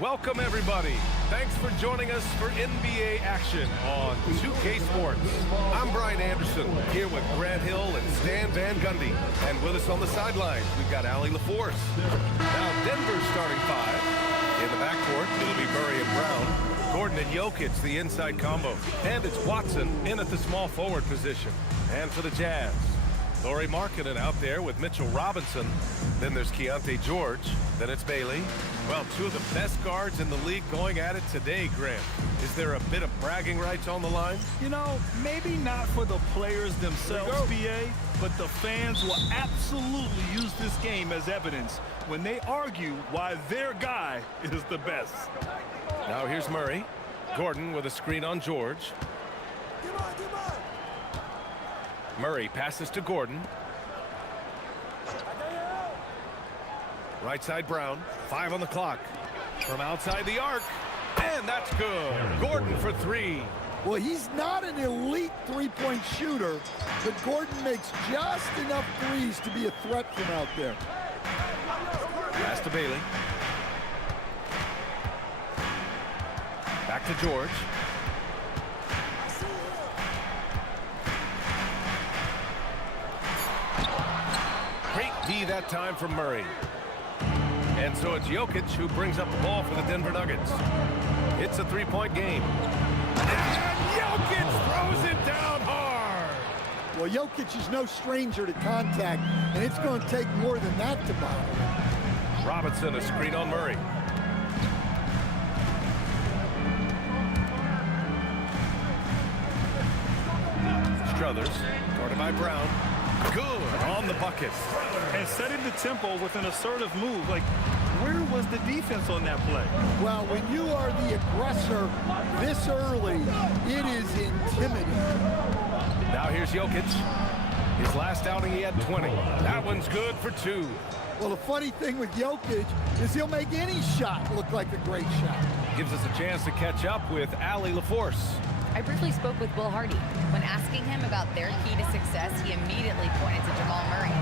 Welcome, everybody. Thanks for joining us for NBA action on 2K Sports. I'm Brian Anderson, here with Grant Hill and Stan Van Gundy. And with us on the sidelines, we've got Allie LaForce. Now, Denver's starting five. In the backcourt, it'll be Murray and Brown. Gordon and Jokic, the inside combo. And it's Watson in at the small forward position. And for the Jazz, Lauri Markkanen out there with Mitchell Robinson. Then there's Keontae George. Then it's Bailey. Well, two of the best guards in the league going at it today, Grant. Is there a bit of bragging rights on the line? You know, maybe not for the players themselves, BA, but the fans will absolutely use this game as evidence when they argue why their guy is the best. Now here's Murray. Gordon with a screen on George. Murray passes to Gordon. Right side Brown. 5 on the clock. From outside the arc. And that's good. Gordon for 3. Well, he's not an elite three-point shooter, but Gordon makes just enough threes to be a threat from out there. Pass to Bailey. Back to George. Great D that time from Murray. And so it's Jokic who brings up the ball for the Denver Nuggets. It's a three-point game. And Jokic throws it down hard. Well, Jokic is no stranger to contact, and it's going to take more than that to bother. Robinson, a screen on Murray. Strothers, guarded by Brown. Good on the bucket. And setting the tempo with an assertive move. Like, where was the defense on that play? Well, when you are the aggressor this early, it is intimidating. Now here's Jokic. His last outing, he had 20. That one's good for 2. Well, the funny thing with Jokic is he'll make any shot look like a great shot. Gives us a chance to catch up with Allie LaForce. I briefly spoke with Will Hardy. When asking him about their key to success, he immediately pointed to Jamal Murray.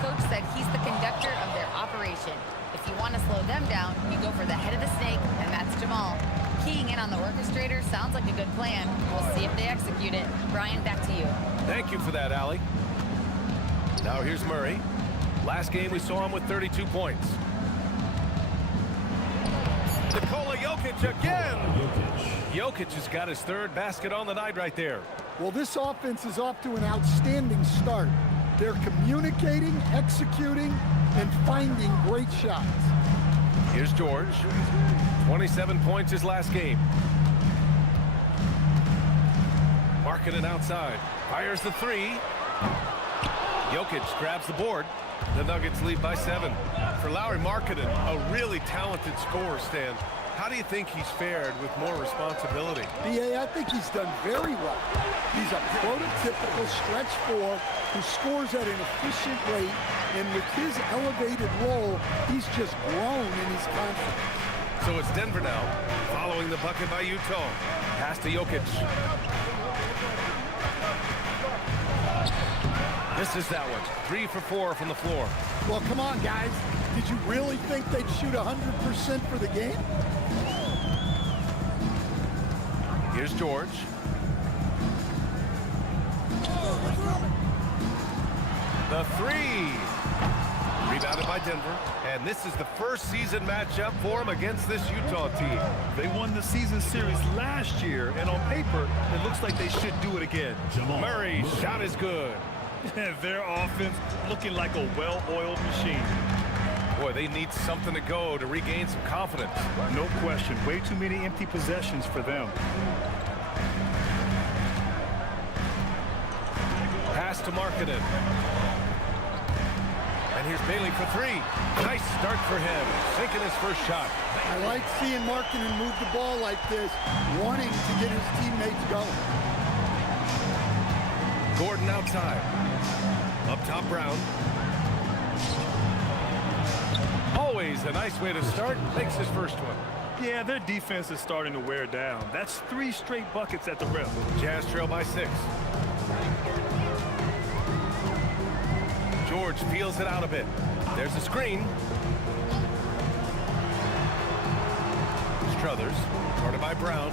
Coach said he's the conductor of their operation. If you want to slow them down, you go for the head of the snake, and that's Jamal. Keying in on the orchestrator sounds like a good plan. We'll see if they execute it. Brian, back to you. Thank you for that, Allie. Now here's Murray. Last game we saw him with 32 points. Nikola Jokic again. Jokic has got his 3rd basket on the night right there. Well, this offense is off to an outstanding start. They're communicating, executing, and finding great shots. Here's George. 27 points his last game. Markkanen outside. Fires the 3. Jokic grabs the board. The Nuggets lead by 7. For Lauri Markkanen, a really talented scorer, Stan. How do you think he's fared with more responsibility? BA, I think he's done very well. He's a prototypical stretch 4 who scores at an efficient rate, and with his elevated role, he's just grown in his confidence. So it's Denver now, following the bucket by Utah. Pass to Jokic. Misses that one. 3 for 4 from the floor. Well, come on, guys. Did you really think they'd shoot 100% for the game? Here's George. The 3. Rebounded by Denver. And this is the first season matchup for him against this Utah team. They won the season series last year, and on paper, it looks like they should do it again. Murray's shot is good. Their offense looking like a well-oiled machine. Boy, they need something to go to regain some confidence. No question. Way too many empty possessions for them. Pass to Markkanen. And here's Bailey for 3. Nice start for him. Sinking his first shot. I like seeing Markkanen move the ball like this, wanting to get his teammates going. Gordon outside. Up top, Brown. Always a nice way to start. Makes his first one. Yeah, their defense is starting to wear down. That's 3 straight buckets at the rim. Jazz trail by 6. George feels it out a bit. There's a screen. Strothers, guarded by Brown.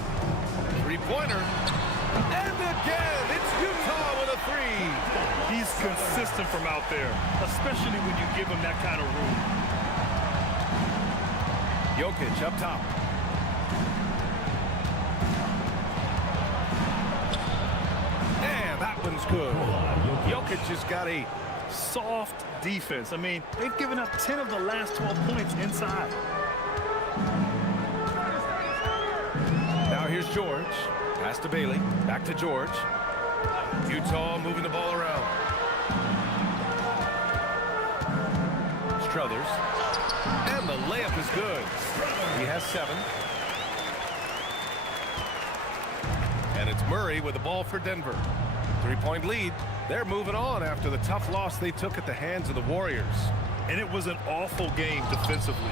Three-pointer. And again, it's Utah with a three. He's consistent from out there, especially when you give him that kind of room. Jokic up top. And that one's good. Jokic has got a Soft defense. I mean, they've given up 10 of the last 12 points inside. Now here's George. Pass to Bailey. Back to George. Utah moving the ball around. Strothers. And the layup is good. He has 7. And it's Murray with the ball for Denver. 3-point lead. They're moving on after the tough loss they took at the hands of the Warriors. And it was an awful game defensively.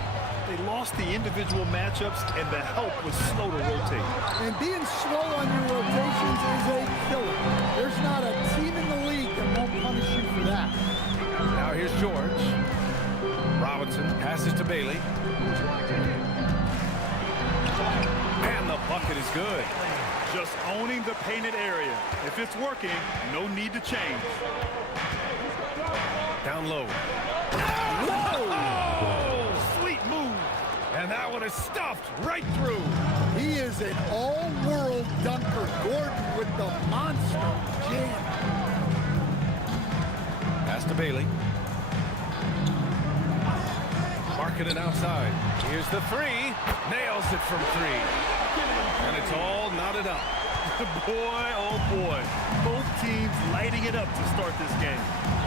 They lost the individual matchups, and the help was slow to rotate. And being slow on your rotations is a killer. There's not a team in the league that won't punish you for that. Now here's George. Robinson passes to Bailey. And the bucket is good. Just owning the painted area. If it's working, no need to change. Down low. Oh, sweet move. And that one is stuffed right through. He is an all-world dunker. Gordon with the monster jam. Pass to Bailey. Marking it outside. Here's the three. Nails it from 3. And it's all knotted up. Boy, oh boy. Both teams lighting it up to start this game.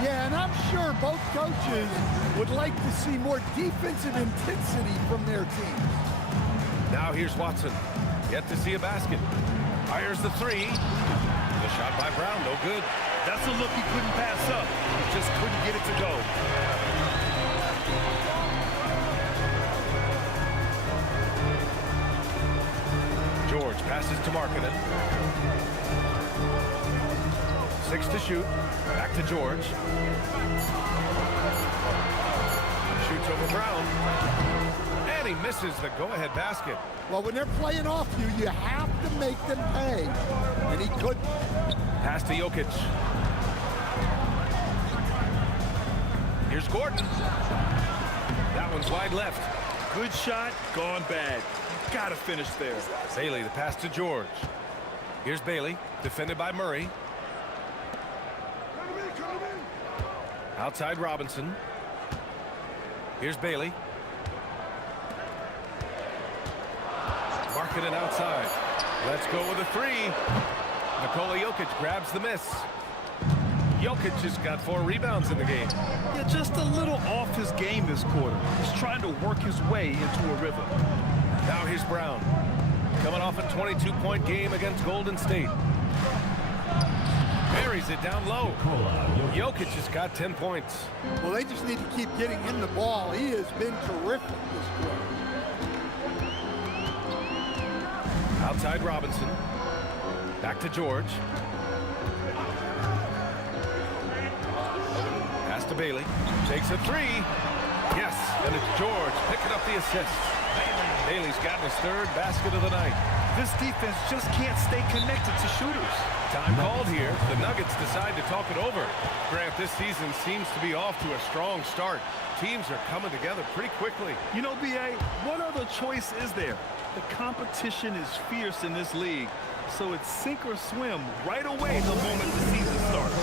Yeah, and I'm sure both coaches would like to see more defensive intensity from their teams. Now here's Watson. Yet to see a basket. Fires the 3. The shot by Brown, no good. That's a look he couldn't pass up. He just couldn't get it to go. George passes to Markkanen. 6 to shoot. Back to George. Shoots over Brown. And he misses the go-ahead basket. Well, when they're playing off you, you have to make them pay. And he couldn't. Pass to Jokic. Here's Gordon. That one's wide left. Good shot, gone bad. Gotta finish there. Bailey, the pass to George. Here's Bailey, defended by Murray. Outside Robinson. Here's Bailey. Marking it outside. Let's go with a 3. Nikola Jokic grabs the miss. Jokic just got 4 rebounds in the game. Yeah, just a little off his game this quarter. He's trying to work his way into a rhythm. Now here's Brown. Coming off a 22-point game against Golden State. Buries it down low. Jokic has got 10 points. Well, they just need to keep getting him the ball. He has been terrific this quarter. Outside Robinson. Back to George. Pass to Bailey. Takes a 3. Yes, and it's George picking up the assist. Bailey's gotten his 3rd basket of the night. This defense just can't stay connected to shooters. Time called here. The Nuggets decide to talk it over. Grant, this season seems to be off to a strong start. Teams are coming together pretty quickly. You know, B.A., what other choice is there? The competition is fierce in this league, so it's sink or swim right away the moment the season starts.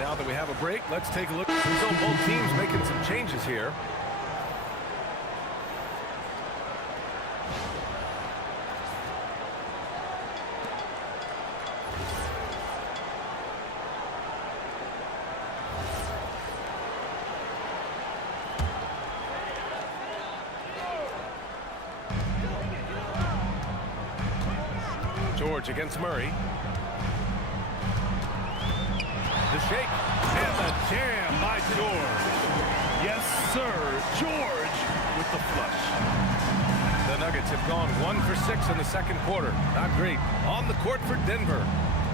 Now that we have a break, let's take a look. So both teams making some changes here. George against Murray. The shake and the jam by George. Yes, sir. George with the flush. The Nuggets have gone 1 for 6 in the second quarter. Not great. On the court for Denver,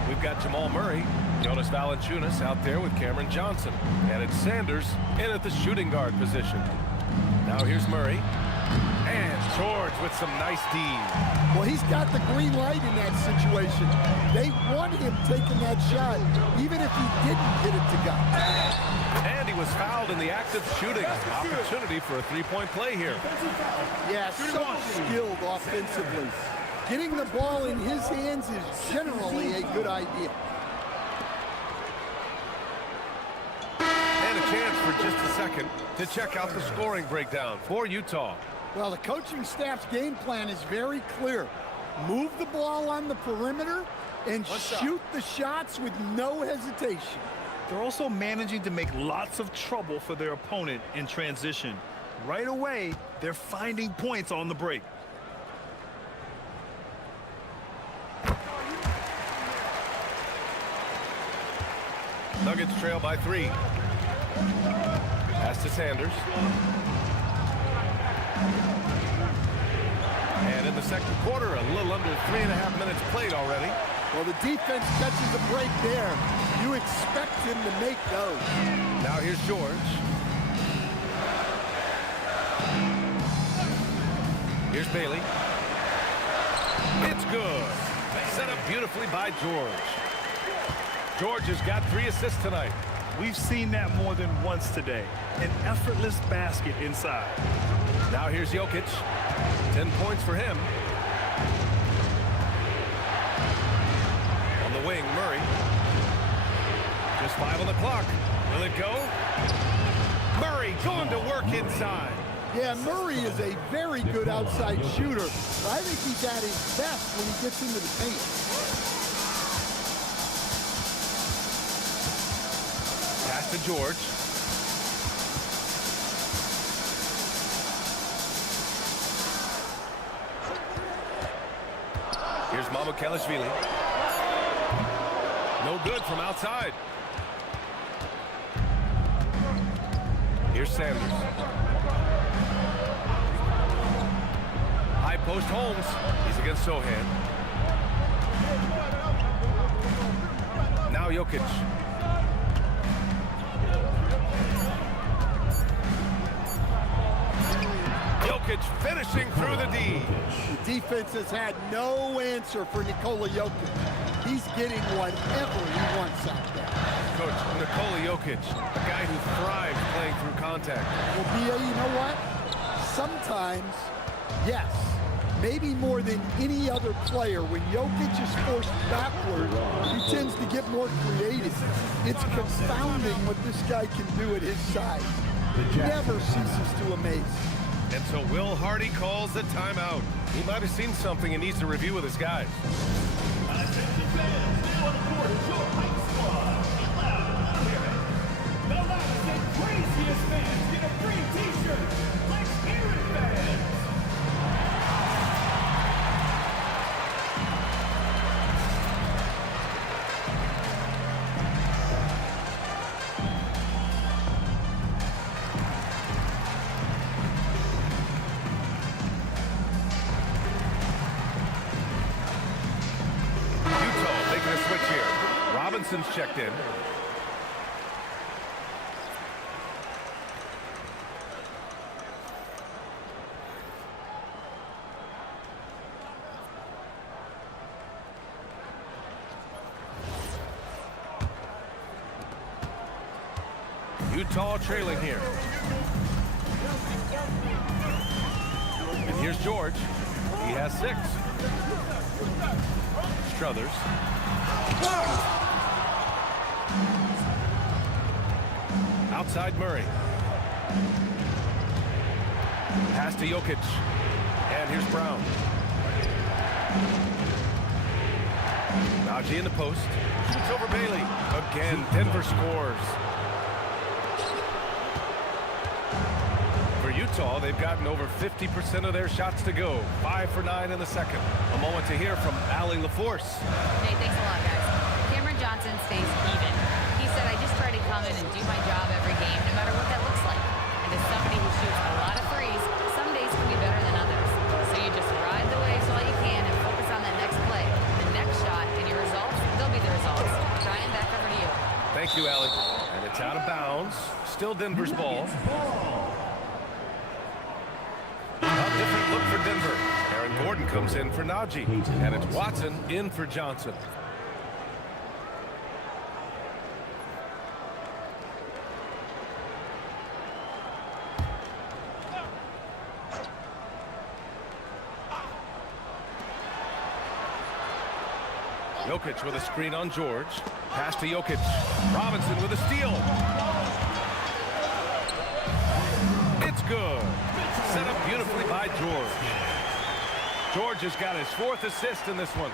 we've got Jamal Murray, Jonas Valanciunas out there with Cameron Johnson. And it's Sanders in at the shooting guard position. Now here's Murray. And George with some nice D. Well, he's got the green light in that situation. They want him taking that shot, even if he didn't get it to go. And he was fouled in the act of shooting. Opportunity for a three-point play here. Yeah, so skilled offensively. Getting the ball in his hands is generally a good idea. And a chance for just a second to check out the scoring breakdown for Utah. Well, the coaching staff's game plan is very clear. Move the ball on the perimeter and shoot the shots with no hesitation. They're also managing to make lots of trouble for their opponent in transition. Right away, they're finding points on the break. Nuggets trail by 3. Pass to Sanders. And in the second quarter, a little under 3.5 minutes played already. Well, the defense catches a break there. You expect him to make those. Now here's George. Here's Bailey. It's good. Set up beautifully by George. George has got 3 assists tonight. We've seen that more than once today. An effortless basket inside. Now here's Jokic. 10 points for him. On the wing, Murray. Just 5 on the clock. Will it go? Murray going to work inside. Yeah, Murray is a very good outside shooter. I think he's at his best when he gets into the paint. Pass to George. Here's Mamukelashvili. No good from outside. Here's Sanders. High post Holmes. He's against Sohan. Now Jokic. Jokic finishing through the D. The defense has had no answer for Nikola Jokic. He's getting whatever he wants out there. Coach, Nikola Jokic, a guy who thrives playing through contact. Well, B.A., you know what? Sometimes, yes, maybe more than any other player, when Jokic is forced backward, he tends to get more creative. It's confounding what this guy can do at his size. Never ceases to amaze. And so Will Hardy calls the timeout. He might have seen something and needs to review with his guys. Attention fans, still on the court is your hype squad. Get loud and hear it. The loudest and craziest fans get a free t-shirt. Let's hear it, fans. Robinson's checked in. Utah trailing here. And here's George. He has 6. Strothers. Outside Murray. Pass to Jokic. And here's Brown. Najee in the post. Shoots over Bailey. Again, Denver scores. For Utah, they've gotten over 50% of their shots to go. 5 for 9 in the second. A moment to hear from Allie LaForce. Hey, thanks a lot, guys. Cameron Johnson stays even. He said, I just try to come in and do my job every game, no matter what that looks like. And as somebody who shoots a lot of threes, some days can be better than others. So you just ride the waves while you can and focus on that next play. The next shot and your results, they'll be the results. Brian, back over to you. Thank you, Allie. And it's out of bounds. Still Denver's ball. A different look for Denver. Aaron Gordon comes in for Najee. And it's Watson in for Johnson. Jokic with a screen on George. Pass to Jokic. Robinson with a steal. It's good. Set up beautifully by George. George has got his 4th assist in this one.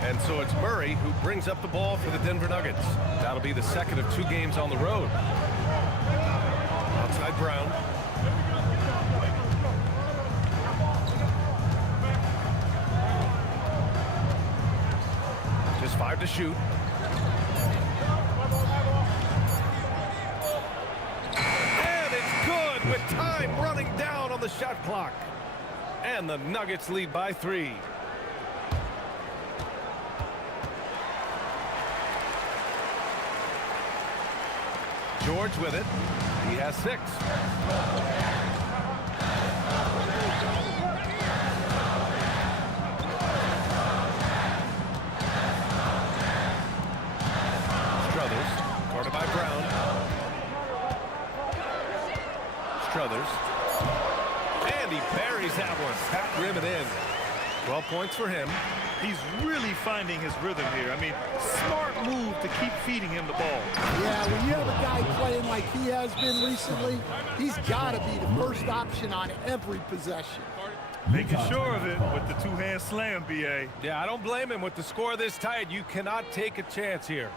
And so it's Murray who brings up the ball for the Denver Nuggets. That'll be the second of 2 games on the road. Outside Brown. Just 5 to shoot. And it's good with time running down on the shot clock. And the Nuggets lead by 3. George with it. He has 6. Strothers, guarded by Brown. Strothers. And he buries that one. Back rim and in. 12 points for him. He's really finding his rhythm here. I mean, smart move to keep feeding him the ball. Yeah, when you have a guy playing like he has been recently, he's got to be the first option on every possession. Making sure of it with the 2-hand slam, B.A. Yeah, I don't blame him. With the score this tight, you cannot take a chance here.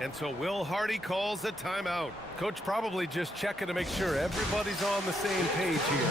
And so Will Hardy calls a timeout. Coach probably just checking to make sure everybody's on the same page here.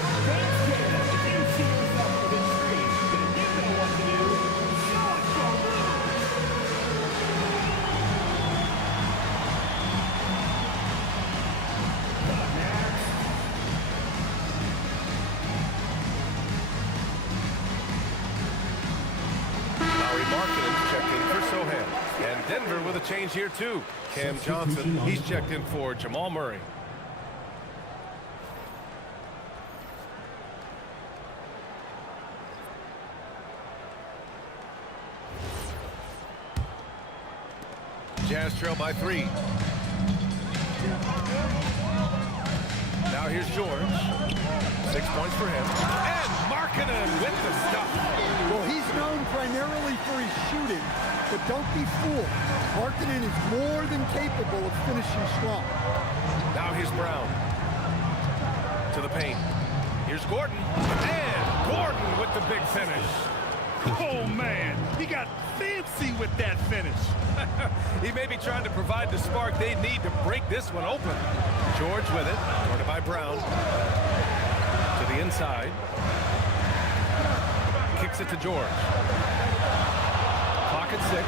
Checked in for Sohan. And Denver with a change here too. Cam Johnson, he's checked in for Jamal Murray. Jazz trail by 3. Now here's George. 6 points for him. And Markkanen with the stuff. Well, he's known primarily for his shooting, but don't be fooled. Markkanen is more than capable of finishing strong. Now here's Brown. To the paint. Here's Gordon. And Gordon with the big finish. Oh, man. He got fancy with that finish. He may be trying to provide the spark they need to break this one open. George with it. Guarded by Brown. To the inside. Kicks it to George. Clock at 6.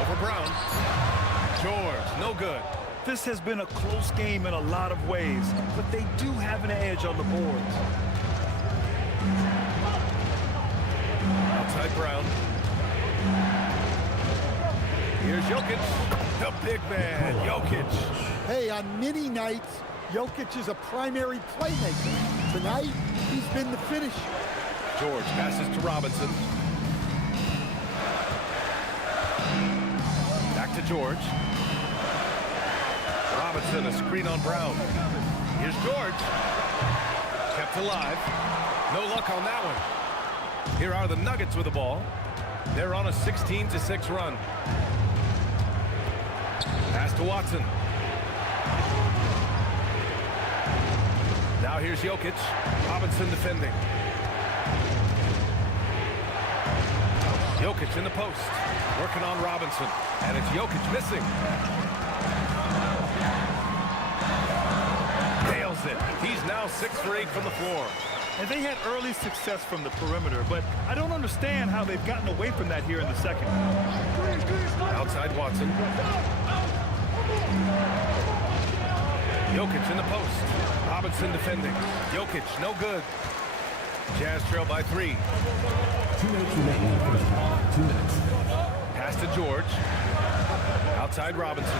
Over Brown. George, no good. This has been a close game in a lot of ways, but they do have an edge on the boards. Outside Brown. Here's Jokic. The big man, Jokic. Hey, on many nights, Jokic is a primary playmaker. Tonight, he's been the finisher. George passes to Robinson. Back to George. Robinson, a screen on Brown. Here's George. Kept alive. No luck on that one. Here are the Nuggets with the ball. They're on a 16-6 run. Pass to Watson. Now here's Jokic. Robinson defending. Jokic in the post. Working on Robinson. And it's Jokic missing. Nails it. He's now now 6 for 8 from the floor. And they had early success from the perimeter, but I don't understand how they've gotten away from that here in the second. Outside Watson. Jokic in the post. Robinson defending. Jokic, no good. Jazz trail by 3. 2 minutes remaining in the first half. 2 minutes. Pass to George. Outside Robinson.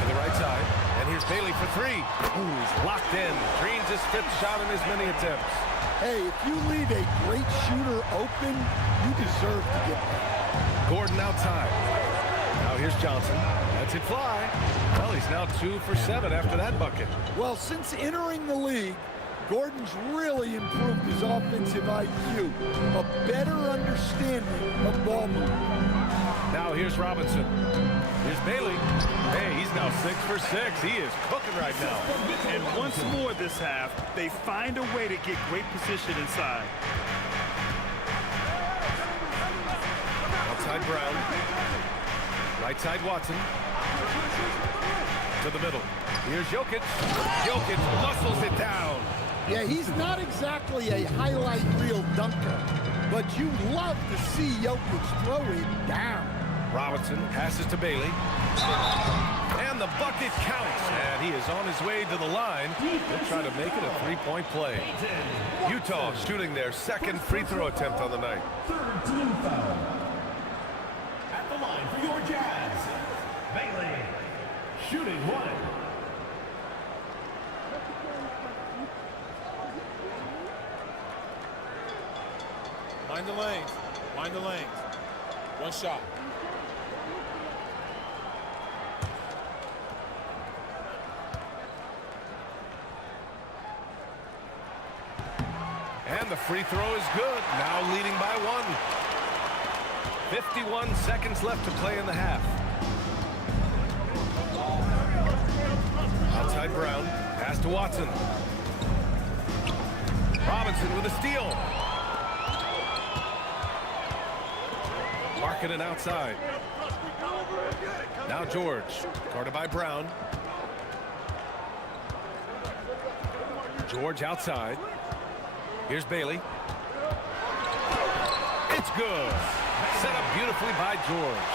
To the right side. And here's Bailey for 3. Ooh, he's locked in. Dreams his 5th shot in as many attempts. Hey, if you leave a great shooter open, you deserve to get that. Gordon outside. Now here's Johnson. Lets it fly. Well, he's now 2 for 7 after that bucket. Well, since entering the league, Gordon's really improved his offensive IQ, a better understanding of ball movement. Now here's Robinson. Here's Bailey. Hey, he's now 6 for 6. He is cooking right now. And once more this half, they find a way to get great position inside. Outside Brown. Right side Watson. To the middle. Here's Jokic. Jokic muscles it down. Yeah, he's not exactly a highlight reel dunker, but you love to see Jokic throw it down. Robinson passes to Bailey. And the bucket counts. And he is on his way to the line. They'll try to make it a 3-point play. Utah shooting their 2nd free throw attempt on the night. Third team foul. At the line for your Jazz, Bailey. Shooting 1. Mind the lanes. Mind the lanes. One shot. And the free throw is good. Now leading by 1. 51 seconds left to play in the half. Outside Brown. Pass to Watson. Robinson with a steal. Marking it outside. Now George. Guarded by Brown. George outside. Here's Bailey. It's good. Set up beautifully by George.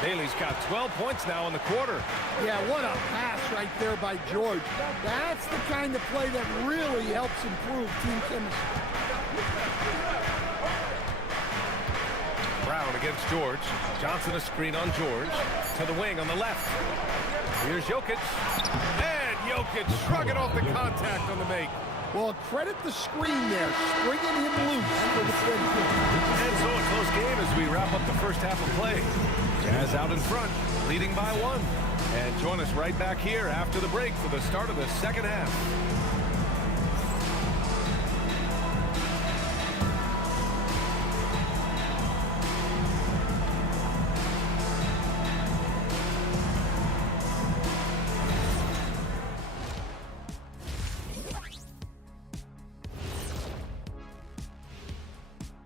Bailey's got 12 points now in the quarter. Yeah, what a pass right there by George. That's the kind of play that really helps improve team chemistry. Brown against George. Johnson a screen on George. To the wing on the left. Here's Jokic. And Jokic shrugging off the contact on the make. Well, credit the screen there, stringing him loose for the finish. And so a close game as we wrap up the first half of play. Jazz out in front, leading by 1. And join us right back here after the break for the start of the second half.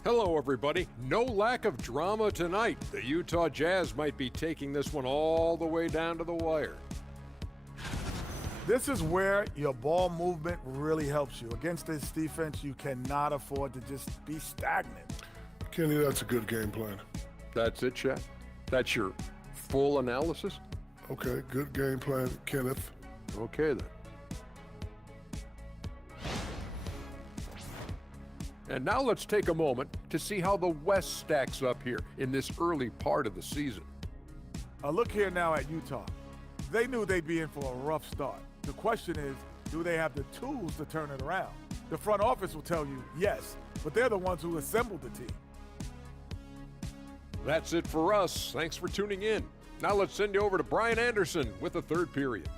Hello, everybody. No lack of drama tonight. The Utah Jazz might be taking this one all the way down to the wire. This is where your ball movement really helps you. Against this defense, you cannot afford to just be stagnant. Kenny, that's a good game plan. That's it, Chad? That's your full analysis? Okay, good game plan, Kenneth. Okay, then. And now let's take a moment to see how the West stacks up here in this early part of the season. Look here now at Utah. They knew they'd be in for a rough start. The question is, do they have the tools to turn it around? The front office will tell you yes, but they're the ones who assembled the team. That's it for us. Thanks for tuning in. Now let's send you over to Brian Anderson with the third period.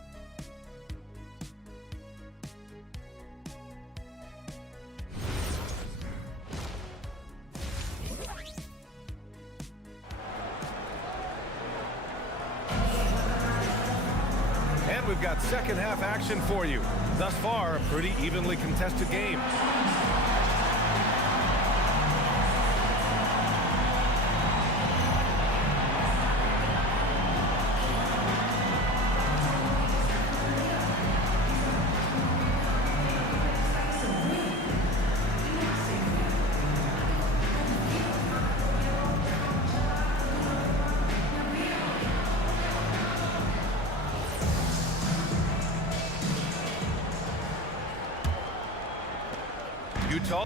And we've got second half action for you. Thus far, a pretty evenly contested game. Utah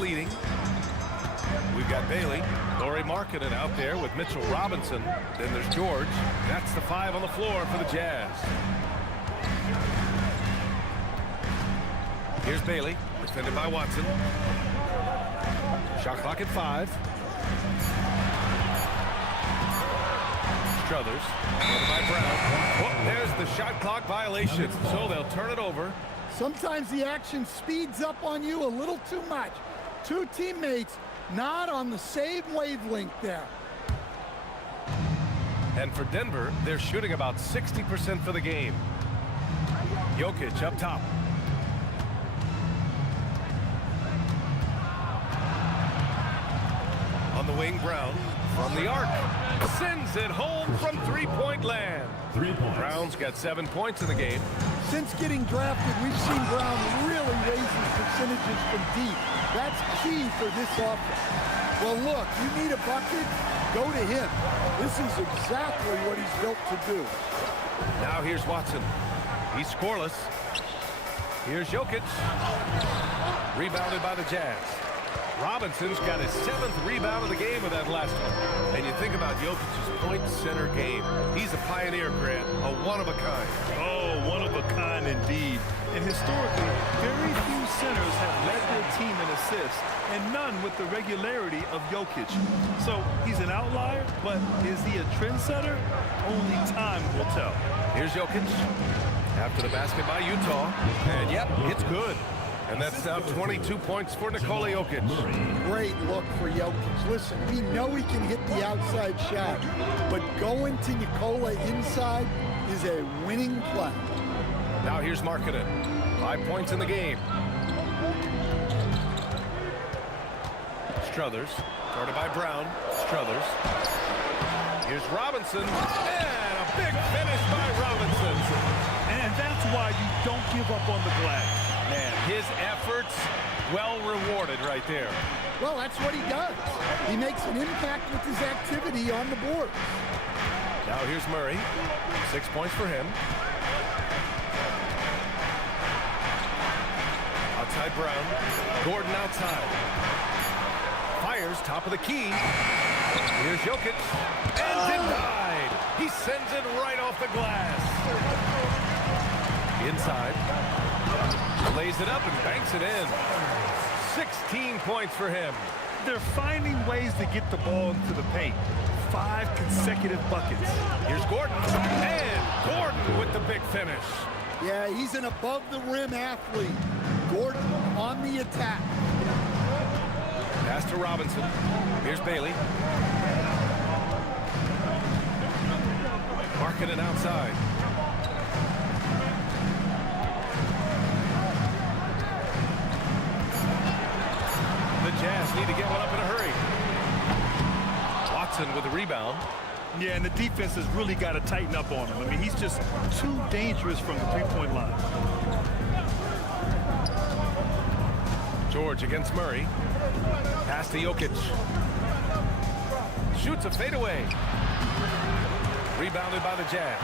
leading. We've got Bailey. Laurie Markkanen out there with Mitchell Robinson. Then there's George. That's the 5 on the floor for the Jazz. Here's Bailey, defended by Watson. Shot clock at 5. Strothers, covered by Brown. Oh, there's the shot clock violation, so they'll turn it over. Sometimes the action speeds up on you a little too much. Two teammates not on the same wavelength there. And for Denver, they're shooting about 60% for the game. Jokic up top. On the wing, Brown from the arc. Sends it home from three-point land. 3 points. Brown's got 7 points in the game. Since getting drafted, we've seen Brown really raise his percentages from deep. That's key for this offense. Well, look, you need a bucket, go to him. This is exactly what he's built to do. Now here's Watson. He's scoreless. Here's Jokic. Rebounded by the Jazz. Robinson's got his 7th rebound of the game with that last one. And you think about Jokic's point center game. He's a pioneer, Grant, a one-of-a-kind. Oh, one of a kind indeed. And historically, very few centers have led their team in assists, and none with the regularity of Jokic. So he's an outlier, but is he a trendsetter? Only time will tell. Here's Jokic. After the basket by Utah. And yep, it's good. And that's now 22 points for Nikola Jokic. Great look for Jokic. Listen, we know he can hit the outside shot, but going to Nikola inside is a winning play. Now here's Markkanen. 5 points in the game. Strothers, guarded by Brown. Strothers. Here's Robinson. And a big finish by Robinson. And that's why you don't give up on the glass. Man, his efforts well rewarded right there. Well, that's what he does. He makes an impact with his activity on the board. Now here's Murray. 6 points for him. Outside Brown. Gordon outside. Fires top of the key. Here's Jokic. And denied. He sends it right off the glass. Inside. Lays it up and banks it in. 16 points for him. They're finding ways to get the ball into the paint. 5 consecutive buckets. Here's Gordon. And Gordon with the big finish. Yeah, he's an above-the-rim athlete. Gordon on the attack. Pass to Robinson. Here's Bailey. Markkanen outside. The Jazz need to get one up in a hurry. Watson with the rebound. Yeah, and the defense has really got to tighten up on him. I mean, he's just too dangerous from the three-point line. George against Murray. Pass to Jokic. Shoots a fadeaway. Rebounded by the Jazz.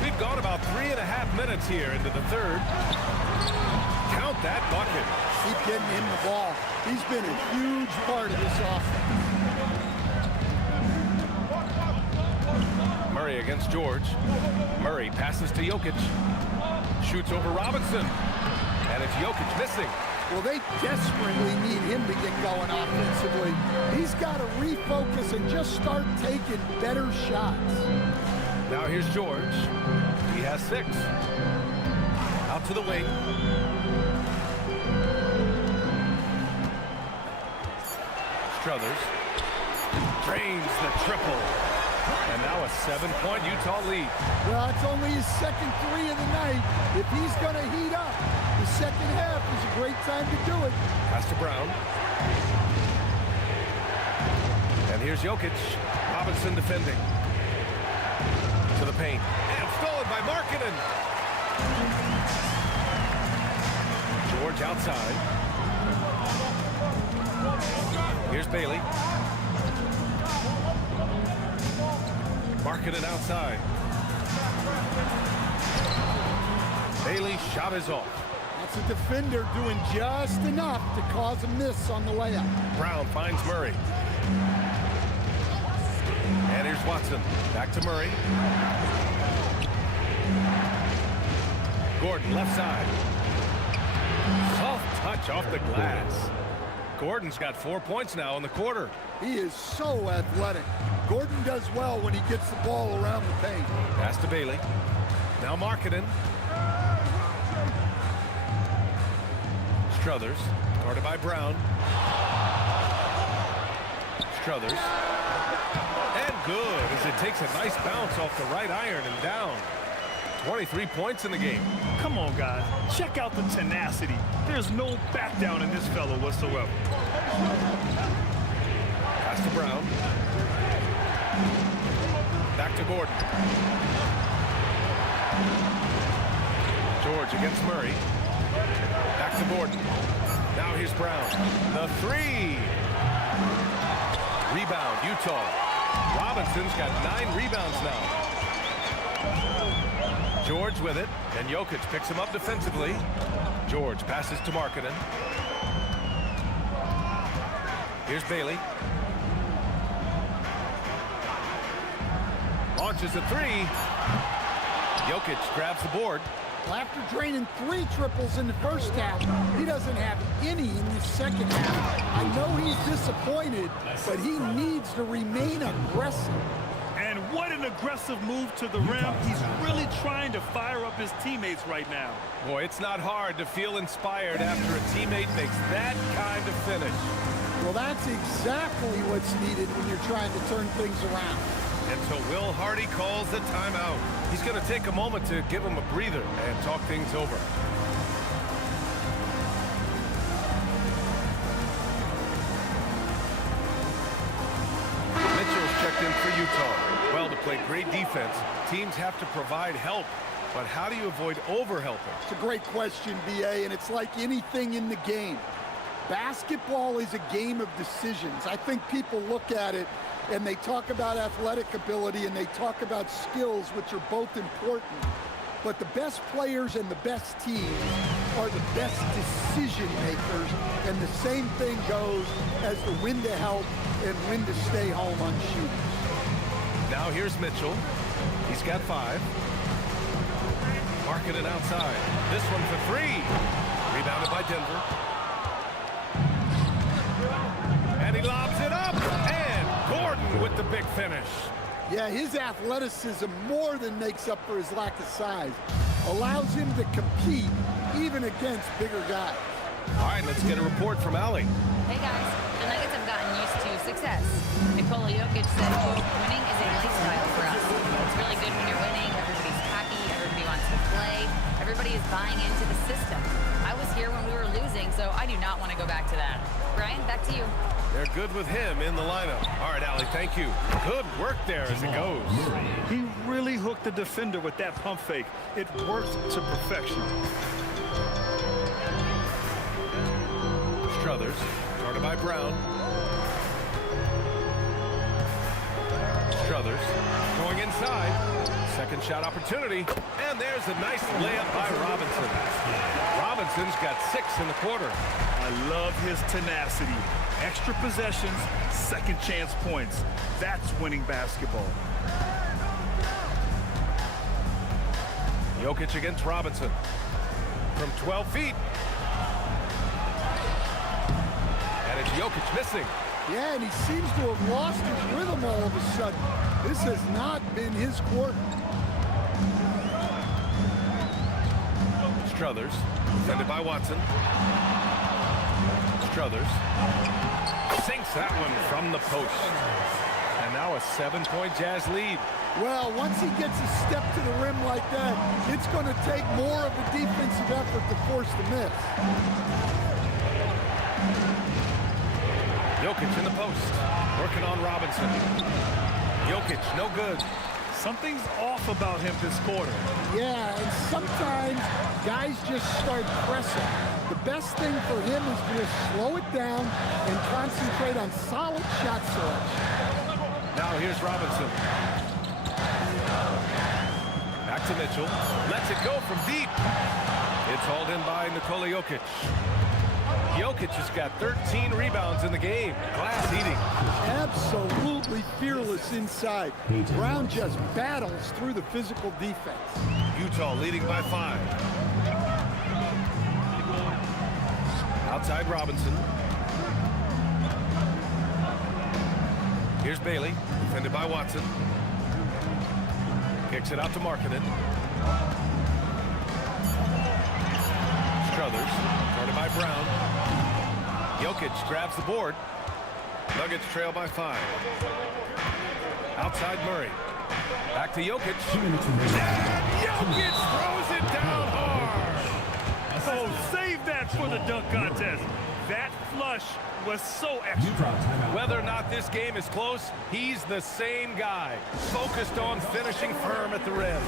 We've gone about 3.5 minutes here into the third. Count that bucket. Keep getting him the ball. He's been a huge part of this offense. Murray against George. Murray passes to Jokic. Shoots over Robinson. And it's Jokic missing. Well, they desperately need him to get going offensively. He's got to refocus and just start taking better shots. Now here's George. He has 6. Out to the wing. Strothers drains the triple. And now a 7-point Utah lead. Well, it's only his second 3 of the night. If he's going to heat up, the second half is a great time to do it. Pass to Brown. And here's Jokic. Robinson defending. To the paint. And stolen by Markkanen. George outside. Here's Bailey. Markkanen outside. Bailey's shot is off. That's a defender doing just enough to cause a miss on the layup. Brown finds Murray. And here's Watson. Back to Murray. Gordon, left side. Soft touch off the glass. Gordon's got 4 points now in the quarter. He is so athletic. Gordon does well when he gets the ball around the paint. Pass to Bailey. Now Markkanen. Strothers, guarded by Brown. Strothers. And good as it takes a nice bounce off the right iron and down. 23 points in the game. Come on, guys. Check out the tenacity. There's no back down in this fellow whatsoever. Pass to Brown. Back to Gordon. George against Murray. Back to Gordon. Now here's Brown. The three. Rebound, Utah. Robinson's got 9 rebounds now. George with it, and Jokic picks him up defensively. George passes to Markkanen. Here's Bailey. Launches a three. Jokic grabs the board. Well, after draining 3 triples in the first half, he doesn't have any in the second half. I know he's disappointed, but he needs to remain aggressive. And what an aggressive move to the rim. He's really trying to fire up his teammates right now. Boy, it's not hard to feel inspired after a teammate makes that kind of finish. Well, that's exactly what's needed when you're trying to turn things around. And so Will Hardy calls the timeout. He's going to take a moment to give him a breather and talk things over. Mitchell's checked in for Utah. Well, to play great defense, teams have to provide help. But how do you avoid overhelping? It's a great question, B.A., and it's like anything in the game. Basketball is a game of decisions. I think people look at it and they talk about athletic ability and they talk about skills, which are both important. But the best players and the best teams are the best decision makers. And the same thing goes as to when to help and when to stay home on shooters. Now here's Mitchell. He's got 5. Markkanen outside. This one for 3. Rebounded by Denver. And he lobs it up. And Gordon with the big finish. Yeah, his athleticism more than makes up for his lack of size. Allows him to compete even against bigger guys. All right, let's get a report from Allie. Hey guys, the Nuggets have gotten used to success. Nikola Jokic said, quote, winning is a lifestyle for us. It's really good when you're winning. Everybody's happy. Everybody wants to play. Everybody is buying into the system. I was here when we were losing, so I do not want to go back to that. Brian, back to you. They're good with him in the lineup. All right, Allie, thank you. Good work there as it goes. He really hooked the defender with that pump fake. It worked to perfection. Strothers, guarded by Brown. Strothers going inside. Second shot opportunity. And there's a nice layup by Robinson. Robinson's got 6 in the quarter. I love his tenacity. Extra possessions, second chance points. That's winning basketball. Jokic against Robinson. From 12 feet. And it's Jokic missing. Yeah, and he seems to have lost his rhythm all of a sudden. This has not been his quarter. Strothers, defended by Watson. Strothers sinks that one from the post. And now a 7-point Jazz lead. Well, once he gets a step to the rim like that, it's going to take more of a defensive effort to force the miss. Jokic in the post, working on Robinson. Jokic, no good. Something's off about him this quarter. Yeah, and sometimes guys just start pressing. The best thing for him is to just slow it down and concentrate on solid shot selection. Now here's Robinson. Back to Mitchell. Lets it go from deep. It's hauled in by Nikola Jokic. Jokic has got 13 rebounds in the game. Glass eating. Absolutely fearless inside. Brown just battles through the physical defense. Utah leading by 5. Outside Robinson. Here's Bailey, defended by Watson. Kicks it out to Markkanen. Strothers, guarded by Brown. Jokic grabs the board. Nuggets trail by 5. Outside Murray. Back to Jokic. And Jokic throws it down hard. Oh, save that for the dunk contest. That flush was so extra. Whether or not this game is close, he's the same guy, focused on finishing firm at the rim.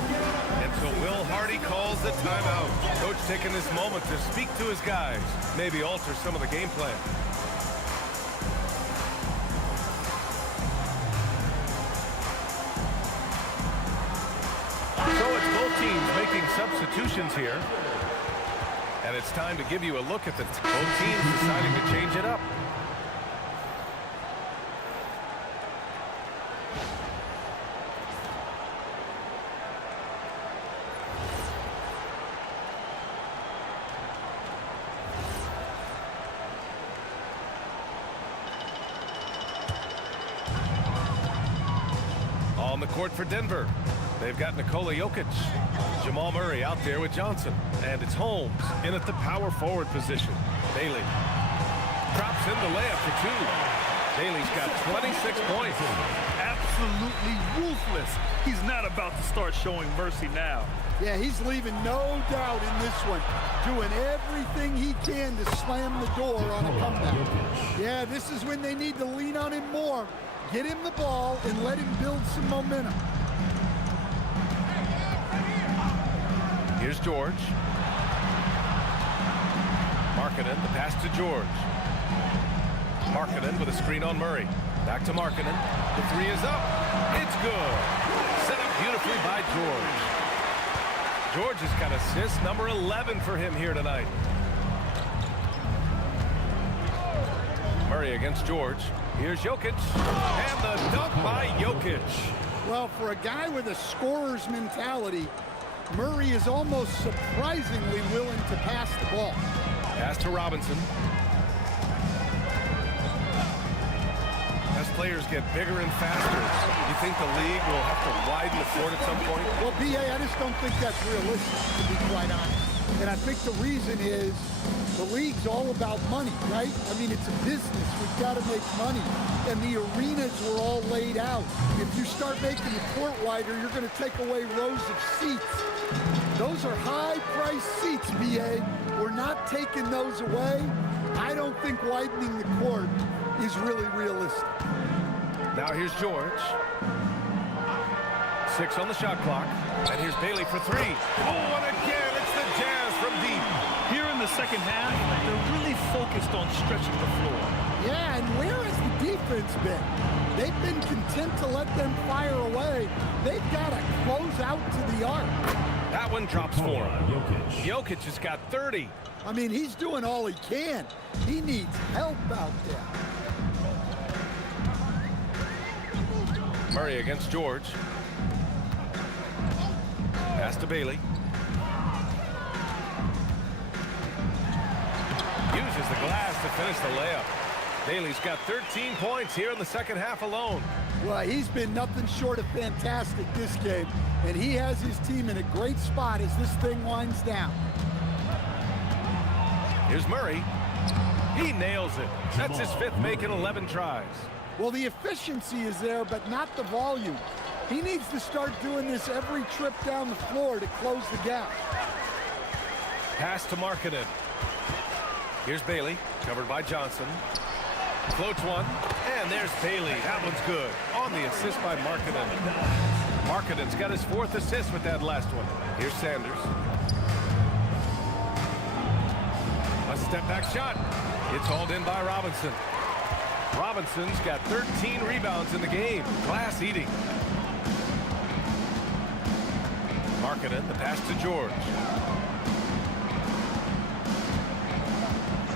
Until Will Hardy calls the timeout. Coach taking this moment to speak to his guys, maybe alter some of the game plan. So it's both teams making substitutions here. And it's time to give you a look at both teams deciding to change it up. On the court for Denver, they've got Nikola Jokic. Jamal Murray out there with Johnson. And it's Holmes in at the power forward position. Bailey drops in the layup for 2. Bailey's got 26 points. Absolutely ruthless. He's not about to start showing mercy now. Yeah, he's leaving no doubt in this one. Doing everything he can to slam the door on a comeback. Yeah, this is when they need to lean on him more. Get him the ball and let him build some momentum. Here's George. Markkanen, the pass to George. Markkanen with a screen on Murray. Back to Markkanen. The 3 is up. It's good. Set up beautifully by George. George has got assist number 11 for him here tonight. Murray against George. Here's Jokic. And the dunk by Jokic. Well, for a guy with a scorer's mentality, Murray is almost surprisingly willing to pass the ball. Pass to Robinson. As players get bigger and faster, you think the league will have to widen the court at some point? Well, B.A., I just don't think that's realistic, to be quite honest. And I think the reason is the league's all about money, right? I mean, it's a business. We've got to make money. And the arenas were all laid out. If you start making the court wider, you're going to take away rows of seats. Those are high-priced seats, B.A. We're not taking those away. I don't think widening the court is really realistic. Now here's George. 6 on the shot clock. And here's Bailey for 3. Oh, and again, it's the Jazz from deep. Here in the second half, they're really focused on stretching the floor. Yeah, and where has the defense been? They've been content to let them fire away. They've got to close out to the arc. That one drops for him. Jokic has got 30. I mean, he's doing all he can. He needs help out there. Murray against George. Pass to Bailey. Uses the glass to finish the layup. Bailey's got 13 points here in the second half alone. Well, he's been nothing short of fantastic this game, and he has his team in a great spot as this thing winds down. Here's Murray. He nails it. That's his 5th make in 11 tries. Well, the efficiency is there, but not the volume. He needs to start doing this every trip down the floor to close the gap. Pass to Markkanen. Here's Bailey, covered by Johnson. Floats one, and there's Bailey. That one's good. On the assist by Markkanen. Markkanen's got his 4th assist with that last one. Here's Sanders. A step-back shot. It's hauled in by Robinson. Robinson's got 13 rebounds in the game. Glass eating. Markkanen, the pass to George.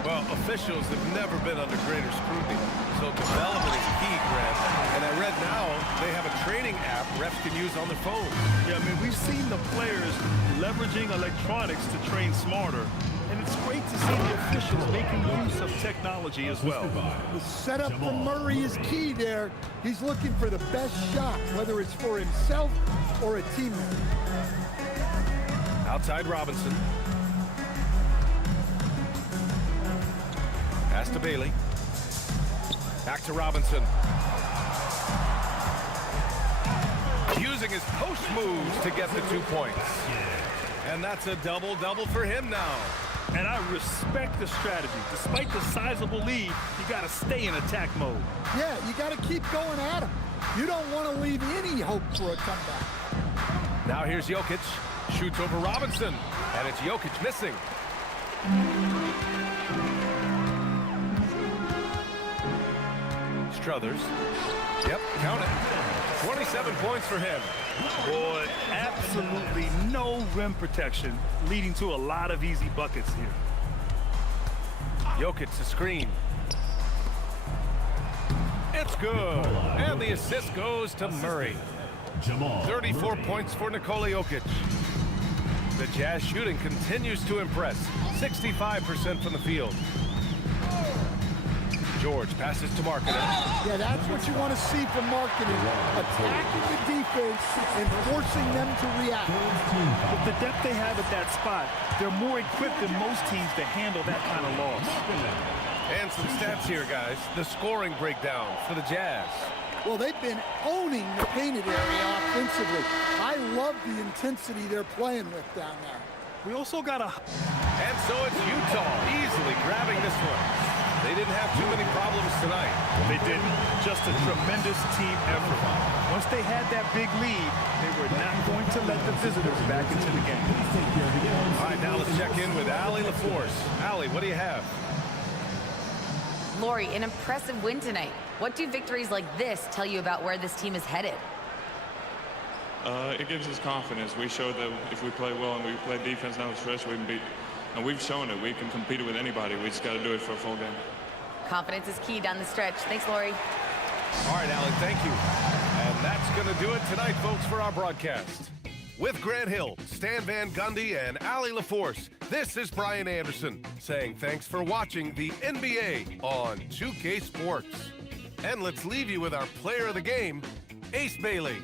Well, officials have never been under greater scrutiny, so development is key, Grant. And I read now they have a training app refs can use on their phones. Yeah, I mean, we've seen the players leveraging electronics to train smarter, and it's great to see the officials making use of technology as well. The setup from Murray is key there. He's looking for the best shot, whether it's for himself or a teammate. Outside Robinson. Pass to Bailey. Back to Robinson. Using his post moves to get the 2 points. And that's a double-double for him now. And I respect the strategy. Despite the sizable lead, you got to stay in attack mode. Yeah, you got to keep going at him. You don't want to leave any hope for a comeback. Now here's Jokic. Shoots over Robinson. And it's Jokic missing. Strothers. Yep, count it. 27 points for him. Boy, absolutely no rim protection, leading to a lot of easy buckets here. Jokic to screen. It's good. And the assist goes to Murray. 34 points for Nikola Jokic. The Jazz shooting continues to impress. 65% from the field. George passes to Markkanen. Yeah, that's what you want to see from Markkanen. Attacking the defense and forcing them to react. With the depth they have at that spot, they're more equipped than most teams to handle that kind of loss. And some stats here, guys. The scoring breakdown for the Jazz. Well, they've been owning the painted area offensively. I love the intensity they're playing with down there. We also got a... And so it's Utah easily grabbing this one. They didn't have too many problems tonight. They didn't. Just a tremendous team effort. Once they had that big lead, they were not going to let the visitors back into the game. All right, now let's check in with Allie LaForce. Allie, what do you have? Lori, an impressive win tonight. What do victories like this tell you about where this team is headed? It gives us confidence. We showed that if we play well and we play defense down the stretch, we can beat. And we've shown it. We can compete with anybody. We just got to do it for a full game. Confidence is key down the stretch. Thanks, Lori. All right, Allie, thank you. And that's going to do it tonight, folks, for our broadcast. With Grant Hill, Stan Van Gundy, and Allie LaForce, this is Brian Anderson saying thanks for watching the NBA on 2K Sports. And let's leave you with our player of the game, Ace Bailey.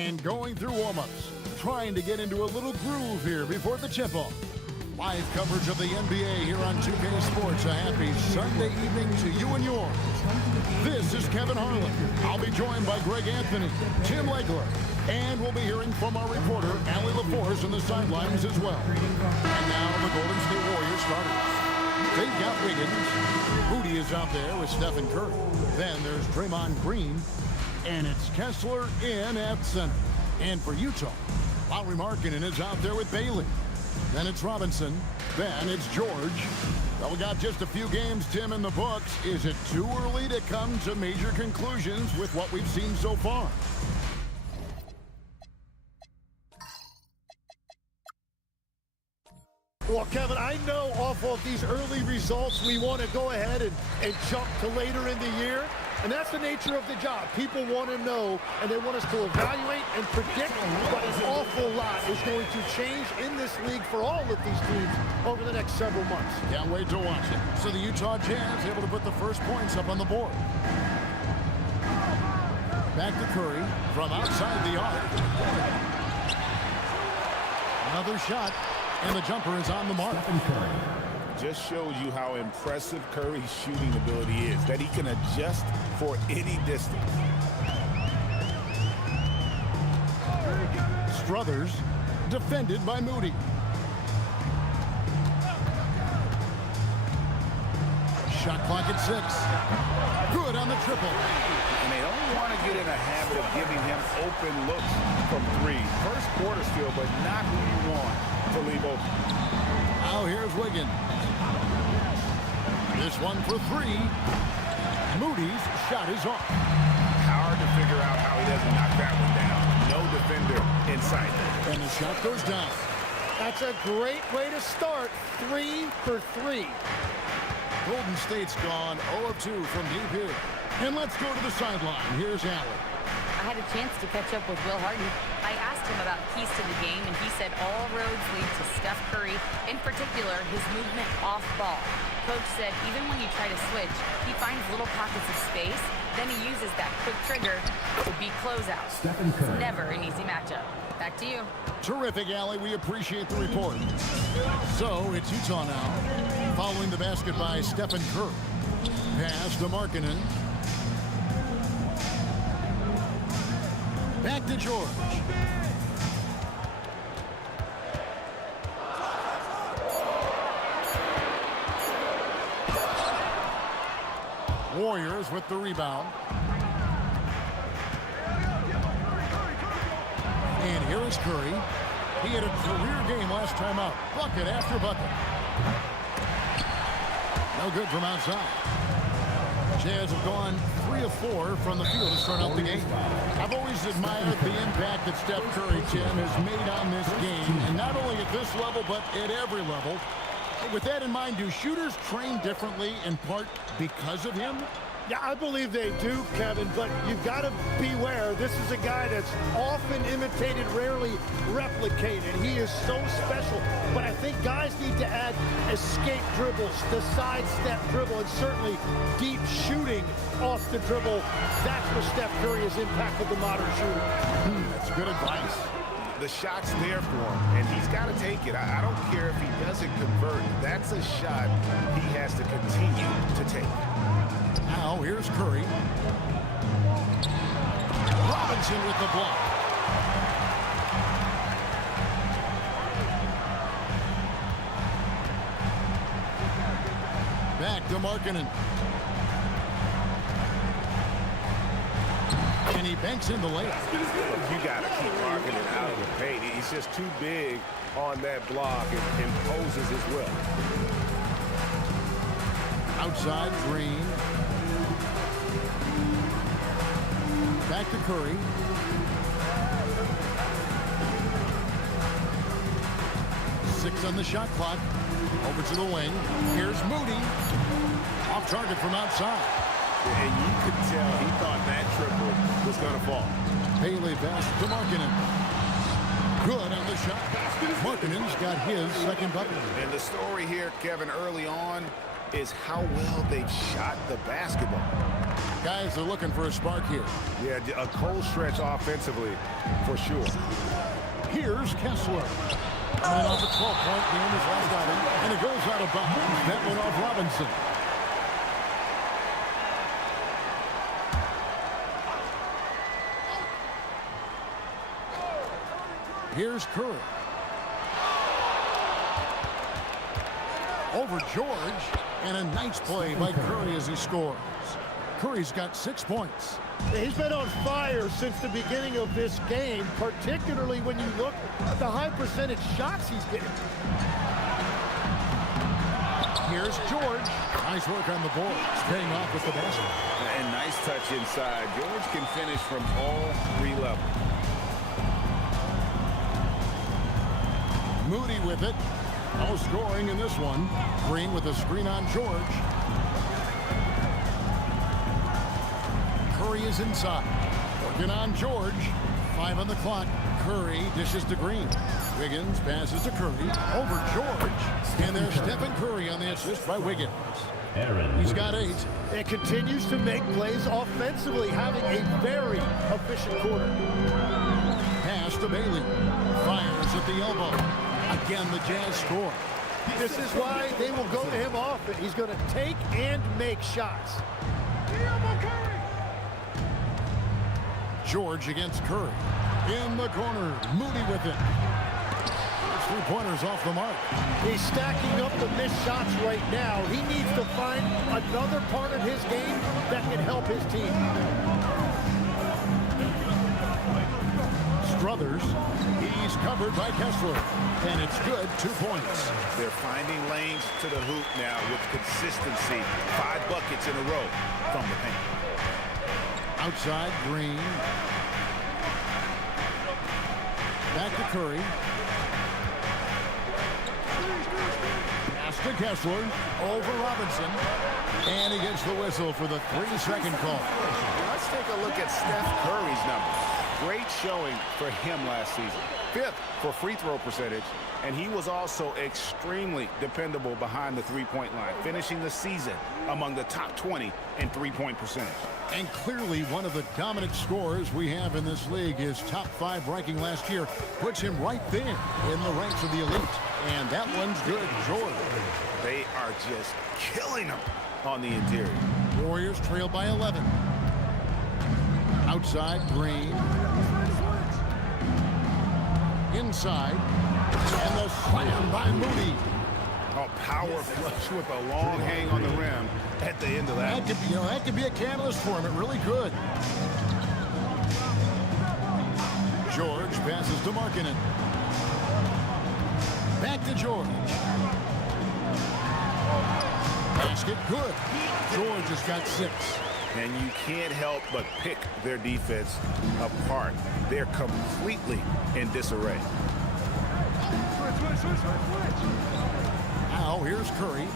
And going through warm-ups, trying to get into a little groove here before the tip-off. Live coverage of the NBA here on 2K Sports. A happy Sunday evening to you and yours. This is Kevin Harlan. I'll be joined by Greg Anthony, Tim Legler, and we'll be hearing from our reporter, Allie LaForce, on the sidelines as well. And now the Golden State Warriors starters. They've got Wiggins. Moody is out there with Stephen Curry. Then there's Draymond Green. And it's Kessler in at center. And for Utah, Lauri Markkanen is out there with Bailey. Then it's Robinson. Then it's George. Well, we got just a few games, Tim, in the books. Is it too early to come to major conclusions with what we've seen so far? Well, Kevin, I know off of these early results, we want to go ahead and jump to later in the year. And that's the nature of the job. People want to know, and they want us to evaluate and predict, but an awful lot is going to change in this league for all of these teams over the next several months. Can't wait to watch it. So the Utah Jazz able to put the first points up on the board. Back to Curry from outside the arc. Another shot, and the jumper is on the mark. Just shows you how impressive Curry's shooting ability is, that he can adjust for any distance. Strothers defended by Moody. Shot clock at 6. Good on the triple. And they don't want to get in a habit of giving him open looks from 3. First quarter still, but not who you want to leave open. Now here's Wiggins. This one for 3. Moody's shot is off. Hard to figure out how he doesn't knock that one down. No defender in sight. And the shot goes down. That's a great way to start. 3 for 3. Golden State's gone 0 of 2 from deep here. And let's go to the sideline. Here's Allen. I had a chance to catch up with Will Hardy. I asked him about keys to the game, and he said all roads lead to Steph Curry, in particular, his movement off ball. Coach said even when you try to switch, he finds little pockets of space, then he uses that quick trigger to beat closeouts. It's never an easy matchup. Back to you. Terrific, Allie. We appreciate the report. So it's Utah now, following the basket by Stephen Curry. Pass to Markkanen. Back to George. Warriors with the rebound. And here is Curry. He had a career game last time out. Bucket after bucket. No good from outside. Jazz have gone 3 of 4 from the field to start out the game. I've always admired the impact that Steph Curry, Tim, has made on this game, and not only at this level, but at every level. With that in mind, do shooters train differently in part because of him? Yeah, I believe they do, Kevin, but you've got to beware. This is a guy that's often imitated, rarely replicated. He is so special, but I think guys need to add escape dribbles, the sidestep dribble, and certainly deep shooting off the dribble. That's where Steph Curry has impacted the modern shooter. That's good advice. The shot's there for him, and he's got to take it. I don't care if he doesn't convert. That's a shot he has to continue to take. Now here's Curry. Robinson with the block. Back to Markkanen. And he banks in the layup. You got to keep Markkanen out of the paint. He's just too big on that block and poses as well. Outside, Green. Back to Curry. Six on the shot clock. Over to the wing. Here's Moody. Off target from outside. And you could tell he thought that triple was going to fall. Bailey pass to Markkanen. Good on the shot. Markkanen's got his second bucket. And the story here, Kevin, early on, is how well they've shot the basketball. Guys are looking for a spark here. Yeah, a cold stretch offensively, for sure. Here's Kessler. And off a 12-point game his last outing, and it goes out of bounds. That went off Robinson. Here's Curry. Over George, and a nice play by Curry as he scores. Curry's got 6 points. He's been on fire since the beginning of this game, particularly when you look at the high percentage shots he's getting. Here's George. Nice work on the boards, paying off with the basket. And nice touch inside. George can finish from all 3 levels. Moody with it. No scoring in this one. Green with a screen on George. Curry is inside. Working on George. 5 on the clock. Curry dishes to Green. Wiggins passes to Curry. Over George. And there's Stephen Curry on the assist by Wiggins. He's got 8. And continues to make plays offensively, having a very efficient quarter. Pass to Bailey. Fires at the elbow. Again, the Jazz score. This is why they will go to him often. He's going to take and make shots. George against Curry. In the corner. Moody with it. 3-pointers off the mark. He's stacking up the missed shots right now. He needs to find another part of his game that can help his team. Strothers. He's covered by Kessler. And it's good. 2 points. They're finding lanes to the hoop now with consistency. 5 buckets in a row from the paint. Outside, Green. Back to Curry. Pass to Kessler. Over Robinson. And he gets the whistle for the 3-second call. Let's take a look at Steph Curry's numbers. Great showing for him last season. 5th for free throw percentage, and he was also extremely dependable behind the 3-point line, finishing the season among the top 20 in 3-point percentage. And clearly one of the dominant scorers we have in this league. His top 5 ranking last year puts him right there in the ranks of the elite. And that one's good. George. They are just killing him on the interior. Warriors trail by 11. Outside, Green. Inside. And the slam by Moody. A power flush with a long hang on the rim at the end of that. That could be a catalyst for him. It really could. George passes to Markkanen. Back to George. Basket good. George has got 6. And you can't help but pick their defense apart. They're completely in disarray. Now here's Curry.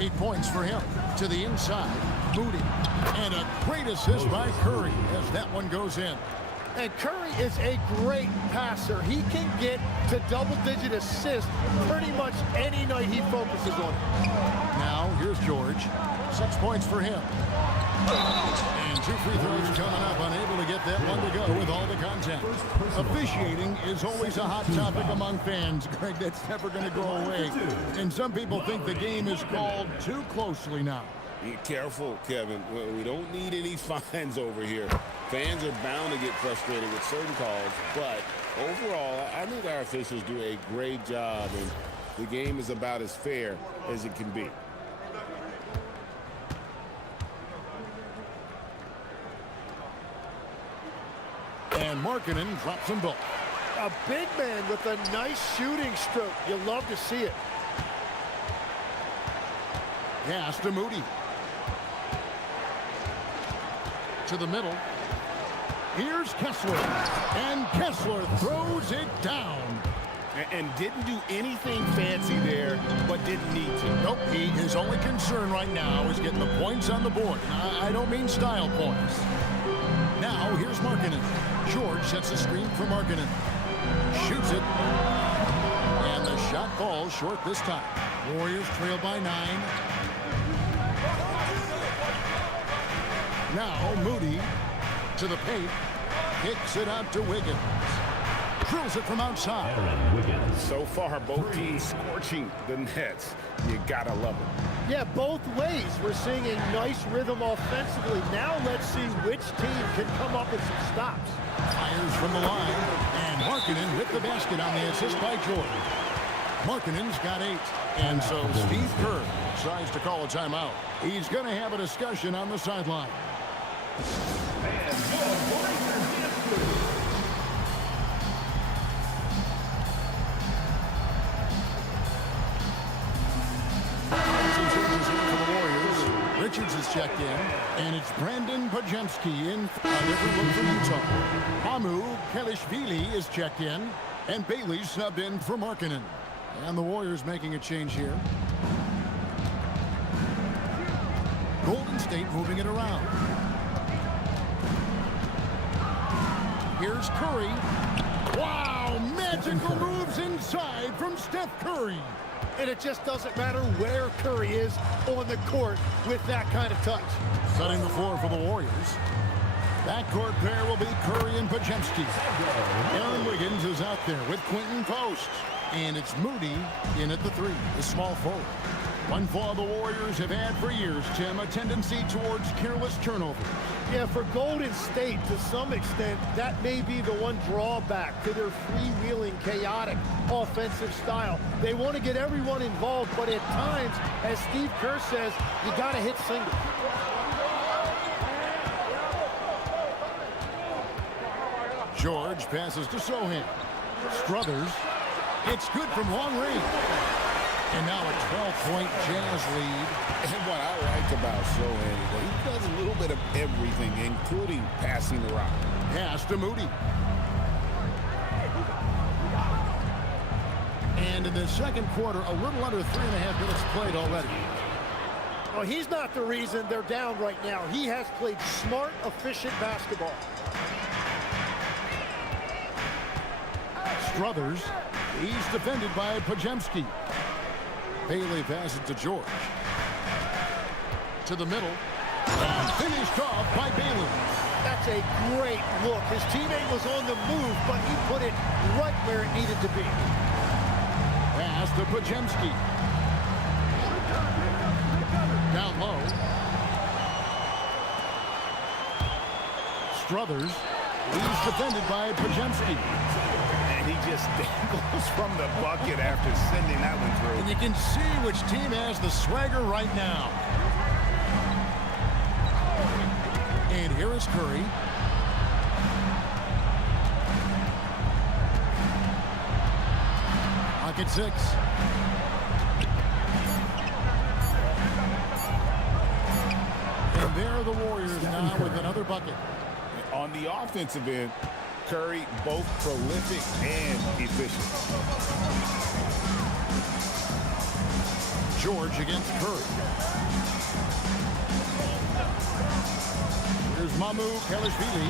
8 points for him. To the inside. Moody. And a great assist by Curry as that one goes in. And Curry is a great passer. He can get to double-digit assists pretty much any night he focuses on it. Now here's George. 6 points for him. And 2 free throws coming up, unable to get that one to go with all the contact. Officiating is always a hot topic among fans, Greg. That's never going to go away. And some people think the game is called too closely now. Be careful, Kevin. We don't need any fines over here. Fans are bound to get frustrated with certain calls, but overall, I think our officials do a great job, and the game is about as fair as it can be. And Markkanen drops them both. A big man with a nice shooting stroke. You love to see it. Pass to Moody. To the middle. Here's Kessler. And Kessler throws it down. And didn't do anything fancy there, but didn't need to. Nope. His only concern right now is getting the points on the board. I don't mean style points. Now here's Markkanen. George sets a screen for Markkanen. Shoots it. And the shot falls short this time. Warriors trail by 9. Now Moody to the paint. Kicks it out to Wiggins. Drills it from outside. So far, both teams scorching the Nets. You gotta love it. Yeah, both ways. We're seeing a nice rhythm offensively. Now let's see which team can come up with some stops. Fires from the line. And Markkanen with the basket on the assist by Jordan. Markkanen's got 8. And so Steve Kerr decides to call a timeout. He's going to have a discussion on the sideline. Richards is checked in, and it's Brandon Pajemski in a different look for Utah. Hamu Kelishvili is checked in, and Bailey subbed in for Markkanen. And the Warriors making a change here. Golden State moving it around. Here's Curry. Wow, magical moves inside from Steph Curry. And it just doesn't matter where Curry is on the court with that kind of touch. Setting the floor for the Warriors. Backcourt pair will be Curry and Pajemski. Aaron Wiggins is out there with Quentin Post. And it's Moody in at the 3, the small forward. One flaw the Warriors have had for years, Tim, a tendency towards careless turnovers. Yeah, for Golden State, to some extent, that may be the one drawback to their freewheeling, chaotic offensive style. They want to get everyone involved, but at times, as Steve Kerr says, you got to hit singles. George passes to Sohan. Strothers. It's good from long range. And now a 12-point Jazz lead. And what I like about Sohan is that he does a little bit of everything, including passing the rock. Pass to Moody. And in the second quarter, a little under 3.5 minutes played already. Well, he's not the reason they're down right now. He has played smart, efficient basketball. Strothers. He's defended by Pajemski. Bailey passes to George. To the middle. And finished off by Bailey. That's a great look. His teammate was on the move, but he put it right where it needed to be. Pass to Pajemski. Down low. Strothers. He's defended by Pajemski. And he just dangles from the bucket after sending that one through. And you can see which team has the swagger right now. And here is Curry. Pocket 6. And there are the Warriors now with another bucket. On the offensive end, Curry both prolific and efficient. George against Curry. Here's Mamu Kelishvili.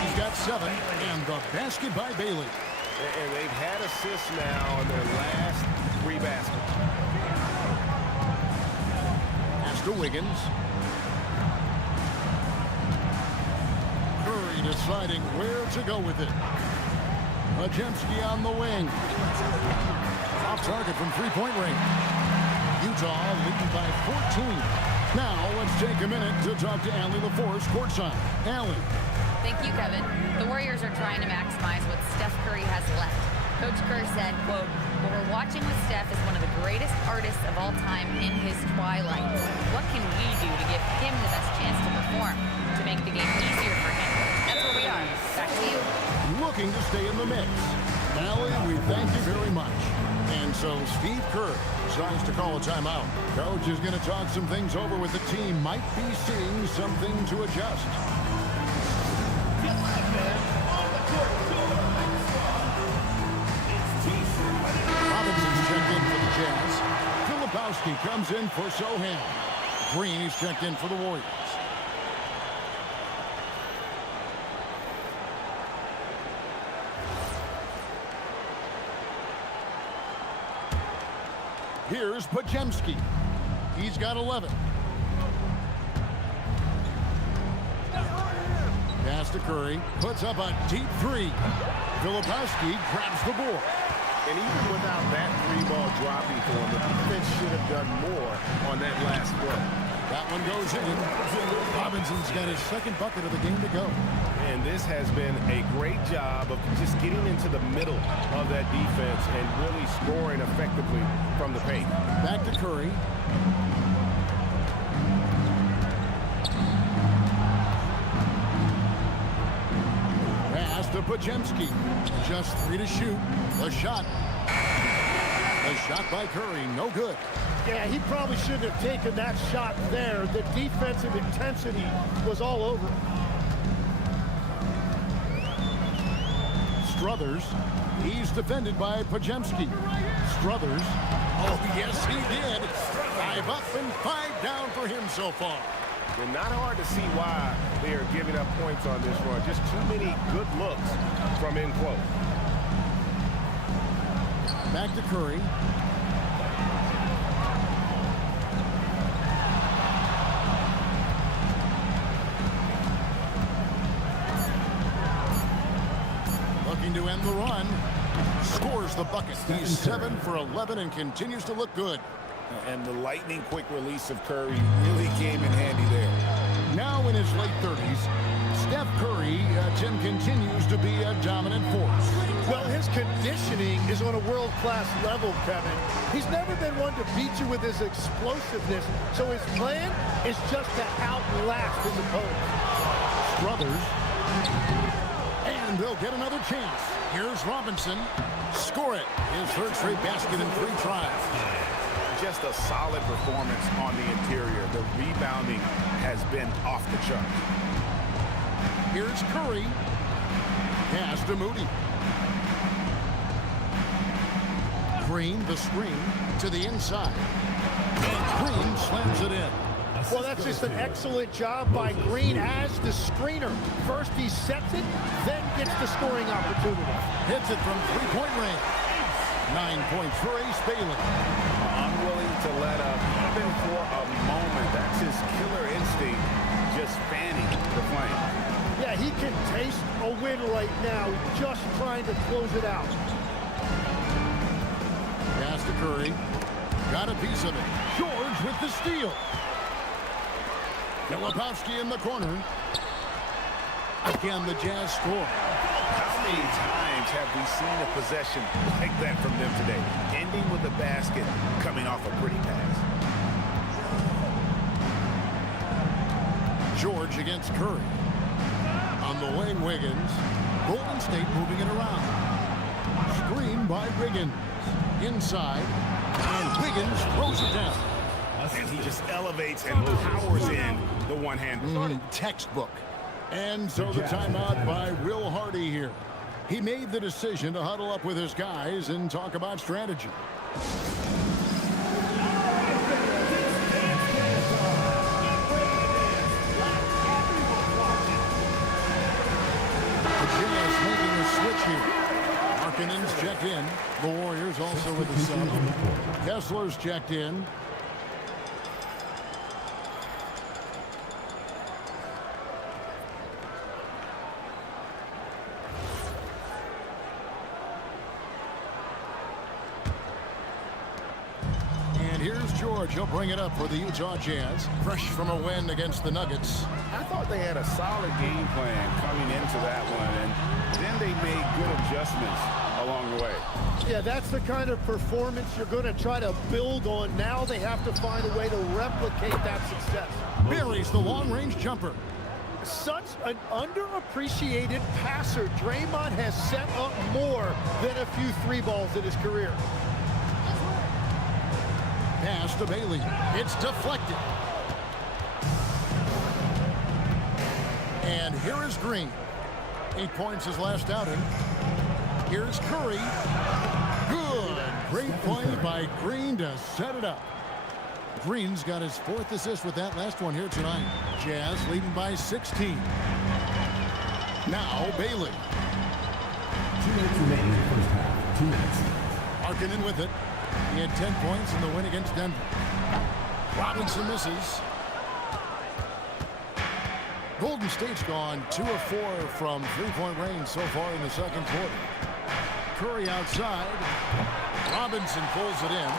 He's got 7. And the basket by Bailey. And they've had assists now on their last 3 baskets. Pass to Wiggins. Curry deciding where to go with it. Pajemski on the wing. Off target from 3-point range. Utah leading by 14. Now let's take a minute to talk to Allie LaForce courtside. Allie. Thank you, Kevin. The Warriors are trying to maximize what Steph Curry has left. Coach Kerr said, quote, "What we're watching with Steph is one of the greatest artists of all time in his twilight. What can we do to give him the best chance to perform, to make the game easier for him?" That's where we are. Back to you. Looking to stay in the mix. Allie, we thank you very much. And so Steve Kerr decides to call a timeout. Coach is going to talk some things over with the team. Might be seeing something to adjust. Robinson's checked in for the Jazz. Filipowski comes in for Sohan. Green is checked in for the Warriors. Here's Pajemski. He's got 11. Pass to Curry. Puts up a deep three. Filipowski grabs the board. And even without that three-ball dropping for him, the defense should have done more on that last play. That one goes in. Robinson's got his second bucket of the game to go. And this has been a great job of just getting into the middle of that defense and really scoring effectively from the paint. Back to Curry. Pass to Pajemski. Just 3 to shoot. The shot. The shot by Curry, no good. Yeah, he probably shouldn't have taken that shot there. The defensive intensity was all over. Strothers. He's defended by Pajemski. Strothers. Oh, yes, he did. 5 up and 5 down for him so far. And not hard to see why they are giving up points on this run. Just too many good looks from in close. Back to Curry. Looking to end the run. Scores the bucket. He's 7 for 11 and continues to look good. And the lightning quick release of Curry really came in handy there. Now in his late 30s, Steph Curry, Tim, continues to be a dominant force. Well, his conditioning is on a world-class level, Kevin. He's never been one to beat you with his explosiveness, so his plan is just to outlast his opponent. Strothers. And they'll get another chance. Here's Robinson. Score it. His third straight basket in 3 tries. Just a solid performance on the interior. The rebounding has been off the chart. Here's Curry. Pass to Moody. Green, the screen, to the inside. And Green slams it in. Well, that's just an excellent job by Green as the screener. First he sets it, then gets the scoring opportunity. Hits it from 3-point range. 9 points for Ace Bailey. Unwilling to let up even for a moment. That's his killer instinct, just fanning the flame. Yeah, he can taste a win right now, just trying to close it out. Pass to Curry. Got a piece of it. George with the steal. Filipowski in the corner. Again, the Jazz score. How many times have we seen a possession like that from them today? Ending with a basket, coming off a pretty pass. George against Curry. On the wing, Wiggins. Golden State moving it around. Screen by Wiggins. Inside. And Wiggins throws it down. And he just elevates and powers in the one-hander. Textbook. And so the timeout by Will Hardy here. He made the decision to huddle up with his guys and talk about strategy. The Jazz making a switch here. Markkanen's checked in. The Warriors also with the sub. Kessler's checked in. George, he'll bring it up for the Utah Jazz. Fresh from a win against the Nuggets. I thought they had a solid game plan coming into that one, and then they made good adjustments along the way. Yeah, that's the kind of performance you're going to try to build on. Now they have to find a way to replicate that success. Buries the long-range jumper. Such an underappreciated passer. Draymond has set up more than a few 3 balls in his career. Pass to Bailey. It's deflected. And here is Green. 8 points his last outing. Here's Curry. Good. Great play by Green to set it up. Green's got his 4th assist with that last one here tonight. Jazz leading by 16. Now Bailey. 2 minutes remaining in the first half. 2 minutes. Markkanen with it. He had 10 points in the win against Denver. Robinson misses. Golden State's gone 2 of 4 from three-point range so far in the second quarter. Curry outside. Robinson pulls it in.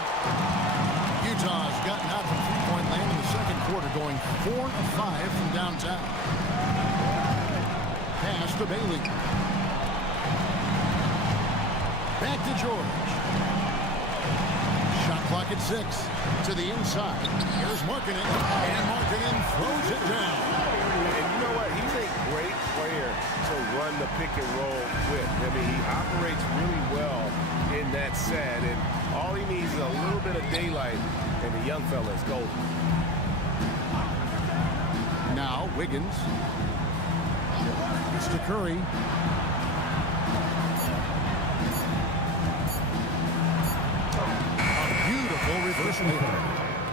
Utah's gotten out from three-point land in the second quarter, going 4 of 5 from downtown. Pass to Bailey. Back to George. Shot clock at 6. To the inside. Here's Markkanen. And Markkanen throws it down. And you know what? He's a great player to run the pick and roll with. I mean, he operates really well in that set. And all he needs is a little bit of daylight. And the young fella is golden. Now Wiggins. It's to Curry.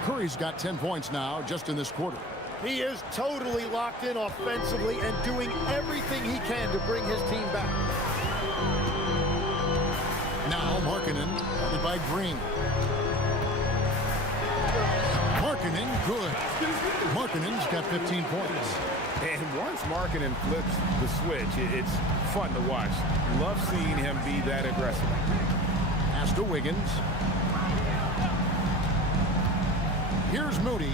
Curry's got 10 points now just in this quarter. He is totally locked in offensively and doing everything he can to bring his team back. Now Markkanen, guarded by Green. Markkanen, good. Markkanen's got 15 points. And once Markkanen flips the switch, it's fun to watch. Love seeing him be that aggressive. Pass to Wiggins. Here's Moody.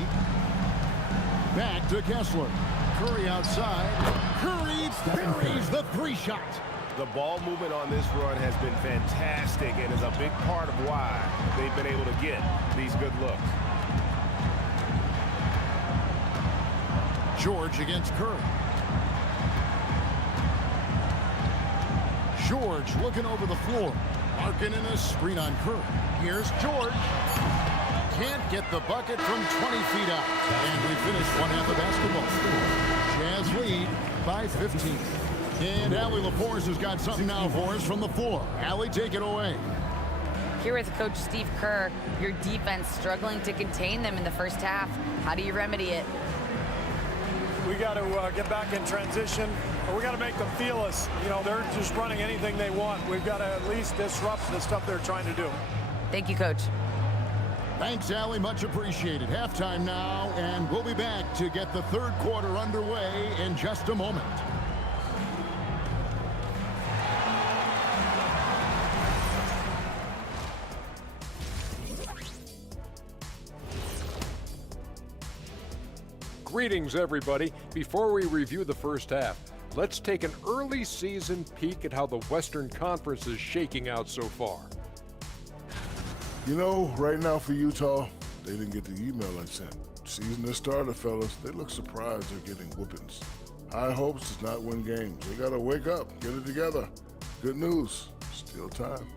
Back to Kessler. Curry outside. Curry buries the 3-shot. The ball movement on this run has been fantastic and is a big part of why they've been able to get these good looks. George against Curry. George looking over the floor. Markkanen a screen on Curry. Here's George. Can't get the bucket from 20 feet out. And we finish one half of basketball. Jazz lead by 15. And Allie LaForce has got something now for us from the floor. Allie, take it away. Here with Coach Steve Kerr, your defense struggling to contain them in the first half. How do you remedy it? We got to get back in transition, or we got to make them feel us. You know, they're just running anything they want. We've got to at least disrupt the stuff they're trying to do. Thank you, Coach. Thanks, Allie. Much appreciated. Halftime now, and we'll be back to get the third quarter underway in just a moment. Greetings, everybody. Before we review the first half, let's take an early season peek at how the Western Conference is shaking out so far. You know, right now for Utah, they didn't get the email I sent. Season has started, fellas. They look surprised they're getting whoopings. High hopes to not win games. They got to wake up, get it together. Good news, still time.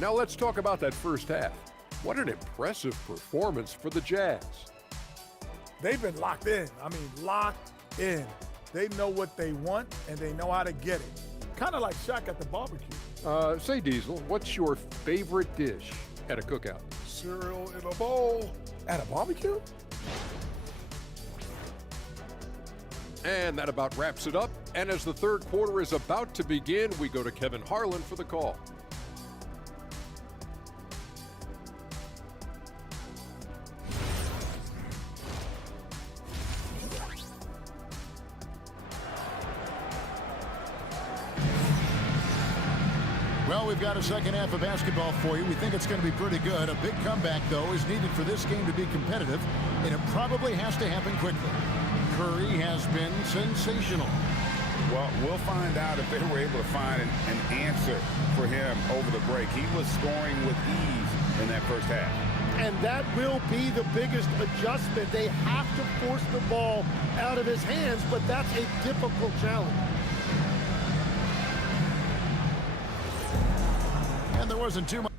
Now let's talk about that first half. What an impressive performance for the Jazz. They've been locked in. I mean, locked in. They know what they want, and they know how to get it. Kind of like Shaq at the barbecue. Say, Diesel, what's your favorite dish at a cookout? Cereal in a bowl. At a barbecue? And that about wraps it up. And as the third quarter is about to begin, we go to Kevin Harlan for the call. Well, we've got a second half of basketball for you. We think it's going to be pretty good. A big comeback, though, is needed for this game to be competitive, and it probably has to happen quickly. Curry has been sensational. Well, we'll find out if they were able to find an answer for him over the break. He was scoring with ease in that first half. And that will be the biggest adjustment. They have to force the ball out of his hands, but that's a difficult challenge. And there wasn't too much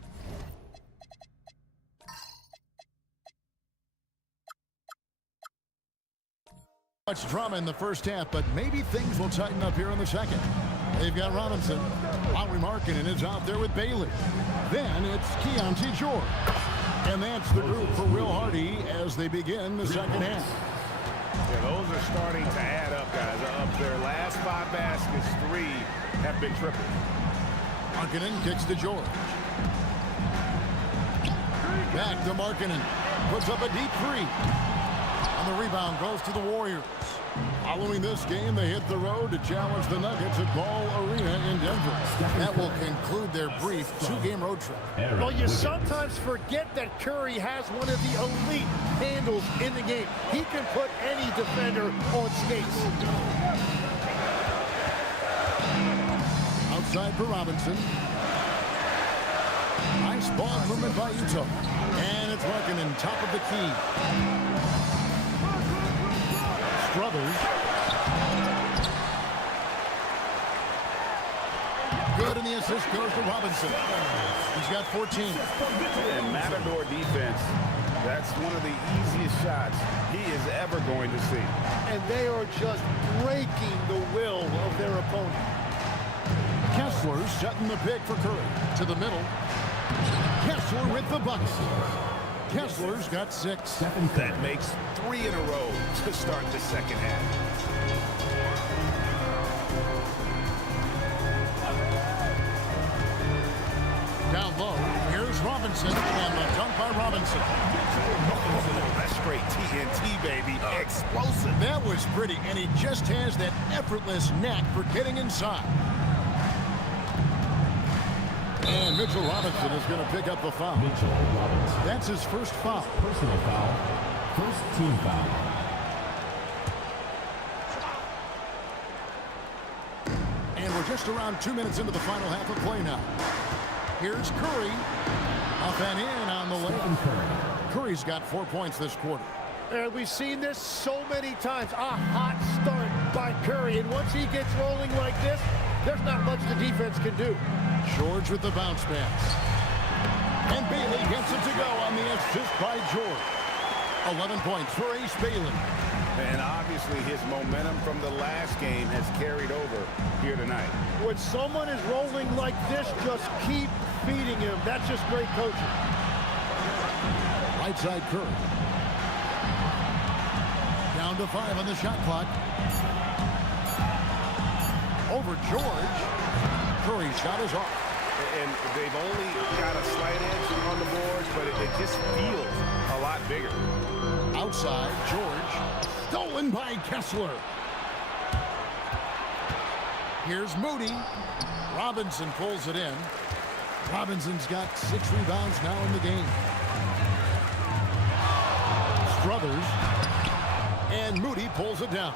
drama in the first half, but maybe things will tighten up here in the second. They've got Robinson. Lauri Markkanen is out there with Bailey. Then it's Keontae George. And that's the group for Will Hardy as they begin the second half. Yeah, those are starting to add up, guys. Up their last 5 baskets, 3 have been triple. Markkanen kicks to George. Back to Markkanen. Puts up a deep 3. And the rebound goes to the Warriors. Following this game, they hit the road to challenge the Nuggets at Ball Arena in Denver. That will conclude their brief 2-game road trip. Well, you sometimes forget that Curry has one of the elite handles in the game. He can put any defender on skates. Outside for Robinson. Nice ball movement by Utah. And it's working in top of the key. Strothers. Good, and the assist goes to Robinson. He's got 14. And Matador defense, that's one of the easiest shots he is ever going to see. And they are just breaking the will of their opponent. Kessler setting the pick for Curry. To the middle. Kessler with the bucket. Kessler's got 6. That makes 3 in a row to start the second half. Down low, here's Robinson, and the dunk by Robinson. Oh, that's straight TNT, baby. Explosive. That was pretty, and he just has that effortless knack for getting inside. And Mitchell Robinson is going to pick up the foul. Mitchell Robinson. That's his first foul. Personal foul. First team foul. And we're just around 2 minutes into the final half of play now. Here's Curry. Up and in on the lane. Curry's got 4 points this quarter. And we've seen this so many times. A hot start by Curry. And once he gets rolling like this, there's not much the defense can do. George with the bounce pass. And Bailey gets it to go on the assist by George. 11 points for Ace Bailey. And obviously his momentum from the last game has carried over here tonight. When someone is rolling like this, just keep feeding him. That's just great coaching. Right side Curry. Down to 5 on the shot clock. Over George. Curry's shot is off. And they've only got a slight edge on the boards, but it just feels a lot bigger. Outside, George. Stolen by Kessler. Here's Moody. Robinson pulls it in. Robinson's got 6 rebounds now in the game. Strothers. And Moody pulls it down.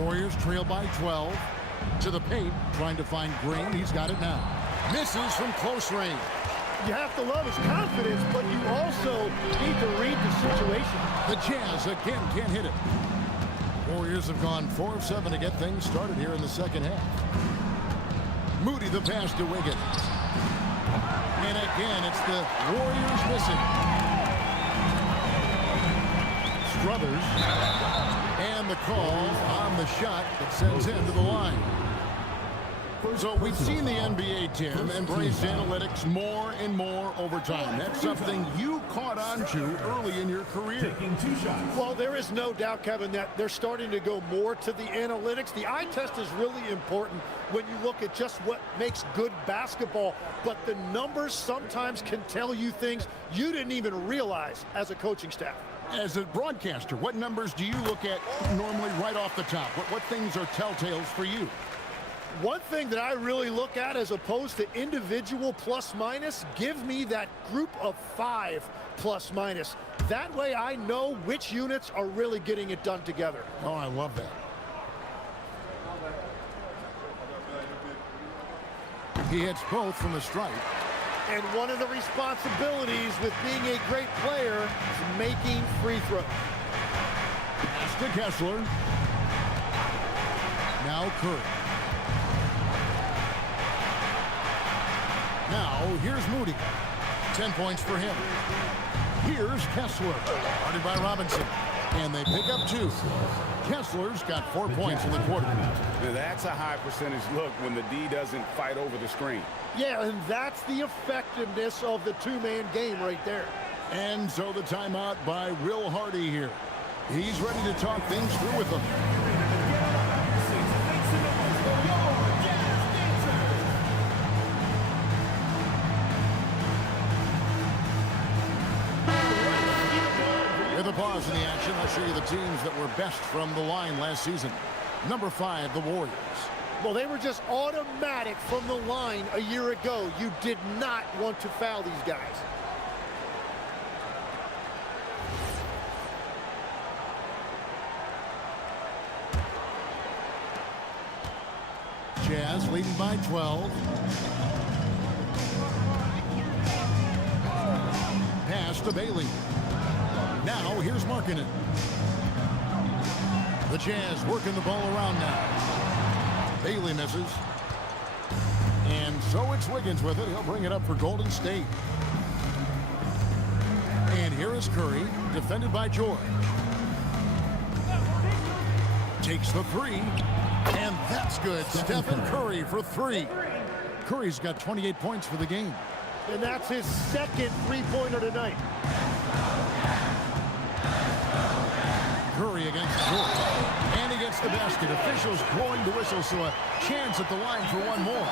Warriors trail by 12. To the paint, trying to find Green. He's got it now. Misses from close range. You have to love his confidence, but you also need to read the situation. The Jazz again can't hit it. Warriors have gone 4 of 7 to get things started here in the second half. Moody the pass to Wiggins. And again, it's the Warriors missing. Strothers. And the call on the shot that sends him to the line. So we've seen the NBA, Tim, embrace analytics more and more over time. That's something you caught on to early in your career. Taking 2 shots. Well, there is no doubt, Kevin, that they're starting to go more to the analytics. The eye test is really important when you look at just what makes good basketball. But the numbers sometimes can tell you things you didn't even realize as a coaching staff. As a broadcaster, what numbers do you look at normally right off the top? What things are telltales for you? One thing that I really look at as opposed to individual plus minus, give me that group of 5 plus minus. That way I know which units are really getting it done together. Oh, I love that. He hits both from the stripe. And one of the responsibilities with being a great player is making free throws. Pass to Kessler. Now Curry. Now here's Moody. 10 points for him. Here's Kessler. Guarded by Robinson. And they pick up 2. Kessler's got 4 points in the quarter. Now that's a high percentage look when the D doesn't fight over the screen. Yeah, and that's the effectiveness of the 2-man game right there. And so the timeout by Will Hardy here. He's ready to talk things through with them. With a pause in the action. I'll show you the teams that were best from the line last season. Number 5, the Warriors. Well, they were just automatic from the line a year ago. You did not want to foul these guys. Jazz leading by 12. Pass to Bailey. Now here's Markkanen. The Jazz working the ball around now. Bailey misses. And so it's Wiggins with it. He'll bring it up for Golden State. And here is Curry, defended by George. Takes the three. And that's good. Stephen Curry for 3. Curry's got 28 points for the game. And that's his second three-pointer tonight. Curry against George. And he gets the basket. Officials blowing the whistle, so a chance at the line for one more.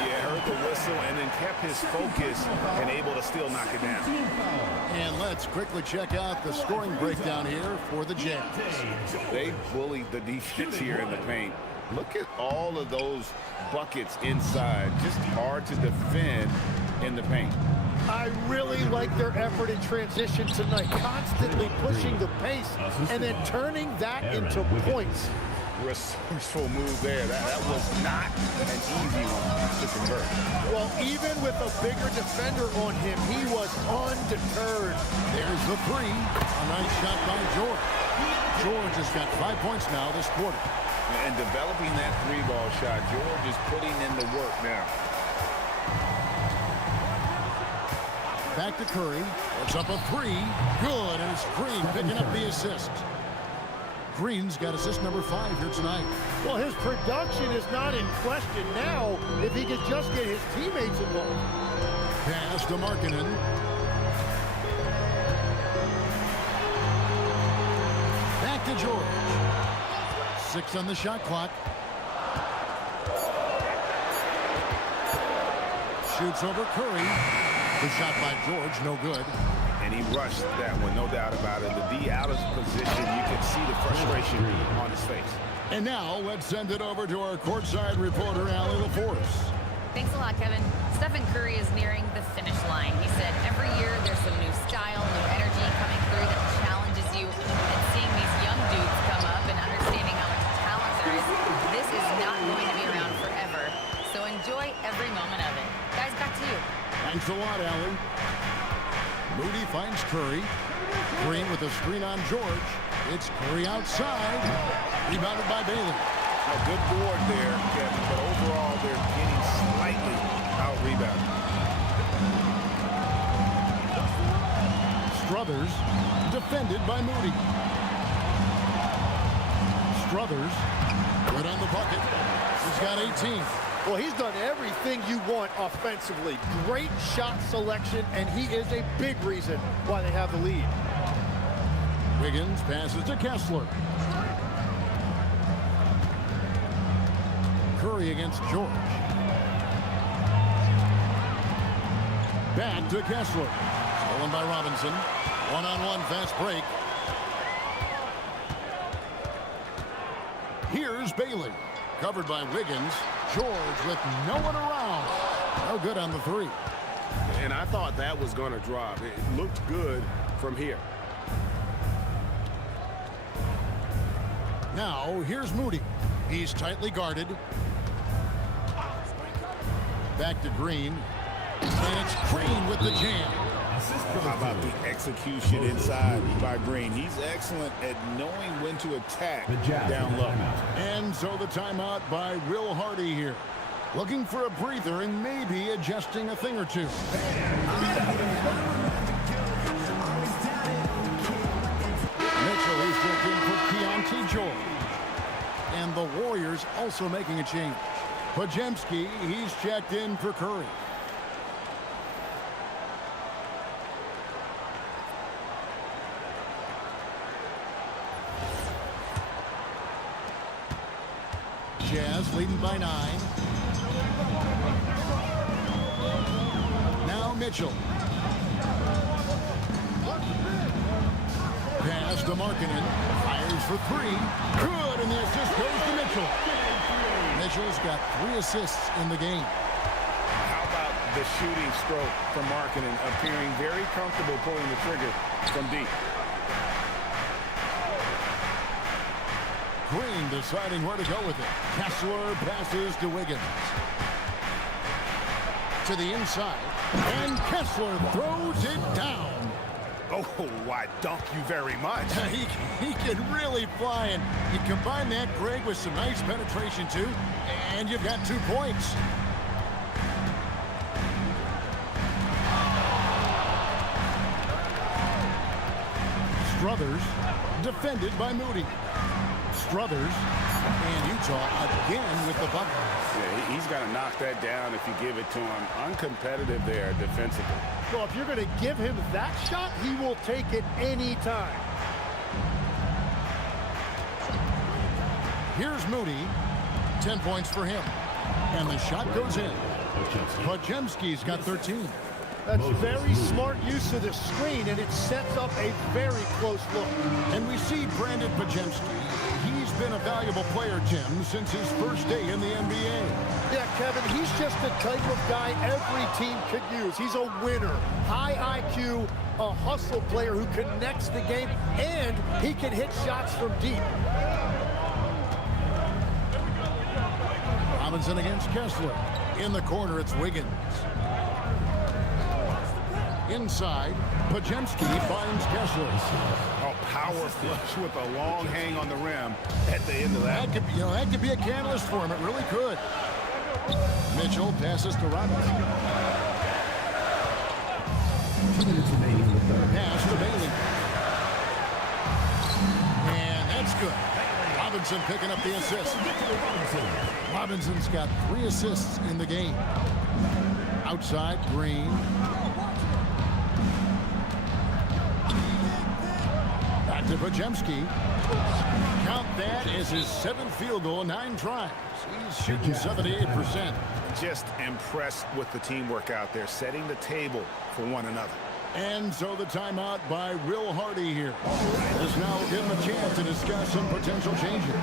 Yeah, heard the whistle and then kept his focus and able to still knock it down. And let's quickly check out the scoring breakdown here for the Jazz. They bullied the defense here in the paint. Look at all of those buckets inside. Just hard to defend in the paint. I really like their effort in transition tonight, constantly pushing the pace and then turning that into points. Resourceful move there. That was not an easy one to convert. Well, even with a bigger defender on him, he was undeterred. There's the three. A nice shot by George. George has got 5 points now this quarter. And developing that three-ball shot, George is putting in the work now. Back to Curry. It's up a 3. Good, and it's Green picking up the assist. Green's got assist number 5 here tonight. Well, his production is not in question now if he could just get his teammates involved. Pass to Markkanen. Back to George. 6 on the shot clock. Shoots over Curry. The shot by George, no good. And he rushed that one, no doubt about it. The D out of position, you can see the frustration on his face. And now let's send it over to our courtside reporter, Allie LaForce. Thanks a lot, Kevin. Stephen Curry is nearing the finish line. He said every year there's some new style, new energy coming through that challenges you. And seeing these young dudes come up and understanding how much talent there is, this is not going to be around forever. So enjoy every moment of it. Guys, back to you. Thanks a lot, Allie. Moody finds Curry. Green with a screen on George. It's Curry outside. Rebounded by Bailey. A good board there, Kevin, but overall they're getting slightly out-rebounded. Strothers defended by Moody. Strothers right on the bucket. He's got 18. Well, he's done everything you want offensively. Great shot selection, and he is a big reason why they have the lead. Wiggins passes to Kessler. Curry against George. Back to Kessler. Stolen by Robinson. One-on-one fast break. Here's Bailey. Covered by Wiggins. George with no one around. No good on the 3. And I thought that was going to drop. It looked good from here. Now, here's Moody. He's tightly guarded. Back to Green. And it's Green with the jam. How about the execution inside by Green? He's excellent at knowing when to attack down low. And so the timeout by Will Hardy here. Looking for a breather and maybe adjusting a thing or two. Mitchell is checked in for Keontae George. And the Warriors also making a change. Podziemski, he's checked in for Curry. Jazz leading by 9. Now Mitchell. to Markkanen. Fires for three. Good, and the assist goes to Mitchell. Mitchell's got 3 assists in the game. How about the shooting stroke from Markkanen, appearing very comfortable pulling the trigger from deep. Green deciding where to go with it. Kessler passes to Wiggins. To the inside. And Kessler throws it down. Oh, I dunk you very much. He can really fly, and you combine that, Greg, with some nice penetration, too, and you've got 2 points. Strothers defended by Moody. Strothers and Utah again with the bucket. Yeah, he's got to knock that down if you give it to him. Uncompetitive there defensively. Well, if you're going to give him that shot, he will take it any time. Here's Moody. 10 points for him. And the shot goes in. Podziemski's got 13. That's very smart use of the screen, and it sets up a very close look. And we see Brandon Podziemski. He's been a valuable player, Tim, since his first day in the NBA. Yeah, Kevin, he's just the type of guy every team could use. He's a winner, high IQ, a hustle player who connects the game, and he can hit shots from deep. Robinson against Kessler. In the corner, it's Wiggins. Inside, Podziemski finds Kessler. Oh, power flush with a long hang on the rim at the end of that. That could be a catalyst for him. It really could. Mitchell passes to Robinson. 2 minutes remaining in the third. Pass to Bailey. And that's good. Robinson picking up the assist. Robinson's got 3 assists in the game. Outside, Green. Back to Podziemski. Count that as his 7th field goal, 9 tries. He's shooting 78%. Just impressed with the teamwork out there, setting the table for one another. And so the timeout by Will Hardy here. This now will give him a chance to discuss some potential changes.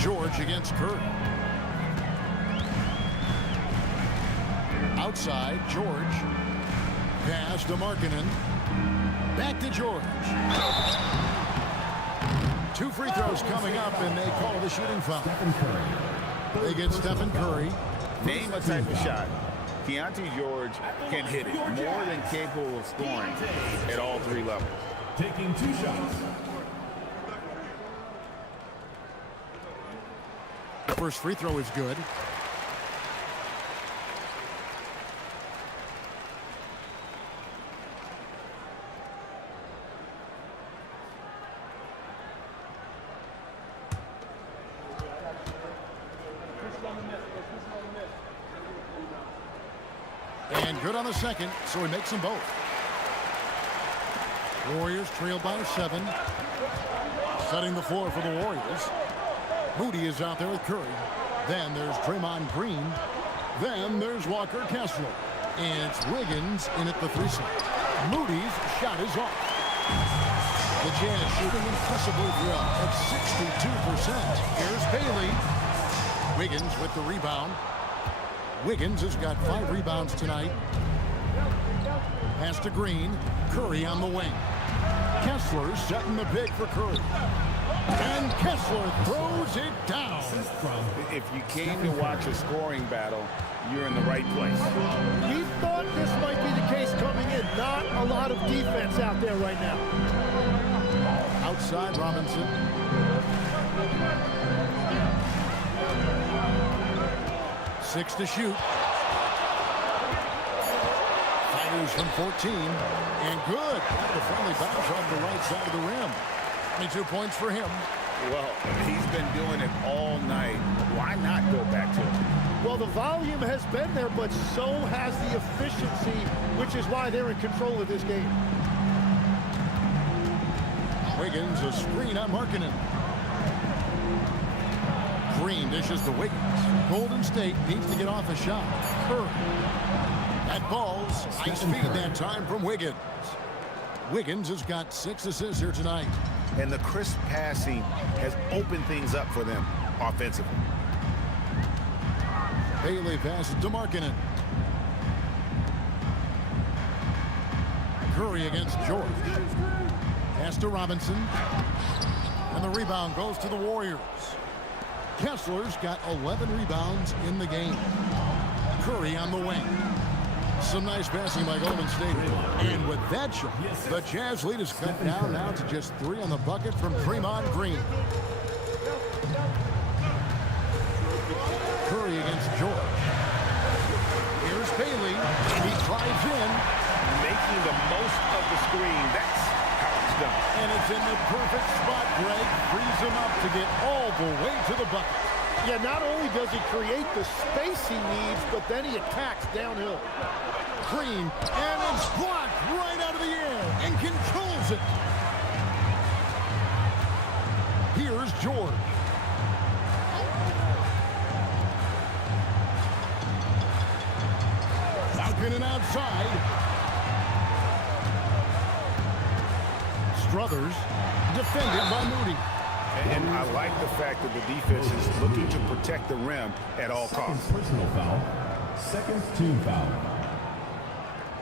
George against Curry. Outside, George. Pass to Markkanen. Back to George. 2 free throws coming up, and they call the shooting foul. They get Stephen Curry. Name a type of shot Keontae George can hit it. More than capable of scoring at all 3 levels. Taking 2 shots. The first free throw is good. And good on the second, so he makes them both. Warriors trail by 7. Setting the floor for the Warriors. Moody is out there with Curry. Then there's Draymond Green. Then there's Walker Kessler. And it's Wiggins in at the 3 slot. Moody's shot is off. The Jazz shooting impressively well at 62%. Here's Bailey. Wiggins with the rebound. Wiggins has got 5 rebounds tonight. Pass to Green. Curry on the wing. Kessler setting the pick for Curry. And Kessler throws it down. If you came to watch a scoring battle, you're in the right place. We thought this might be the case coming in. Not a lot of defense out there right now. Outside Robinson. Six to shoot. Fires from 14. And good. The friendly bounce on the right side of the rim. 22 points for him. Well, he's been doing it all night. Why not go back to it? Well, the volume has been there, but so has the efficiency, which is why they're in control of this game. Wiggins, a screen on Markkanen. Green dishes to Wiggins. Golden State needs to get off a shot. Curry. That ball's ice speed that time from Wiggins. Wiggins has got 6 assists here tonight. And the crisp passing has opened things up for them offensively. Bailey passes to Markkanen. Curry against George. Pass to Robinson. And the rebound goes to the Warriors. Kessler's got 11 rebounds in the game. Curry on the wing. Some nice passing by Golden State. And with that shot, the Jazz lead is cut down now to just 3 on the bucket from Draymond Green. Curry against George. Here's Bailey. He drives in. Making the most of the screen. That's how it's done. And it's in the perfect spot, Greg. Frees him up to get all the way to the bucket. Yeah, not only does he create the space he needs, but then he attacks downhill. Green, and it's blocked right out of the air and controls it. Here's George. Markkanen outside. Strothers defended by Moody. And I like the fact that the defense is looking to protect the rim at all costs. Personal foul. Second team foul.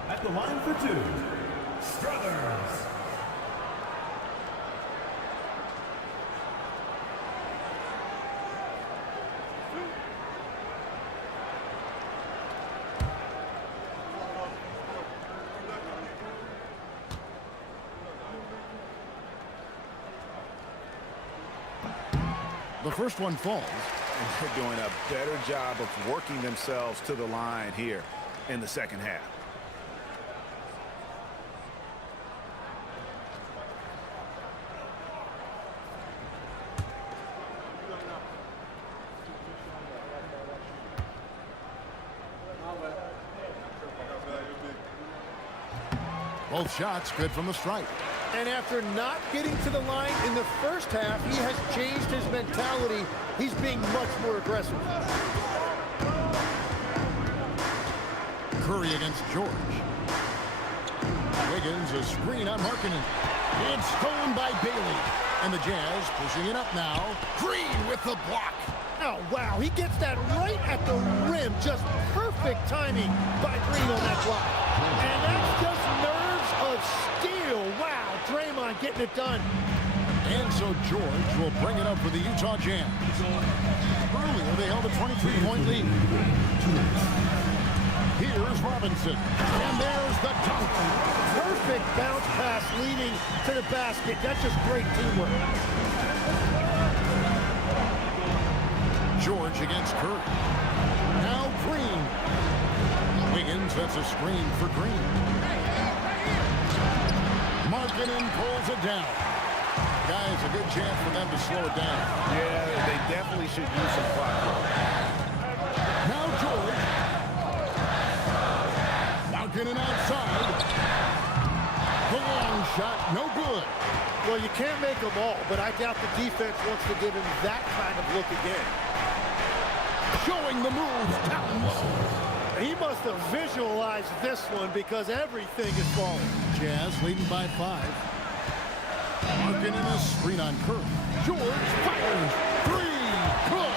At the line for 2, Strothers. The first one falls. And they're doing a better job of working themselves to the line here in the second half. Both shots good from the stripe. And after not getting to the line in the first half, he has changed his mentality. He's being much more aggressive. Curry against George. Wiggins, a screen on Markkanen. It's stolen by Bailey. And the Jazz pushing it up now. Green with the block. Oh, wow. He gets that right at the rim. Just perfect timing by Green on that block. And that's just nerves of steel. Wow. Draymond getting it done. And so George will bring it up for the Utah Jazz. Earlier, they held a 23-point lead. Here's Robinson. And there's the dunk. Perfect bounce pass leading to the basket. That's just great teamwork. George against Curry. Now Green. Wiggins, that's a screen for Green. Markkanen pulls it down. Guys, a good chance for them to slow it down. Yeah, they definitely should use some clock. Now George. Markkanen outside. The long shot, no good. Well, you can't make them all, but I doubt the defense wants to give him that kind of look again. Showing the moves, Towns. He must have visualized this one because everything is falling. Jazz leading by 5. Marking in a screen on Curry. George fires. 3. Good.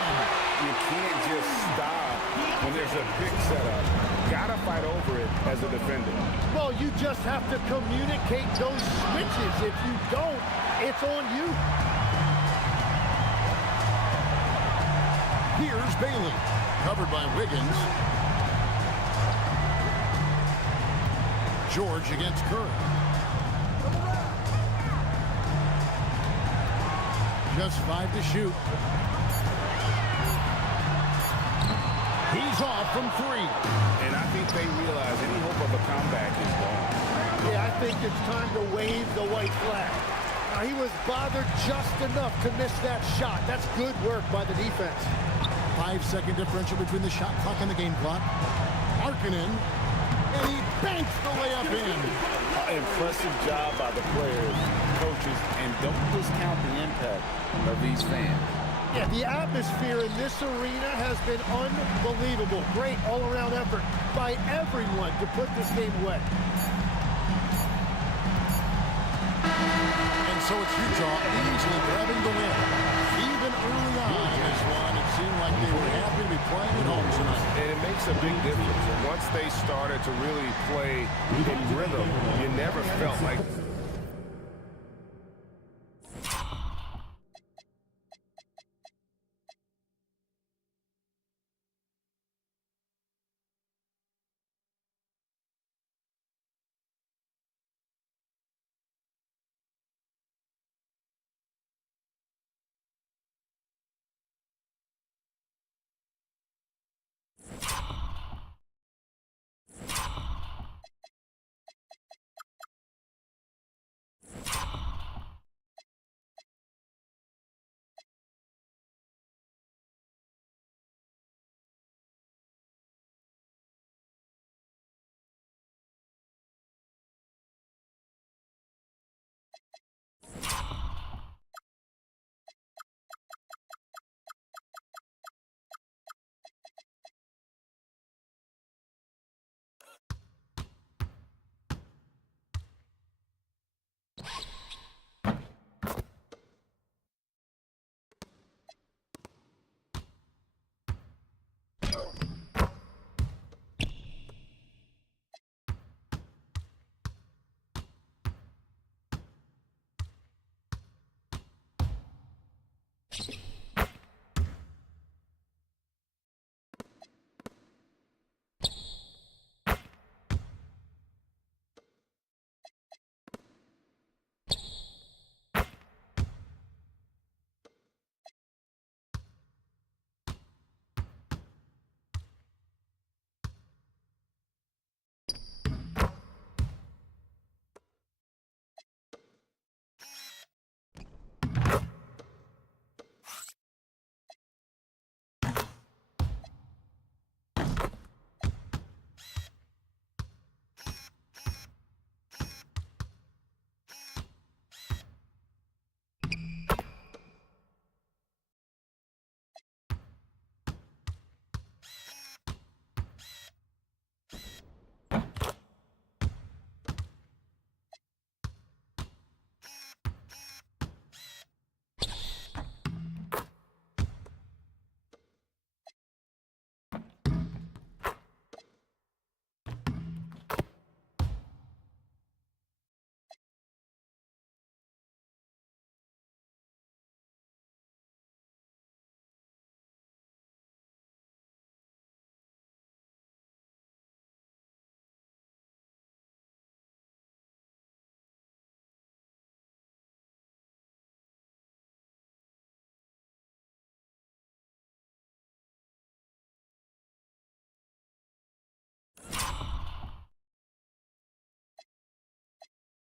You can't just stop when there's a big setup. Gotta fight over it as a defender. Well, you just have to communicate those switches. If you don't, it's on you. Here's Bailey. Covered by Wiggins. George against Curry. Just 5 to shoot. He's off from 3. And I think they realize any hope of a comeback is gone. Yeah, I think it's time to wave the white flag. Now, he was bothered just enough to miss that shot. That's good work by the defense. 5-second differential between the shot clock and the game clock. Markkanen, and he banks the layup in. Impressive job by the players, coaches, and don't discount the impact of these fans. Yeah, the atmosphere in this arena has been unbelievable. Great all-around effort by everyone to put this game away. And so it's Utah easily grabbing the win. Even early on in this one, it seemed like they were happy to be playing at home tonight. And it makes a big difference. Once they started to really play in rhythm, you never felt like...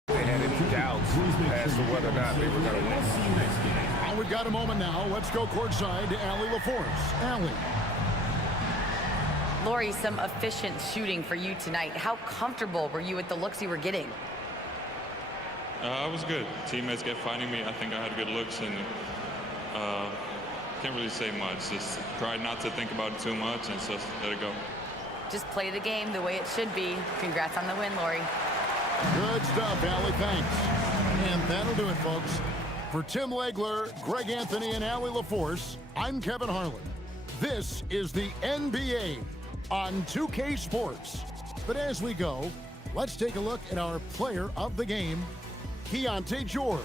They had any doubts as to whether or not they were going to win. We've got a moment now. Let's go courtside to Allie LaForce. Allie. Lori, some efficient shooting for you tonight. How comfortable were you with the looks you were getting? I was good. Teammates kept finding me. I think I had good looks, and can't really say much. Just try not to think about it too much and just let it go. Just play the game the way it should be. Congrats on the win, Lori. Good stuff, Allie. Thanks. And that'll do it, folks. For Tim Legler, Greg Anthony, and Allie LaForce, I'm Kevin Harlan. This is the NBA on 2K Sports. But as we go, let's take a look at our player of the game, Keontae George.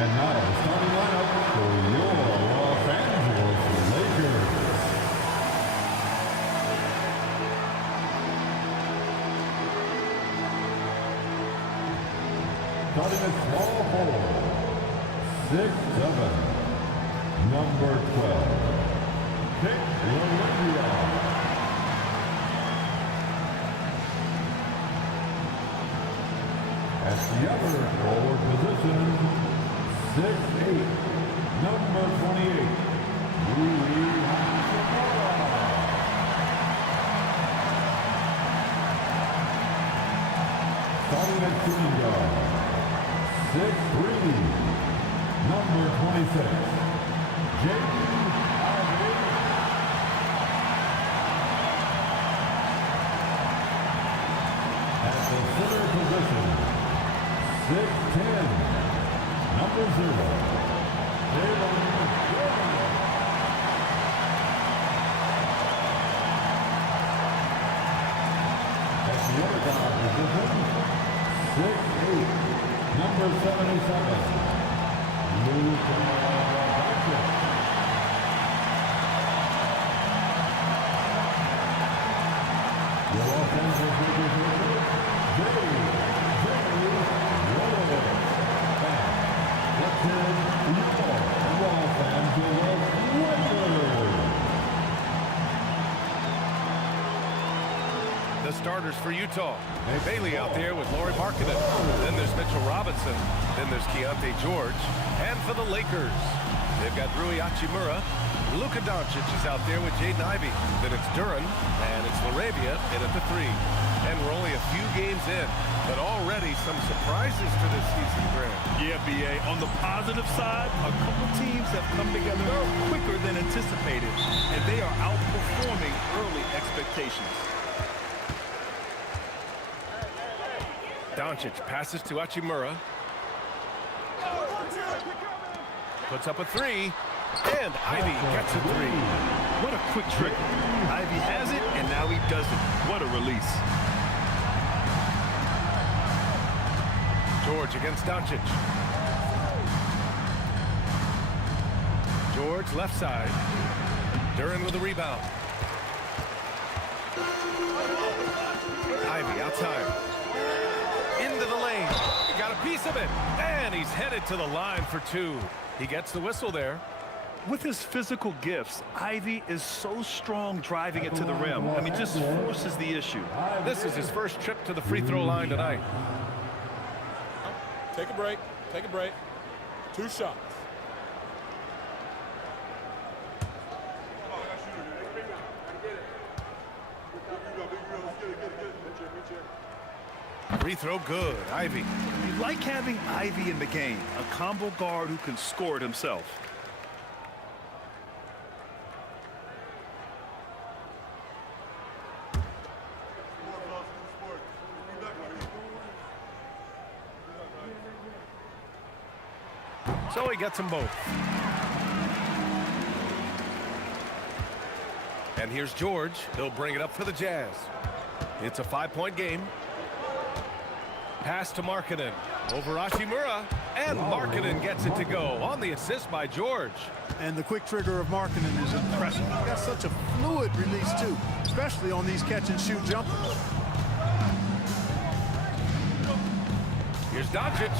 And now the starting lineup for your Los Angeles Lakers. Starting at small forward, 6'7", number 12, Dick Laurentiis. At the other forward position, 6'8", number 28, Louis starting at shooting guard, 6'3", number 26, J.D. At the center position, 6'10", number 0, Jalen Jordan. At the other guard position, 6'8", number 77, Luka Doncic. Your Los Angeles Lakers The starters for Utah. Bailey out there with Lauri Markkanen. Then there's Mitchell Robinson. Then there's Keontae George. And for the Lakers, they've got Rui Hachimura. Luka Doncic is out there with Jaden Ivey. Then it's Duren, and it's Laravia in at the 3. And we're only a few games in, but already some surprises for this season, Grant. Yeah, B.A. On the positive side, a couple teams have come together quicker than anticipated, and they are outperforming early expectations. Doncic passes to Hachimura. Puts up a 3. And Ivy gets a 3. What a quick trick. Ivy has it, and now he doesn't. What a release. George against Doncic. George left side. Duren with a rebound. Ivy outside. Into the lane. He got a piece of it. And he's headed to the line for 2. He gets the whistle there. With his physical gifts, Ivy is so strong driving it to the rim. I mean, just forces the issue. This is his first trip to the free throw line tonight. Take a break. Take a break. 2 shots. Free throw good. Ivy. You like having Ivy in the game, a combo guard who can score it himself. So he gets them both. And here's George. He'll bring it up for the Jazz. It's a 5-point game. Pass to Markkanen. Over Hachimura. And Markkanen gets it to go on the assist by George. And the quick trigger of Markkanen is impressive. He's got such a fluid release, too, especially on these catch-and-shoot jumpers. Here's Doncic.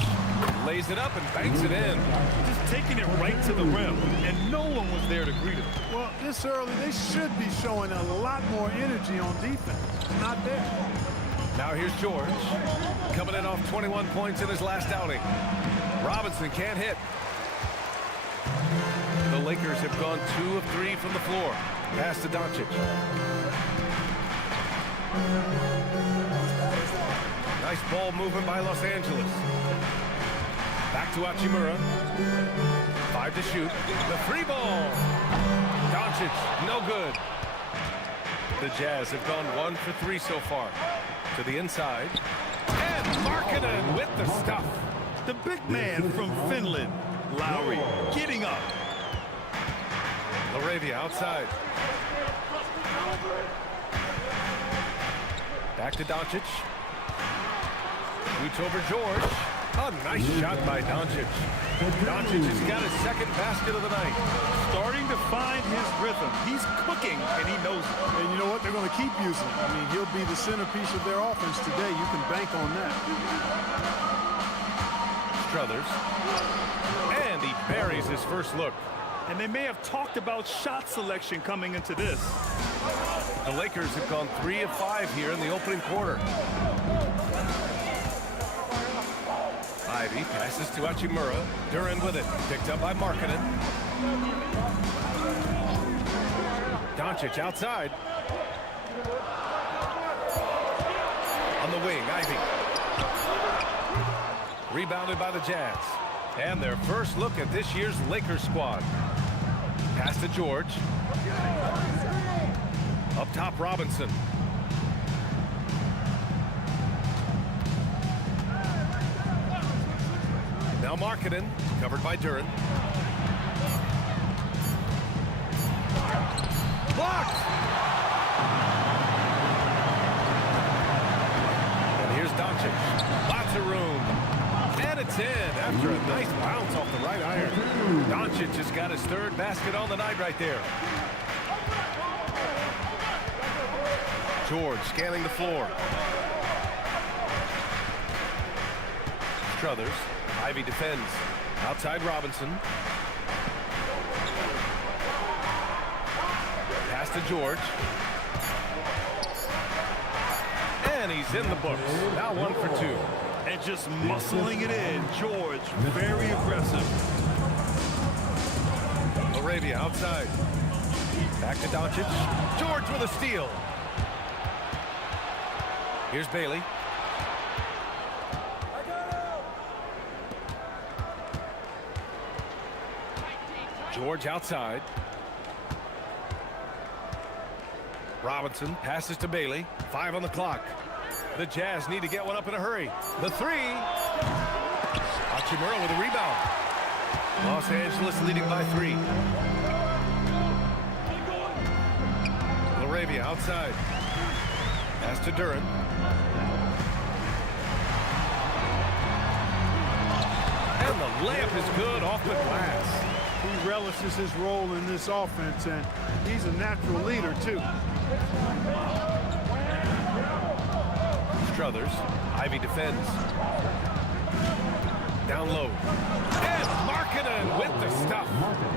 Lays it up and banks it in. Just taking it right to the rim, and no one was there to greet him. Well, this early, they should be showing a lot more energy on defense. It's not there. Now here's George. Coming in off 21 points in his last outing. Robinson can't hit. The Lakers have gone 2 of 3 from the floor. Pass to Doncic. Nice ball movement by Los Angeles. Back to Hachimura. 5 to shoot. The 3 ball. Doncic, no good. The Jazz have gone 1 for 3 so far. To the inside. And Markkanen with the stuff. The big man from Finland, Lowry, getting up. Laravia outside. Back to Doncic. Shoots over George. A A nice shot by Doncic. Doncic has got his second basket of the night. Starting to find his rhythm. He's cooking, and he knows it. And you know what? They're going to keep using it. I mean, he'll be the centerpiece of their offense today. You can bank on that. Strothers. And he buries his first look. And they may have talked about shot selection coming into this. The Lakers have gone 3 of 5 here in the opening quarter. Ivy passes to Hachimura. Duran with it. Picked up by Markkanen. Doncic outside. On the wing, Ivy. Rebounded by the Jazz. And their first look at this year's Lakers squad. Pass to George. Up top, Robinson. Now Markkanen, covered by Duran. Blocked! And here's Doncic. Lots of room. And it's in after a nice bounce off the right iron. Doncic has got his third basket on the night right there. George scanning the floor. Strothers. Ivy defends. Outside Robinson. Pass to George. And he's in the books. Now 1 for 2. And just muscling it in. George, very aggressive. Laravia outside. Back to Doncic. George with a steal. Here's Bailey. George outside. Robinson passes to Bailey. 5 on the clock. The Jazz need to get one up in a hurry. The three. Hachimura with a rebound. Los Angeles leading by 3. Laravia outside. Pass to Duran. And the layup is good off the glass. He relishes his role in this offense, and he's a natural leader, too. Strothers. Ivy defends. Down low. And Markkanen with the stuff.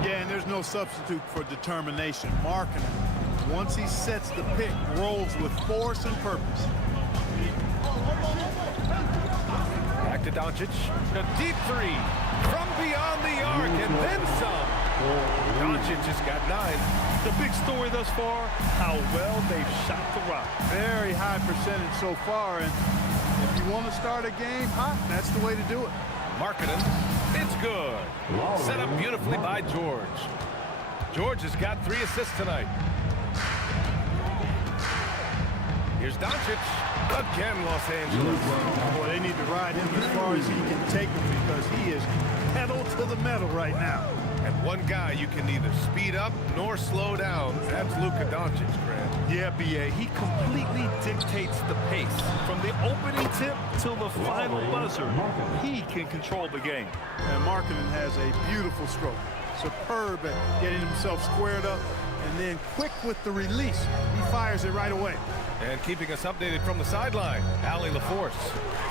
Yeah, and there's no substitute for determination. Markkanen, once he sets the pick, rolls with force and purpose. Back to Doncic. A deep 3 from beyond the arc and then some. Doncic just got 9. The big story thus far, how well they've shot the rock. Very high percentage so far, and if you want to start a game hot, that's the way to do it. Markkanen, it's good. Set up beautifully by George. George has got 3 assists tonight. Here's Doncic. Again, Los Angeles. Boy, they need to ride him as far as he can take him because he is pedal to the metal right now. And one guy you can neither speed up nor slow down. That's Luka Doncic, Grant. Yeah, B.A. He completely dictates the pace. From the opening tip till the final buzzer, he can control the game. And Markkanen has a beautiful stroke. Superb at getting himself squared up and then quick with the release. He fires it right away. And keeping us updated from the sideline, Allie LaForce.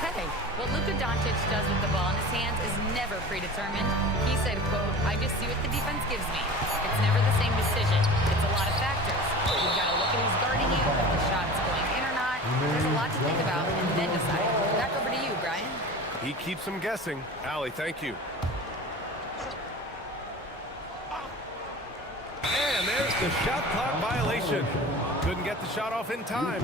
Hey, what Luka Doncic does with the ball in his hands is never predetermined. He said, quote, "I just see what the defense gives me. It's never the same decision. It's a lot of factors. You've got to look at who's guarding you, if the shot's going in or not. There's a lot to think about and then decide." Back over to you, Brian. He keeps them guessing. Allie, thank you. And there's the shot clock violation. Couldn't get the shot off in time.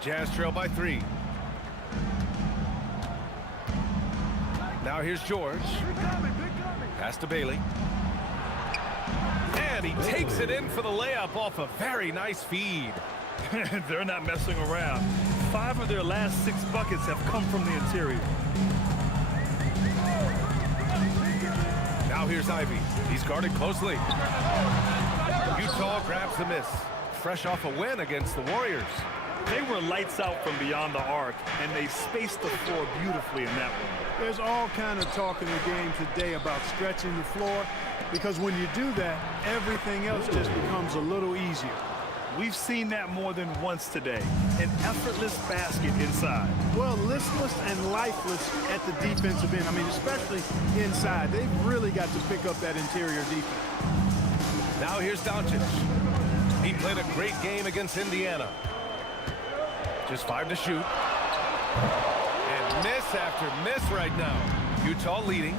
Jazz trail by 3. Now here's George. Pass to Bailey. And he takes it in for the layup off a very nice feed. They're not messing around. 5 of their last 6 buckets have come from the interior. Now here's Ivy. He's guarded closely. Utah grabs the miss. fresh off a win against the Warriors. They were lights out from beyond the arc, and they spaced the floor beautifully in that one. There's all kind of talk in the game today about stretching the floor, because when you do that, everything else just becomes a little easier. We've seen that more than once today. An effortless basket inside. Well, listless and lifeless at the defensive end. I mean, especially inside. They've really got to pick up that interior defense. Now here's Doncic. He played a great game against Indiana. Just 5 to shoot. And miss after miss right now. Utah leading.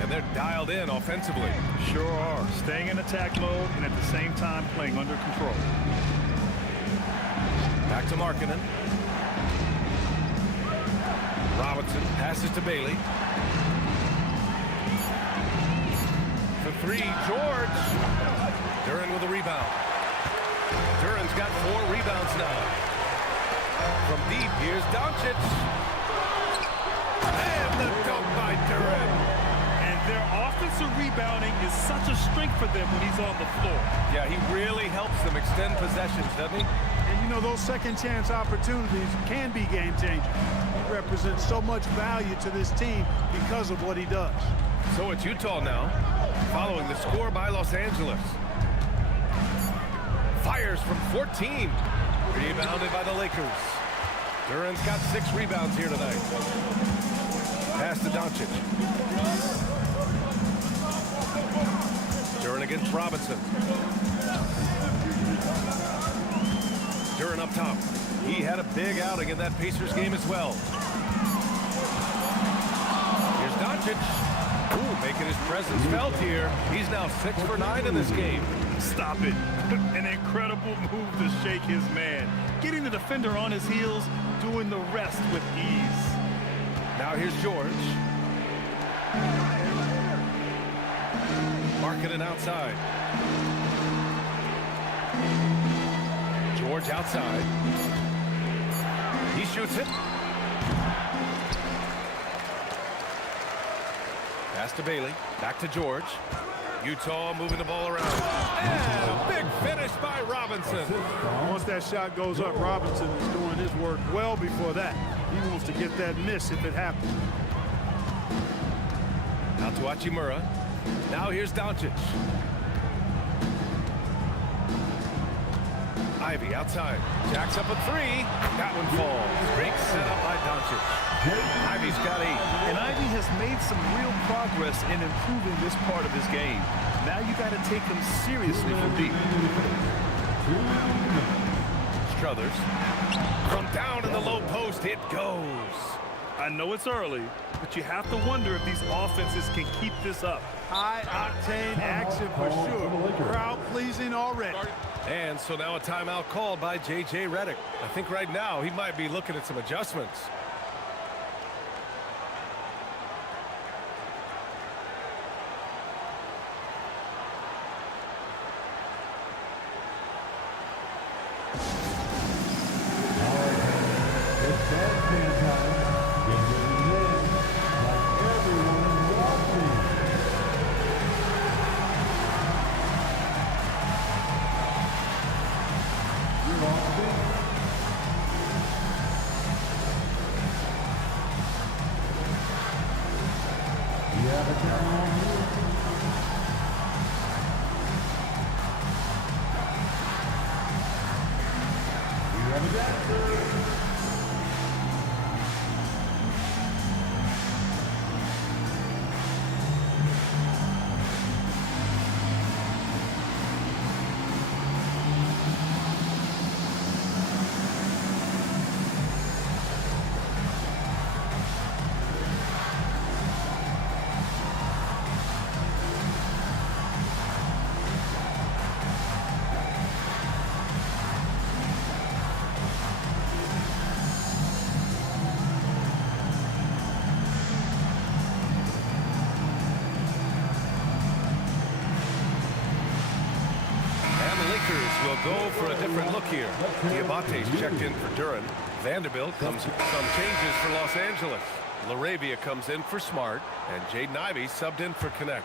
And they're dialed in offensively. Sure are. Staying in attack mode and at the same time playing under control. Back to Markkanen. Robinson passes to Bailey. For 3, George. Duren with a rebound. Duren's got 4 rebounds now. From deep, here's Doncic. And the dunk by Duren. And their offensive rebounding is such a strength for them when he's on the floor. Yeah, he really helps them extend possessions, doesn't he? And you know, those second chance opportunities can be game changers. He represents so much value to this team because of what he does. So it's Utah now, following the score by Los Angeles. Fires from 14. Rebounded by the Lakers. Duren's got 6 rebounds here tonight. Pass to Doncic. Duren against Robinson. Duren up top. He had a big outing in that Pacers game as well. Here's Doncic. Ooh, making his presence felt here. He's now 6 for 9 in this game. Stop it. An incredible move to shake his man. Getting the defender on his heels, doing the rest with ease. Now here's George. Markkanen outside. George outside. He shoots it. Pass to Bailey. Back to George. Utah moving the ball around. And a big finish by Robinson. Once that shot goes up, Robinson is doing his work well before that. He wants to get that miss if it happens. Out to Hachimura. Now here's Doncic. Ivy outside. Jacks up a 3. That one falls. Great setup by Doncic. Ivy's got 8. And Ivy has made some real progress in improving this part of his game. Now you got to take him seriously from deep. Strothers. From down in the low post, it goes. I know it's early, but you have to wonder if these offenses can keep this up. High-octane action for sure. Crowd-pleasing already. And so now a timeout called by J.J. Redick. I think right now he might be looking at some adjustments. Will go for a different look here. Diabate's checked in for Duren. Vanderbilt comes with some changes for Los Angeles. LaRavia comes in for Smart, and Jaden Ivey subbed in for Connect.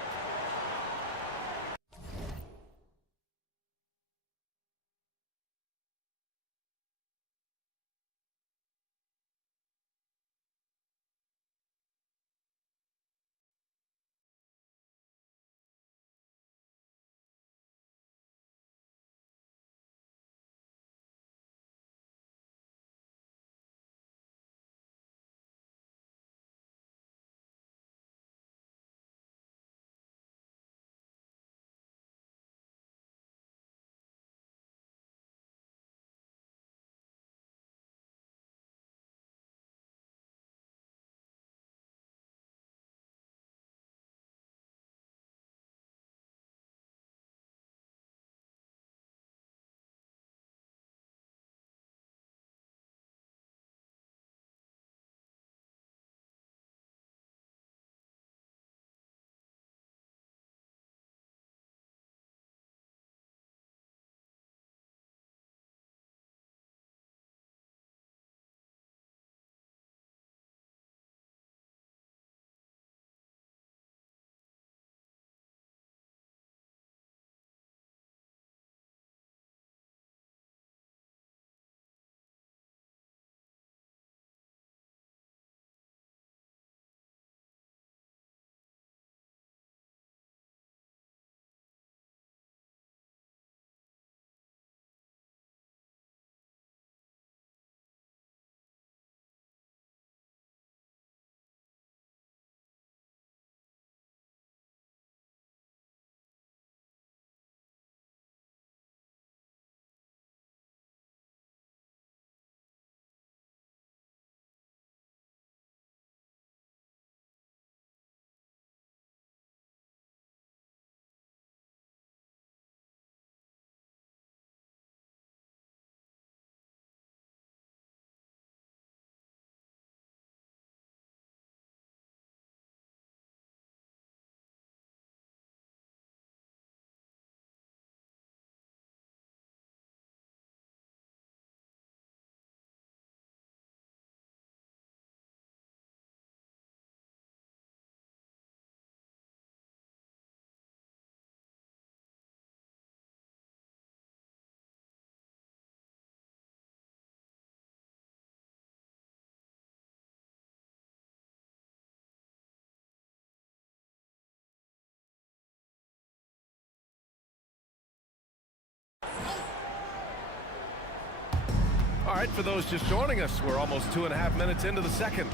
right, for those just joining us, we're almost 2.5 minutes into the second.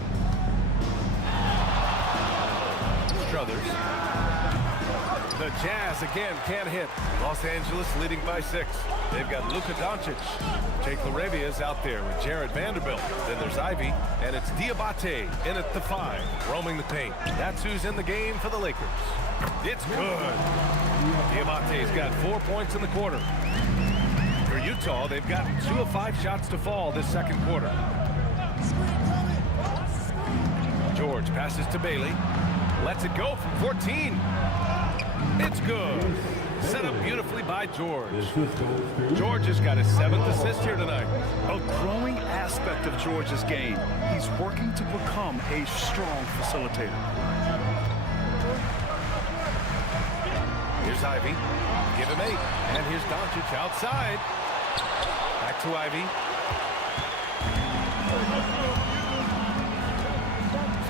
Strothers. The Jazz again can't hit. Los Angeles leading by 6. They've got Luka Doncic. Jake LaRavia's out there with Jared Vanderbilt. Then there's Ivy, and it's Diabate in at the 5, roaming the paint. That's who's in the game for the Lakers. It's good. Diabate's got 4 points in the quarter. For Utah, they've gotten 2 of 5 shots to fall this second quarter. George passes to Bailey. Lets it go from 14. It's good. Set up beautifully by George. George has got his 7th assist here tonight. A growing aspect of George's game. He's working to become a strong facilitator. Here's Ivy. Give him 8. And here's Doncic outside. Back to Ivy.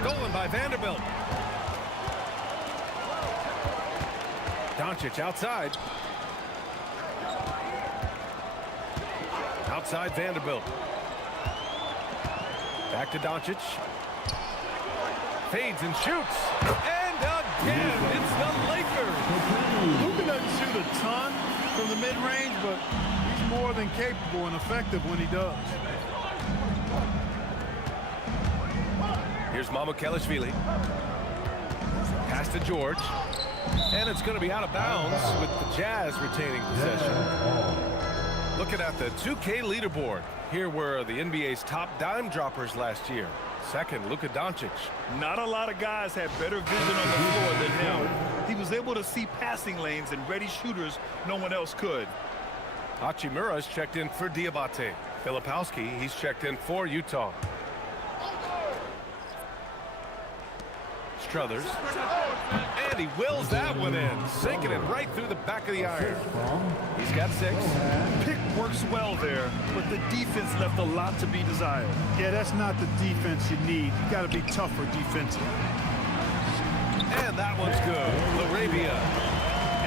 Stolen by Vanderbilt. Doncic outside. Outside Vanderbilt. Back to Doncic. Fades and shoots. And again, it's the Lakers. Luka doesn't shoot a ton from the mid-range, but he's more than capable and effective when he does. Here's Mamukelashvili. Pass to George. And it's going to be out of bounds with the Jazz retaining possession. Looking at the 2K leaderboard. Here were the NBA's top dime droppers last year. Second, Luka Doncic. Not a lot of guys had better vision on the floor than him. He was able to see passing lanes and ready shooters no one else could. Hachimura's checked in for Diabate. Filipowski, he's checked in for Utah. Strothers. And he wills that one in, sinking it right through the back of the iron. He's got 6. Pick works well there, but the defense left a lot to be desired. Yeah, that's not the defense you need. You got to be tougher defensive. And that one's good. LaRavia.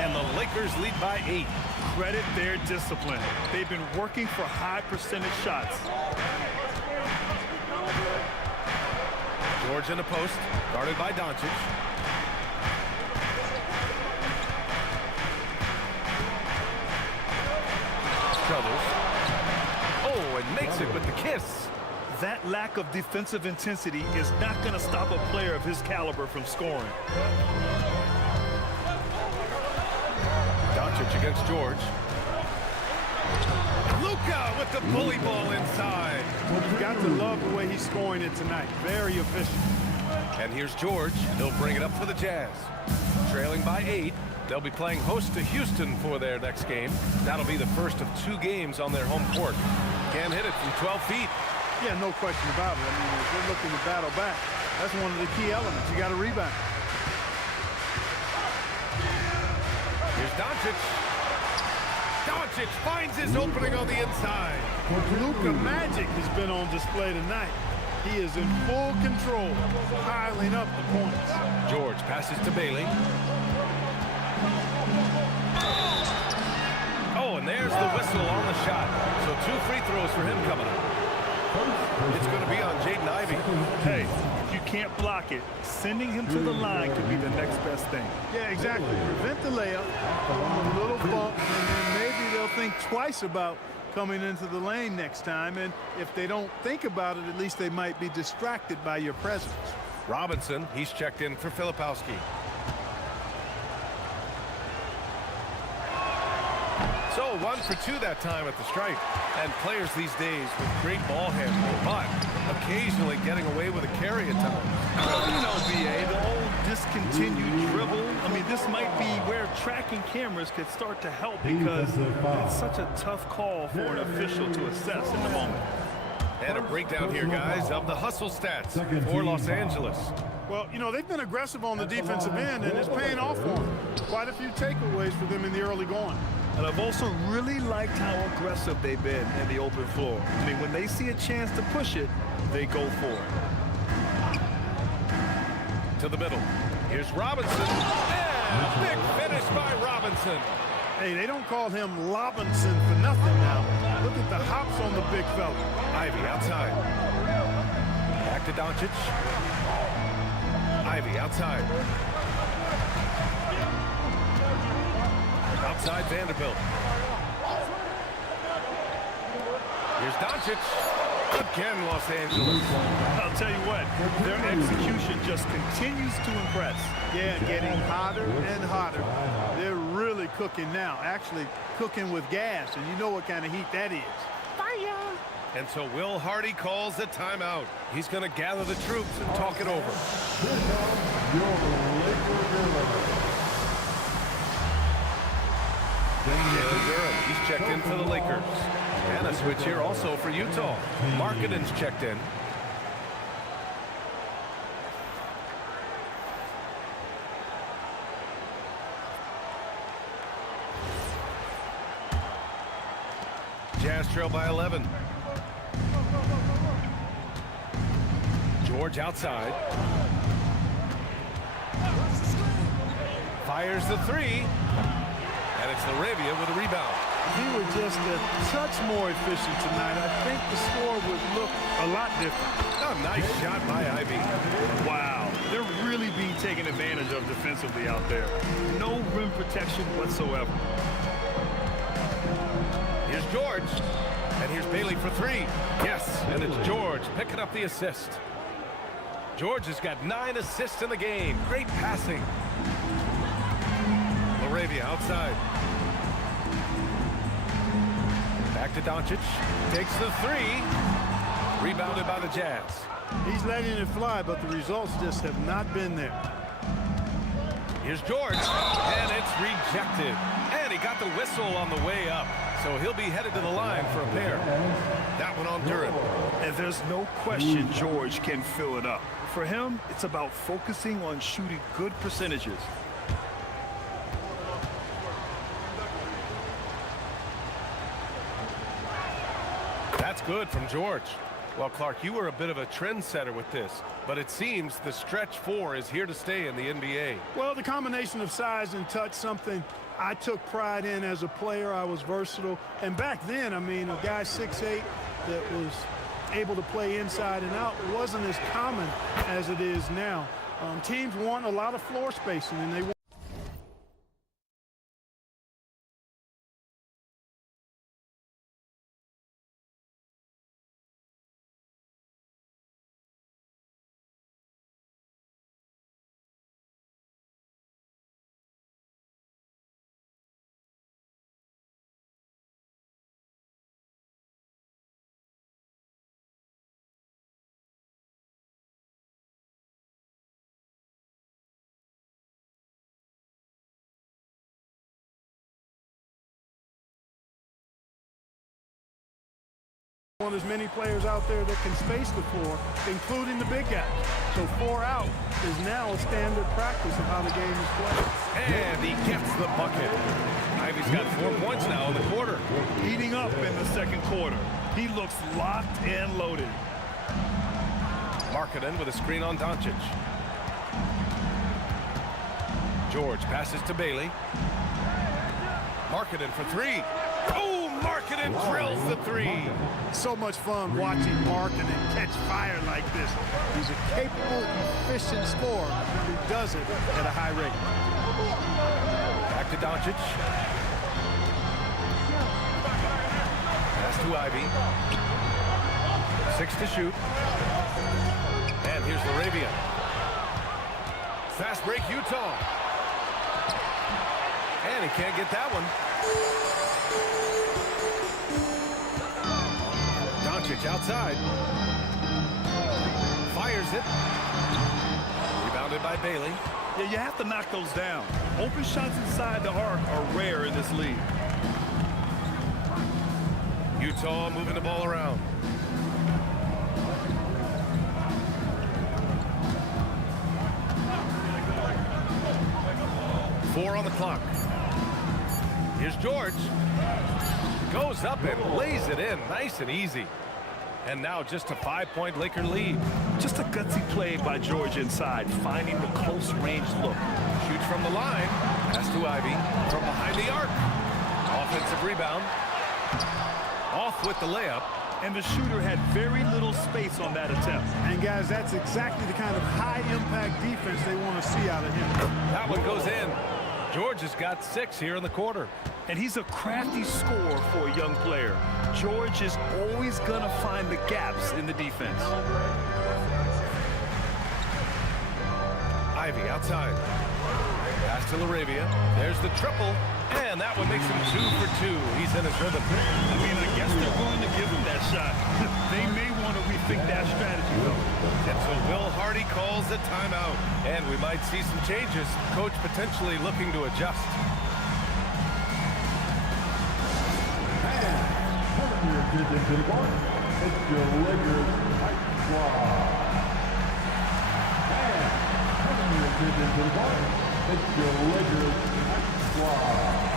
And the Lakers lead by 8. Credit their discipline. They've been working for high percentage shots. George in the post, guarded by Doncic. Strothers. Oh, and makes it with the kiss. That lack of defensive intensity is not going to stop a player of his caliber from scoring. Doncic against George. Luka with the bully ball inside. You've got to love the way he's scoring it tonight. Very efficient. And here's George. He'll bring it up for the Jazz. Trailing by 8. They'll be playing host to Houston for their next game. That'll be the first of 2 games on their home court. Can't hit it from 12 feet. Yeah, no question about it. I mean, if they're looking to battle back, that's one of the key elements. You got to rebound. Here's Doncic. Doncic finds his opening on the inside. Luka Magic has been on display tonight. He is in full control, piling up the points. George passes to Bailey. Oh, and there's the whistle on the shot. So 2 free throws for him coming up. It's going to be on Jaden Ivey. Hey, if you can't block it, sending him to the line could be the next best thing. Yeah, exactly. Prevent the layup, a little bump, and then maybe they'll think twice about coming into the lane next time. And if they don't think about it, at least they might be distracted by your presence. Robinson, he's checked in for Filipowski. So 1 for 2 that time at the stripe. And players these days with great ball handling, but occasionally getting away with a carry at times. Well, you know, BA, the old discontinued dribble. I mean, this might be where tracking cameras could start to help because it's such a tough call for an official to assess in the moment. And a breakdown here, guys, of the hustle stats for Los Angeles. Well, you know, they've been aggressive on the defensive end, and it's paying off for them. Quite a few takeaways for them in the early going. And I've also really liked how aggressive they've been in the open floor. I mean, when they see a chance to push it, they go for it. To the middle. Here's Robinson. And a big finish by Robinson. Hey, they don't call him Robinson for nothing now. Look at the hops on the big fella. Ivy outside. Back to Doncic. Ivy outside. Outside Vanderbilt. Here's Doncic. Again, Los Angeles. I'll tell you what, their execution just continues to impress. Yeah, getting hotter and hotter. They're really cooking now, actually cooking with gas, and you know what kind of heat that is. Fire! And so Will Hardy calls the timeout. He's going to gather the troops and talk it over. Jalen Durham, he's checked in for the Lakers. And a switch here also for Utah. Markkanen's checked in. Jazz trail by 11. George outside. Fires the three. And it's Laravia with a rebound. If he were just a touch more efficient tonight, I think the score would look a lot different. A nice shot by Ivy. Wow, they're really being taken advantage of defensively out there. No rim protection whatsoever. Here's George. And here's Bailey for three. Yes, and it's George picking up the assist. George has got 9 assists in the game. Great passing. Laravia outside. Back to Doncic. Takes the three. Rebounded by the Jazz. He's letting it fly, but the results just have not been there. Here's George. And it's rejected. And he got the whistle on the way up. So he'll be headed to the line for a pair. That one on Durham. And there's no question George can fill it up. For him, it's about focusing on shooting good percentages. That's good from George. Well, Clark, you were a bit of a trendsetter with this, but it seems the stretch 4 is here to stay in the NBA. Well, the combination of size and touch, something I took pride in as a player. I was versatile. And back then, I mean, a guy 6'8" that was able to play inside and out wasn't as common as it is now. Teams want a lot of floor spacing, and they want as many players out there that can space the floor, including the big guys. So 4 out is now a standard practice of how the game is played. And he gets the bucket. Ivy's got 4 points now in the quarter. Heating up in the second quarter. He looks locked and loaded. Markkanen with a screen on Doncic. George passes to Bailey. Markkanen for three. Oh, Markkanen drills the three. So much fun watching Markkanen catch fire like this. He's a capable, efficient scorer who does it at a high rate. Back to Doncic. Pass to Ivy. 6 to shoot. And here's Laravia. Fast break Utah. And he can't get that one. Doncic outside. Fires it. Rebounded by Bailey. Yeah, you have to knock those down. Open shots inside the arc are rare in this league. Utah moving the ball around. Four on the clock. Here's George. Goes up and lays it in nice and easy. And now just a 5-point Laker lead. Just a gutsy play by George inside, finding the close range look. Shoots from the line. Pass to Ivy from behind the arc. Offensive rebound. Off with the layup. And the shooter had very little space on that attempt. And guys, that's exactly the kind of high-impact defense they want to see out of him. That one goes in. George has got 6 here in the quarter. And he's a crafty scorer for a young player. George is always going to find the gaps in the defense. Ivy outside. Pass to LaRavia. There's the triple. And that one makes him 2 for 2. He's in his rhythm. I mean, I guess they're willing to give him that shot. They may want to rethink that strategy, though. And so Will Hardy calls a timeout. And we might see some changes. Coach potentially looking to adjust. And coming your attention to the court, it's your Lakers Hype Squad. And coming your attention to the court, it's your Lakers Hype Squad.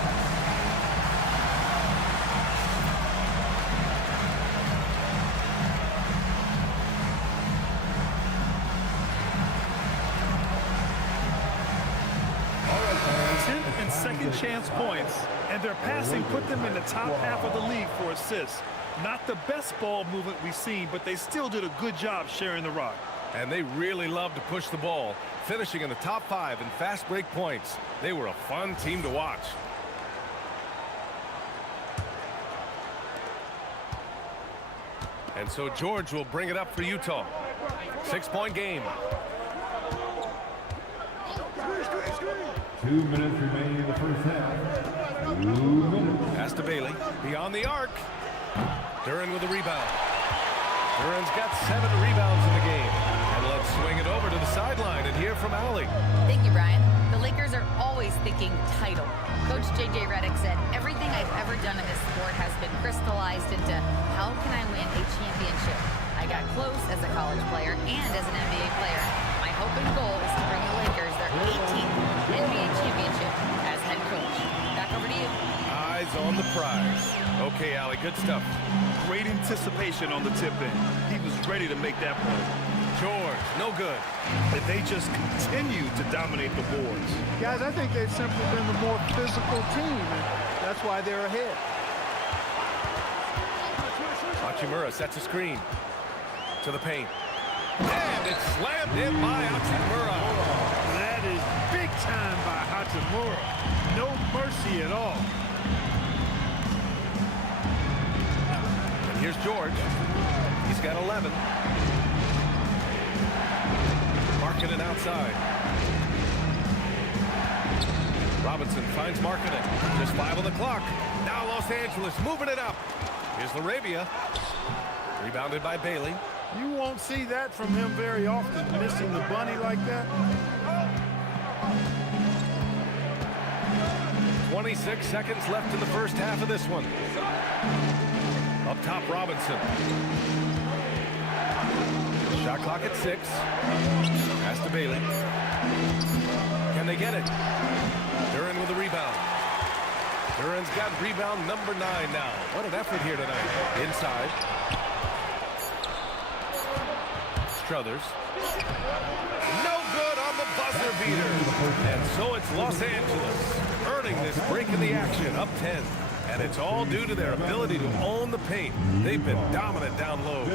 Second chance points, and their passing put them in the top half of the league for assists. Not the best ball movement we've seen, but they still did a good job sharing the rock. And they really love to push the ball, finishing in the top 5 in fast break points. They were a fun team to watch. And so George will bring it up for Utah. 6-point game. 2 minutes remaining in the first half. 2 minutes. Pass to Bailey. Beyond the arc. Duran with a rebound. Duran's got 7 rebounds in the game. And let's swing it over to the sideline and hear from Allie. Thank you, Brian. The Lakers are always thinking title. Coach J.J. Redick said, everything I've ever done in this sport has been crystallized into how can I win a championship? I got close as a college player and as an NBA player. My hope and goal is to bring the Lakers their 18th NBA championship as head coach. Back over to you. Eyes on the prize. Okay, Allie, good stuff. Great anticipation on the tip-in. He was ready to make that point. George, no good. And they just continue to dominate the boards. Guys, I think they've simply been the more physical team, and that's why they're ahead. Hachimura sets a screen to the paint. And it's slammed in by Hachimura. That is big time by Hachimura. No mercy at all. And here's George. He's got 11. Markkanen outside. Robinson finds Markkanen. Just 5 on the clock. Now Los Angeles moving it up. Here's LaRavia. Rebounded by Bailey. You won't see that from him very often, missing the bunny like that. 26 seconds left in the first half of this one. Up top, Robinson. Shot clock at 6. Pass to Bailey. Can they get it? Duran with a rebound. Duran's got rebound number 9 now. What an effort here tonight. Inside. Strothers. No good on the buzzer beater. And so it's Los Angeles earning this break in the action, up 10. And it's all due to their ability to own the paint. They've been dominant down low.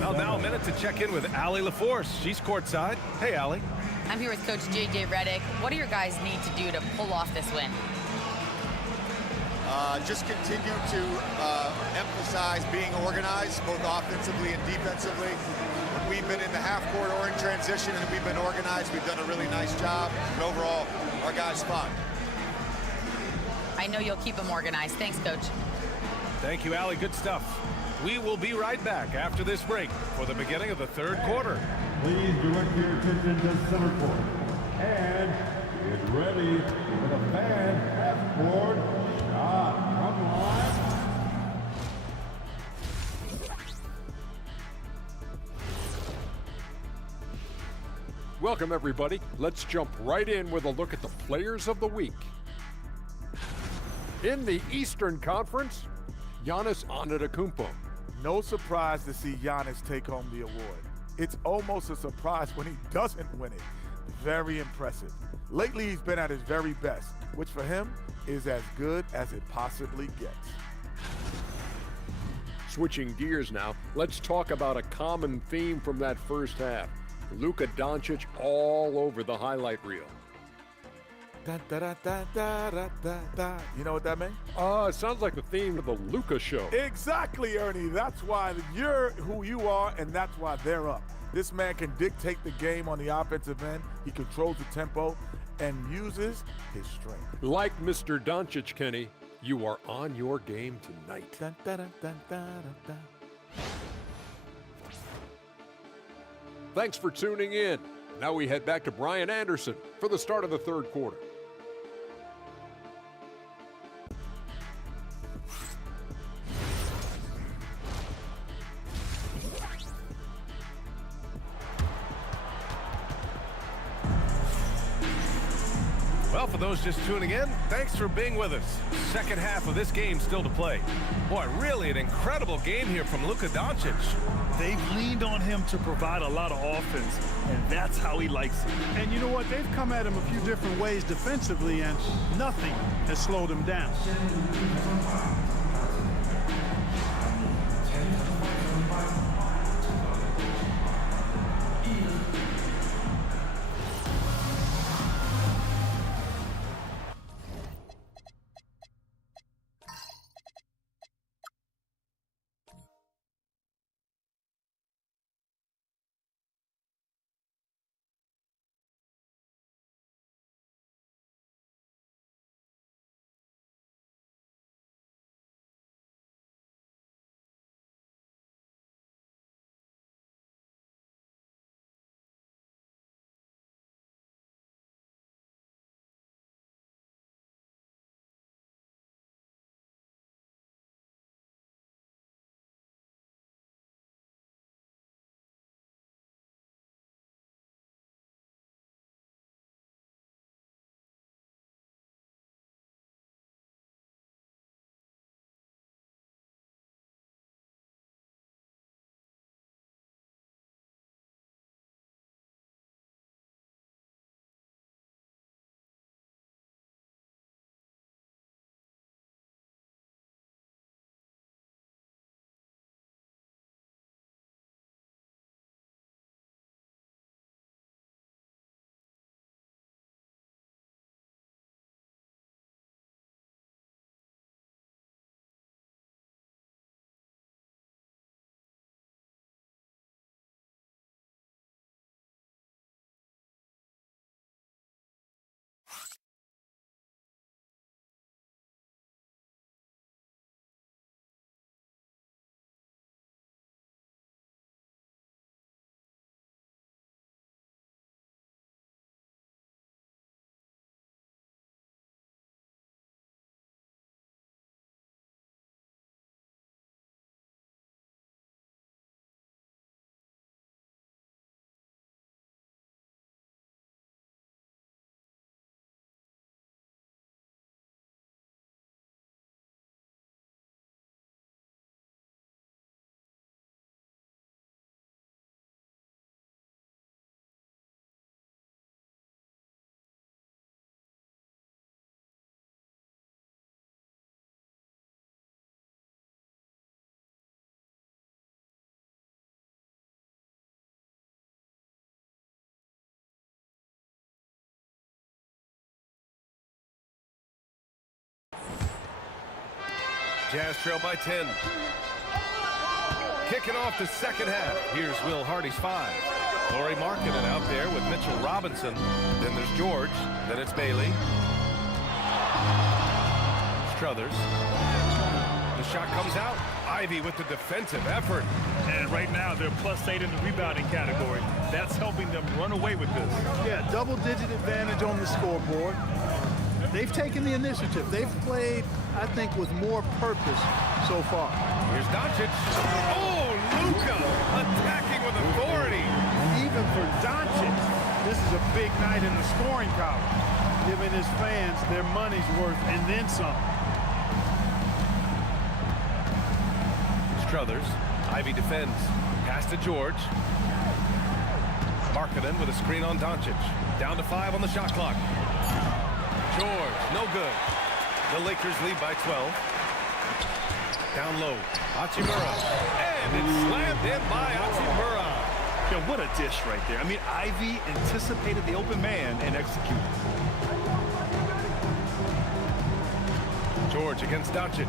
Well, now a minute to check in with Allie LaForce. She's courtside. Hey, Allie. I'm here with Coach J.J. Redick. What do your guys need to do to pull off this win? Just continue to emphasize being organized, both offensively and defensively. When we've been in the half court or in transition and we've been organized, we've done a really nice job. And overall, our guys fun. I know you'll keep them organized. Thanks, Coach. Thank you, Allie. Good stuff. We will be right back after this break for the beginning of the third quarter. Please direct your attention to center court. And get ready for the fan half-court shot from line. Welcome, everybody. Let's jump right in with a look at the players of the week. In the Eastern Conference, Giannis Antetokounmpo. No surprise to see Giannis take home the award. It's almost a surprise when he doesn't win it. Very impressive. Lately, he's been at his very best, which for him is as good as it possibly gets. Switching gears now, let's talk about a common theme from that first half. Luka Doncic all over the highlight reel. Da, da, da, da, da, da, da, da. You know what that means? It sounds like the theme of the Luka show. Exactly, Ernie. That's why you're who you are, and that's why they're up. This man can dictate the game on the offensive end. He controls the tempo and uses his strength. Like Mr. Doncic, Kenny, you are on your game tonight. Da, da, da, da, da, da. Thanks for tuning in. Now we head back to Brian Anderson for the start of the third quarter. Well, for those just tuning in, thanks for being with us. Second half of this game still to play. Boy, really an incredible game here from Luka Doncic. They've leaned on him to provide a lot of offense, and that's how he likes it. And you know what? They've come at him a few different ways defensively, and nothing has slowed him down. Jazz trail by 10. Kicking off the second half. Here's Will Hardy's 5. Lauri Markkanen out there with Mitchell Robinson. Then there's George. Then it's Bailey. Strothers. The shot comes out. Ivy with the defensive effort. And right now, they're +8 in the rebounding category. That's helping them run away with this. Yeah, double-digit advantage on the scoreboard. They've taken the initiative. They've played, I think, with more purpose so far. Here's Doncic. Oh, Luka attacking with authority. Even for Doncic, this is a big night in the scoring column, giving his fans their money's worth and then some. Strothers. Ivy defends. Pass to George. Markkanen with a screen on Doncic. Down to 5 on the shot clock. George, no good. The Lakers lead by 12. Down low. Hachimura. And it's slammed in by Hachimura. Yeah, what a dish right there. I mean, Ivy anticipated the open man and executed. George against Doncic.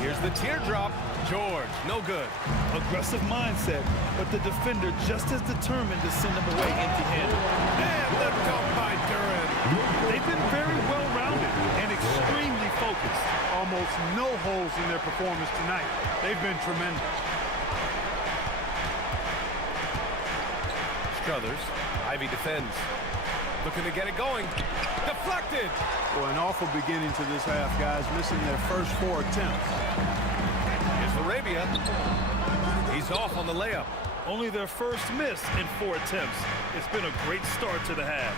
Here's the teardrop. George, no good. Aggressive mindset, but the defender just as determined to send him away empty-handed. And the dunk by Duren. They've been very well-rounded and extremely focused. Almost no holes in their performance tonight. They've been tremendous. Strothers. Ivy defends. Looking to get it going. Deflected. Boy, an awful beginning to this half, guys. Missing their first 4 attempts. Here's Arabia. He's off on the layup. Only their first miss in 4 attempts. It's been a great start to the half.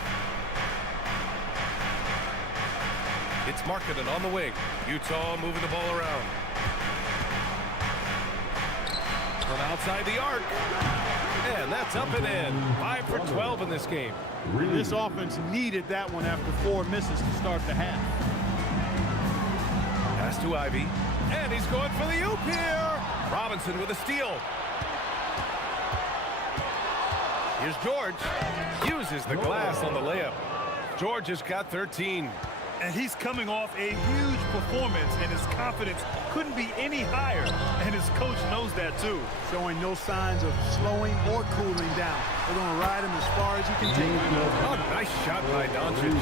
It's Markkanen on the wing. Utah moving the ball around. From outside the arc. And that's up and in. 5 for 12 in this game. This offense needed that one after 4 misses to start the half. Pass to Ivy. And he's going for the oop here. Robinson with a steal. Here's George. Uses the glass on the layup. George has got 13. And he's coming off a huge performance, and his confidence couldn't be any higher. And his coach knows that, too. Showing no signs of slowing or cooling down. They're going to ride him as far as he can take him. Oh, nice shot by Doncic.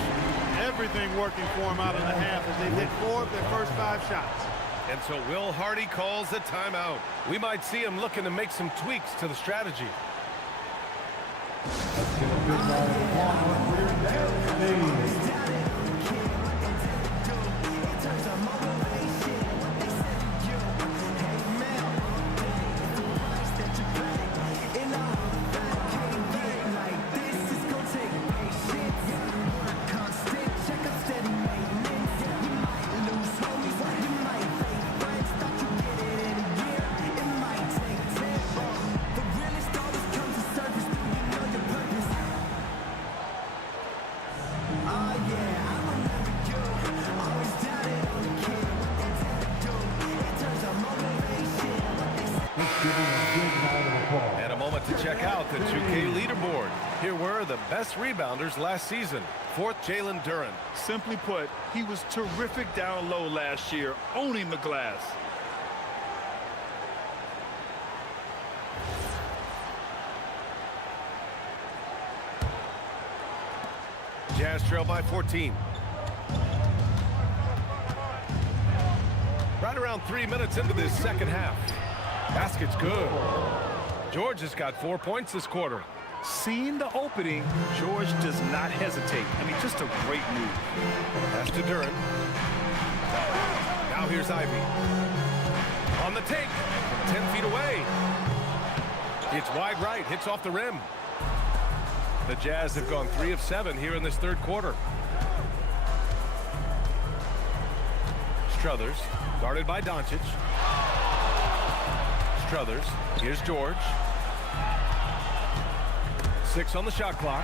Everything working for him out of the half as they've hit 4 of their first 5 shots. And so Will Hardy calls a timeout. We might see him looking to make some tweaks to the strategy. And a moment to check out the 2K leaderboard. Here were the best rebounders last season. 4th, Jalen Duren. Simply put, he was terrific down low last year, owning the glass. Jazz trail by 14. Right around 3 minutes into this second half. Basket's good. George has got 4 points this quarter. Seeing the opening, George does not hesitate. I mean, just a great move. Pass to Duren. Now here's Ivy. On the take. From 10 feet away. It's wide right. Hits off the rim. The Jazz have gone 3 of 7 here in this third quarter. Strothers. Guarded by Doncic. Strothers. Here's George. 6 on the shot clock.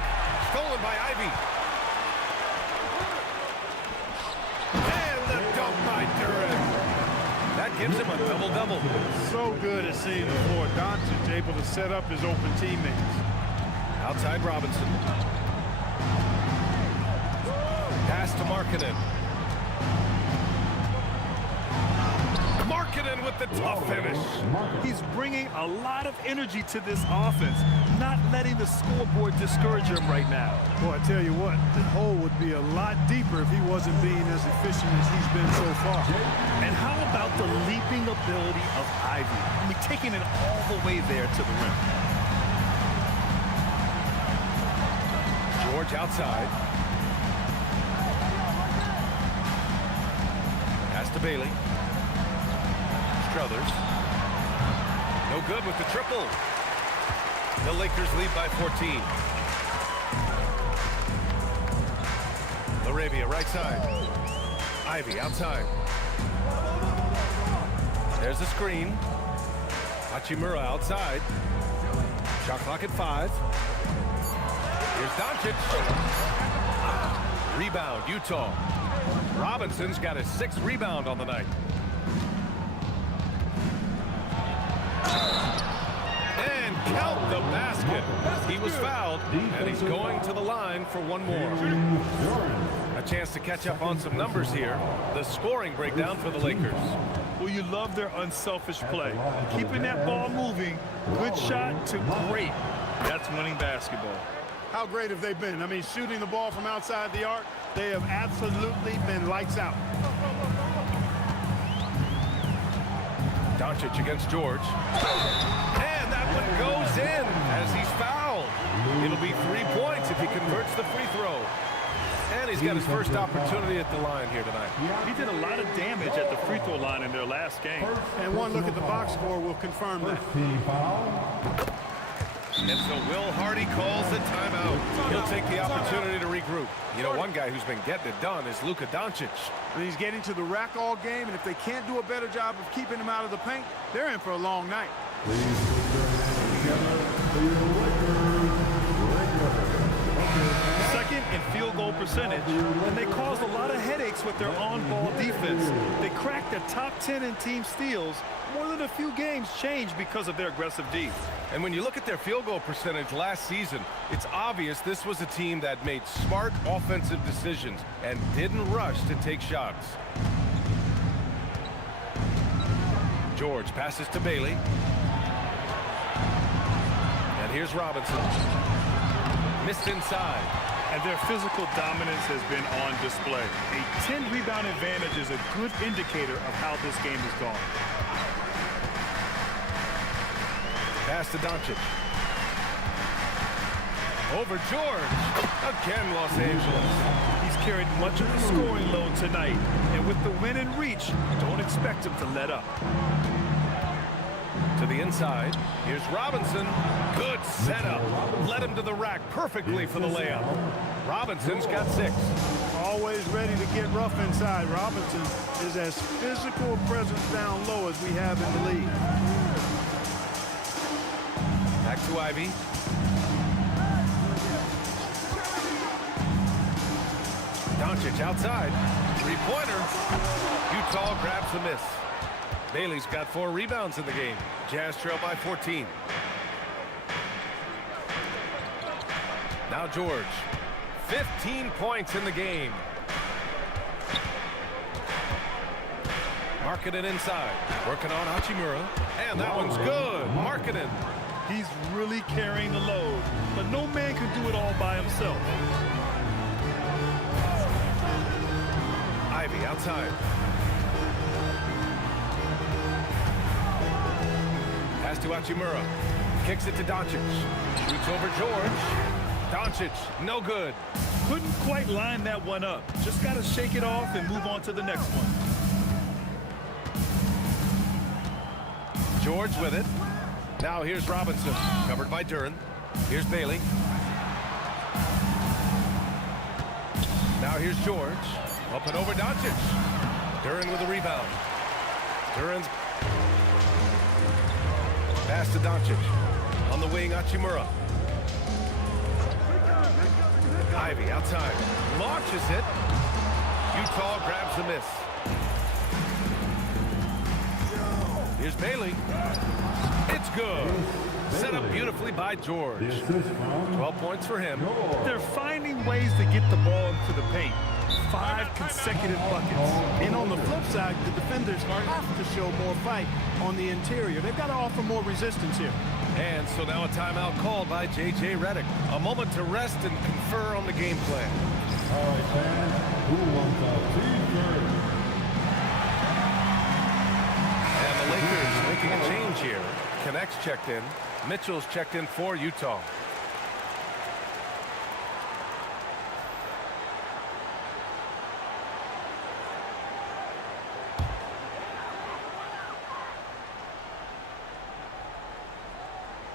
Stolen by Ivy. And the dunk by Duren. That gives him a double-double. So good at seeing the floor. Doncic able to set up his open teammates. Outside Robinson. Pass to Markkanen. Markkanen with the tough finish. He's bringing a lot of energy to this offense, not letting the scoreboard discourage him right now. Boy, I tell you what, the hole would be a lot deeper if he wasn't being as efficient as he's been so far. And how about the leaping ability of Ivy? I mean, taking it all the way there to the rim. George outside. Pass to Bailey. Strothers. No good with the triple. The Lakers lead by 14. Arabia right side. Ivy outside. There's the screen. Hachimura outside. Shot clock at 5. Here's Doncic. Rebound, Utah. Robinson's got his 6th rebound on the night. And count the basket. He was fouled, and he's going to the line for one more. A chance to catch up on some numbers here. The scoring breakdown for the Lakers. Well, you love their unselfish play. Keeping that ball moving, good shot to great. That's winning basketball. How great have they been? I mean, shooting the ball from outside the arc, they have absolutely been lights out. Doncic against George. And that one goes in as he's fouled. It'll be 3 points if he converts the free throw. And he's got his first opportunity at the line here tonight. He did a lot of damage at the free throw line in their last game. And one look at the box score will confirm that. And so Will Hardy calls the timeout. He'll take the opportunity to regroup. You know, one guy who's been getting it done is Luka Doncic. And he's getting to the rack all game, and if they can't do a better job of keeping him out of the paint, they're in for a long night. Second in field goal percentage, and they caused a lot of headaches with their on-ball defense. They cracked the top 10 in team steals. More than a few games changed because of their aggressive D. And when you look at their field goal percentage last season, it's obvious this was a team that made smart offensive decisions and didn't rush to take shots. George passes to Bailey. And here's Robinson. Missed inside. And their physical dominance has been on display. A 10-rebound advantage is a good indicator of how this game has gone. Pass to Doncic. Over George. Again, Los Angeles. He's carried much of the scoring load tonight. And with the win in reach, don't expect him to let up. To the inside. Here's Robinson. Good setup. Led him to the rack perfectly for the layup. Robinson's got 6. Always ready to get rough inside. Robinson is as physical a presence down low as we have in the league. Back to Ivy. Doncic outside. Three-pointer. Utah grabs the miss. Bailey's got 4 rebounds in the game. Jazz trail by 14. Now George. 15 points in the game. Markkanen inside. Working on Hachimura. And that one's good. Markkanen. He's really carrying the load, but no man can do it all by himself. Ivy outside. Pass to Hachimura. Kicks it to Doncic. Shoots over George. Doncic, no good. Couldn't quite line that one up. Just got to shake it off and move on to the next one. George with it. Now here's Robinson, covered by Duren. Here's Bailey. Now here's George. Up and over Doncic. Duren with a rebound. Duren's pass to Doncic. On the wing, Hachimura. Ivy outside. Launches it. Utah grabs the miss. Here's Bailey. It's good. Set up beautifully by George. 12 points for him. They're finding ways to get the ball into the paint. 5 consecutive buckets. And on the flip side, the defenders have to show more fight on the interior. They've got to offer more resistance here. And so now a timeout called by J.J. Redick. A moment to rest and confer on the game plan. All right, fans, who wants a T-shirt? And the Lakers making a change here. Connects checked in. Mitchell's checked in for Utah.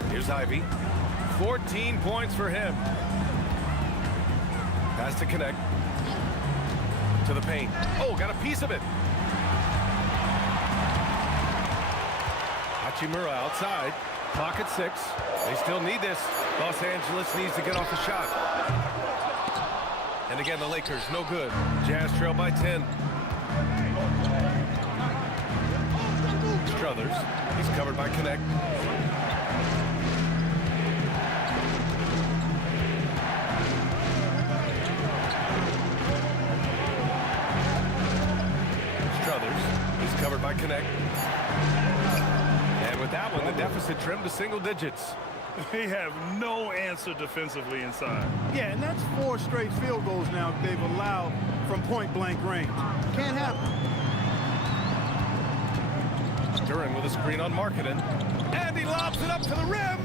Here's Ivy. 14 points for him. Pass to connect. To the paint. Oh, got a piece of it. Hachimura outside. Clock at 6. They still need this. Los Angeles needs to get off the shot. And again, the Lakers, no good. Jazz trail by 10. Strothers. He's covered by Connect. Strothers. He's covered by Connect. And with that one, the deficit trimmed to single digits. They have no answer defensively inside. Yeah, and that's 4 straight field goals now they've allowed from point-blank range. Can't happen. Duran with a screen on Markkanen. And he lobs it up to the rim.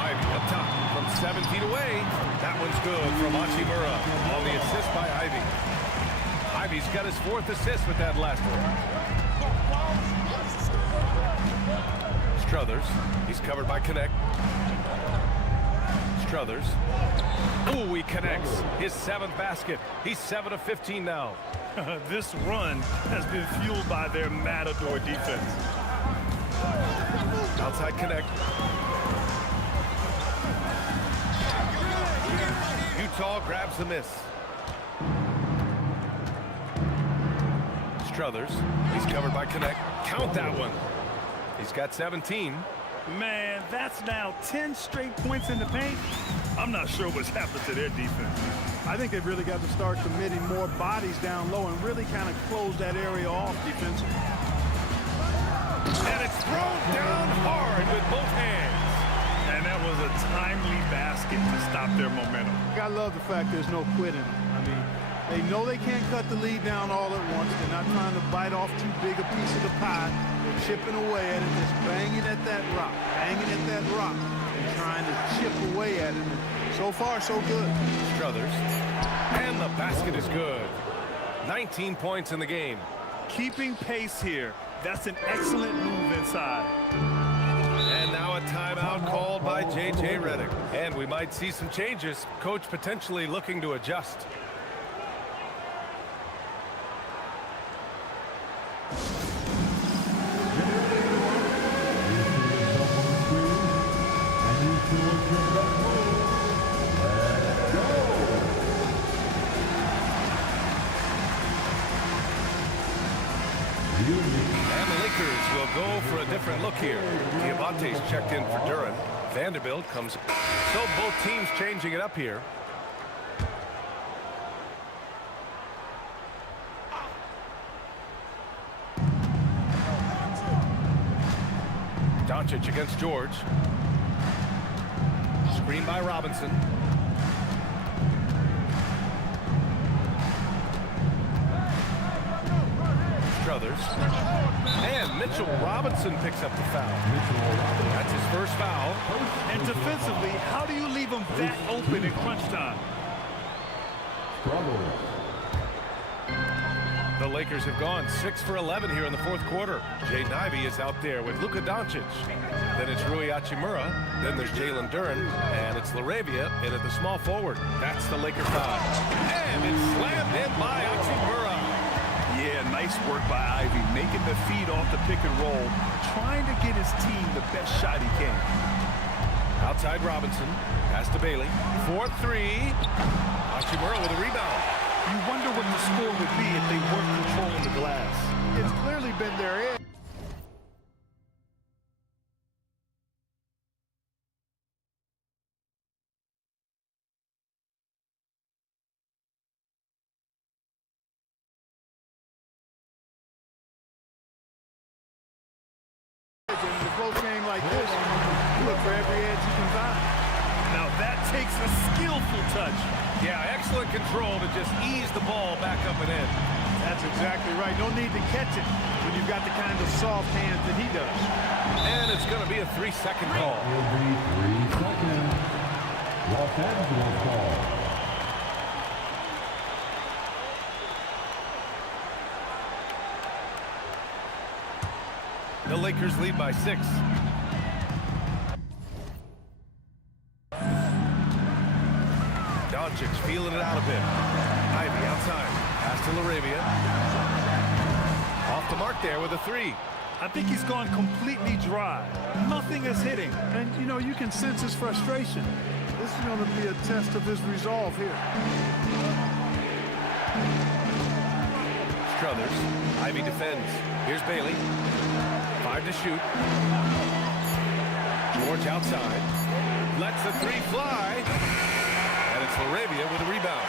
Ivy up top from 7 feet away. That one's good from Hachimura on the assist by Ivy. Ivy's got his 4th assist with that last one. Strothers. He's covered by Connect. Strothers. Ooh, he connects. His 7th basket. He's 7 of 15 now. This run has been fueled by their matador defense. Outside Connect. Utah grabs the miss. Strothers. He's covered by Connect. Count that one. He's got 17. Man, that's now 10 straight points in the paint. I'm not sure what's happened to their defense. I think they've really got to start committing more bodies down low and really kind of close that area off defensively. And it's thrown down hard with both hands. And that was a timely basket to stop their momentum. I love the fact there's no quitting. I mean, they know they can't cut the lead down all at once. They're not trying to bite off too big a piece of the pie. They're chipping away at it, just banging at that rock, and trying to chip away at it. And so far, so good. Strothers. And the basket is good. 19 points in the game. Keeping pace here. That's an excellent move inside. And now a timeout called by J.J. Redick. And we might see some changes. Coach potentially looking to adjust. And the Lakers will go for a different look here. Diamante's checked in for Duran. Vanderbilt comes. So both teams changing it up here. Doncic against George. Screen by Robinson. Strothers. And Mitchell Robinson picks up the foul. That's his first foul. And defensively, how do you leave them that open in crunch time? The Lakers have gone 6 for 11 here in the 4th quarter. Jaden Ivey is out there with Luka Doncic. Then it's Rui Hachimura. Then there's Jalen Duran. And it's Laravia in at the small forward. That's the Laker foul. And it's slammed in by Hachimura. Yeah, nice work by Ivy, making the feed off the pick and roll, trying to get his team the best shot he can. Outside Robinson. Pass to Bailey. 4-3. Hachimura with a rebound. You wonder what the score would be if they weren't controlling the glass. It's clearly been their edge. In a close game like this, you look for every edge you can find. Now that takes a skillful touch. Yeah, excellent control to just ease the ball back up and in. That's exactly right. No need to catch it when you've got the kind of soft hands that he does. And it's going to be a 3-second call. Will be 3 seconds. Los Angeles call. The Lakers lead by 6. Doncic feeling it out a bit. Ivy outside. Pass to Laravia. Off the mark there with a 3. I think he's gone completely dry. Nothing is hitting. And, you know, you can sense his frustration. This is going to be a test of his resolve here. Strothers. Ivy defends. Here's Bailey. 5 to shoot. George outside. Lets the three fly. And it's Laravia with a rebound.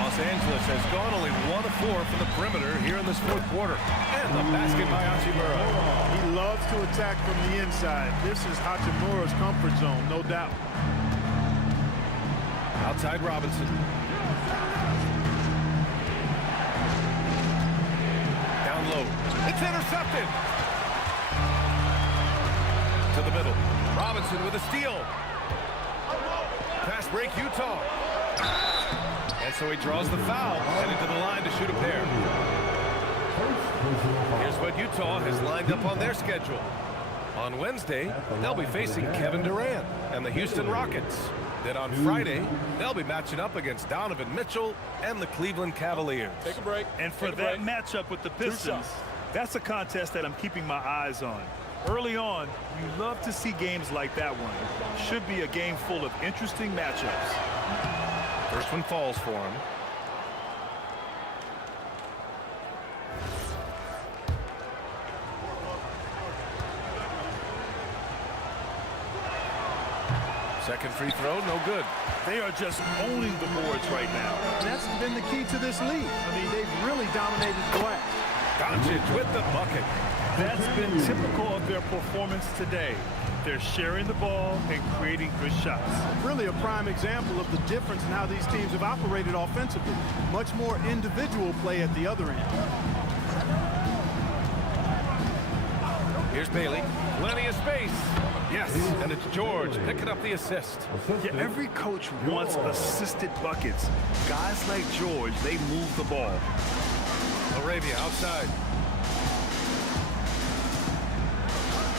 Los Angeles has gone only 1 of 4 from the perimeter here in this fourth quarter. And the basket by Hachimura. He loves to attack from the inside. This is Hachimura's comfort zone, no doubt. Outside Robinson. Down low. It's intercepted. To the middle. Robinson with a steal. Pass break Utah. And so he draws the foul, headed to the line to shoot a pair. Here's what Utah has lined up on their schedule. On Wednesday, they'll be facing Kevin Durant and the Houston Rockets. Then on Friday, they'll be matching up against Donovan Mitchell and the Cleveland Cavaliers. Take a break. And for that matchup with the Pistons, that's a contest that I'm keeping my eyes on. Early on, you love to see games like that one. Should be a game full of interesting matchups. First one falls for him. Second free throw, no good. They are just owning the boards right now. That's been the key to this league. I mean, they've really dominated the glass. Doncic with the bucket. That's been typical of their performance today. They're sharing the ball and creating good shots. Really a prime example of the difference in how these teams have operated offensively. Much more individual play at the other end. Here's Bailey. Plenty of space. Yes, and it's George picking up the assist. Yeah, every coach wants assisted buckets. Guys like George, they move the ball. Laravia outside.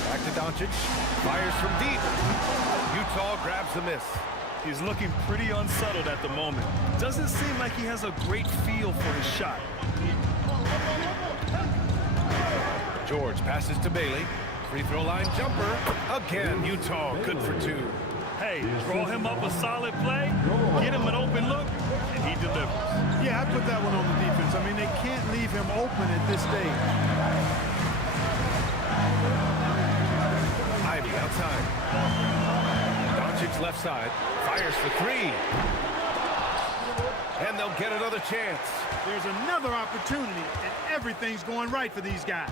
Back to Doncic. Fires from deep. Utah grabs the miss. He's looking pretty unsettled at the moment. Doesn't seem like he has a great feel for his shot. George passes to Bailey. Free throw line jumper. Again, Utah good for 2. Hey, draw him up a solid play, get him an open look, and he delivers. Yeah, I put that one on the defense. I mean, they can't leave him open at this stage. Ivy outside. Doncic left side. Fires for 3. And they'll get another chance. There's another opportunity, and everything's going right for these guys.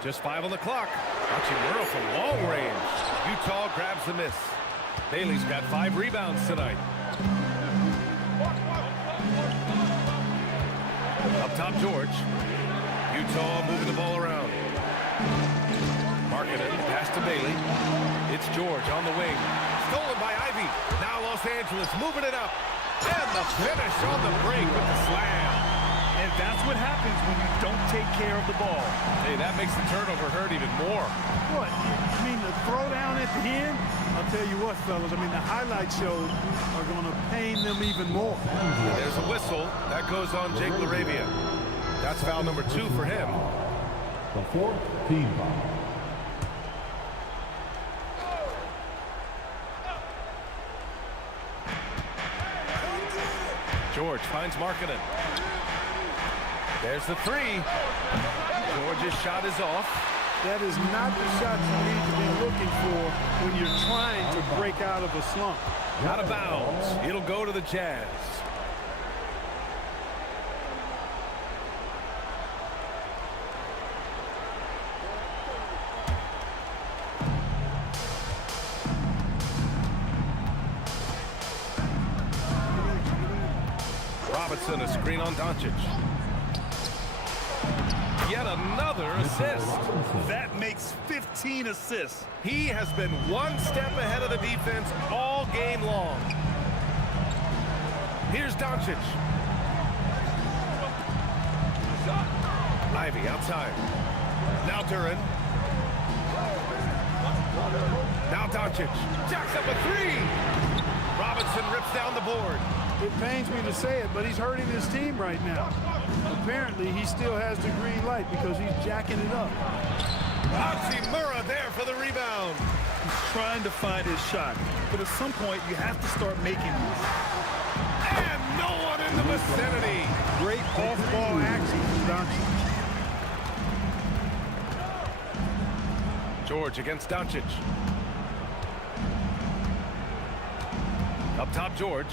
Just 5 on the clock. Hachimura from long range. Utah grabs the miss. Bailey's got 5 rebounds tonight. Up top, George. Utah moving the ball around. Markkanen, pass to Bailey. It's George on the wing. Stolen by Ivy. Now Los Angeles moving it up. And the finish on the break with the slam. And that's what happens when you don't take care of the ball. Hey, that makes the turnover hurt even more. What? I mean, the throwdown at the end? I'll tell you what, fellas. I mean, the highlight shows are going to pain them even more. There's a whistle. That goes on Jake Laravia. That's foul number 2 for him. The 4th team foul. George finds Markkanen. There's the 3. George's shot is off. That is not the shot you need to be looking for when you're trying to break out of a slump. Out of bounds. It'll go to the Jazz. Robinson, a screen on Doncic. Yet another assist. That makes 15 assists. He has been one step ahead of the defense all game long. Here's Doncic. Ivy outside. Now Duran. Now Doncic. Jacks up a 3. Robinson rips down the board. It pains me to say it, but he's hurting his team right now. Apparently, he still has the green light because he's jacking it up. Hachimura there for the rebound. He's trying to find his shot, but at some point, you have to start making these. And no one in the vicinity. Great off-ball action from Doncic. George against Doncic. Up top, George.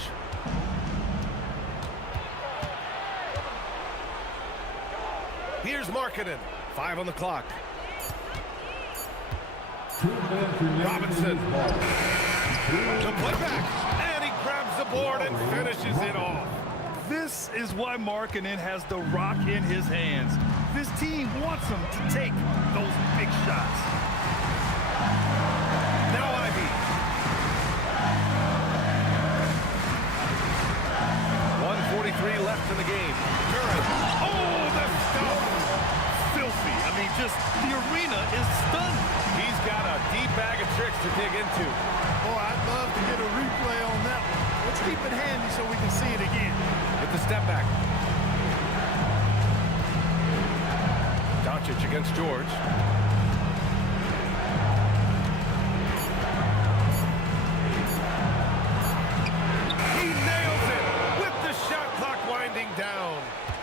Here's Markkanen. 5 on the clock. Robinson. To put back. And he grabs the board and finishes it off. This is why Markkanen has the rock in his hands. This team wants him to take those big shots. Now Ivy. 1:43 left in the game. Curran. Oh, the stop. Filthy. I mean, just the arena is stunned. He's got a deep bag of tricks to dig into. Boy, I'd love to get a replay on that one. Let's keep it handy so we can see it again. With the step back. Doncic against George. He nails it with the shot clock winding down.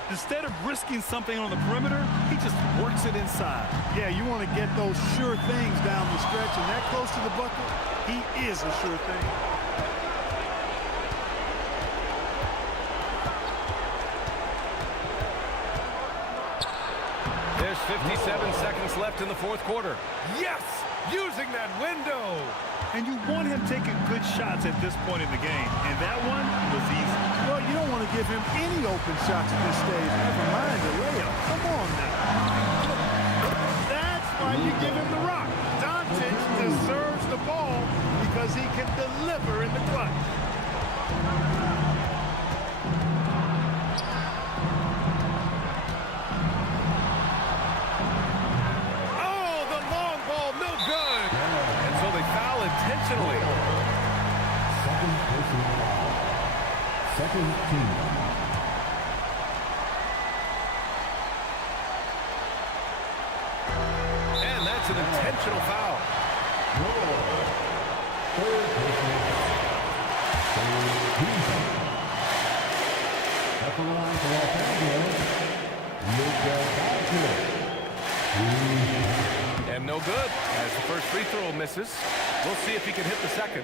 Instead of risking something on the perimeter, he just works it inside. Yeah, you want to get those sure things down the stretch, and that close to the bucket, he is a sure thing. There's 57 seconds left in the fourth quarter. Yes! Using that window! And you want him taking good shots at this point in the game. And that one was easy. Well, you don't want to give him any open shots at this stage. Never mind the layup. Come on now. That's why you give him the rock. Doncic deserves the ball because he can deliver in the clutch. Intentionally. Second team. And that's an intentional foul. Third personal. At the line for Los Angeles, and no good as the first free throw misses. We'll see if he can hit the second.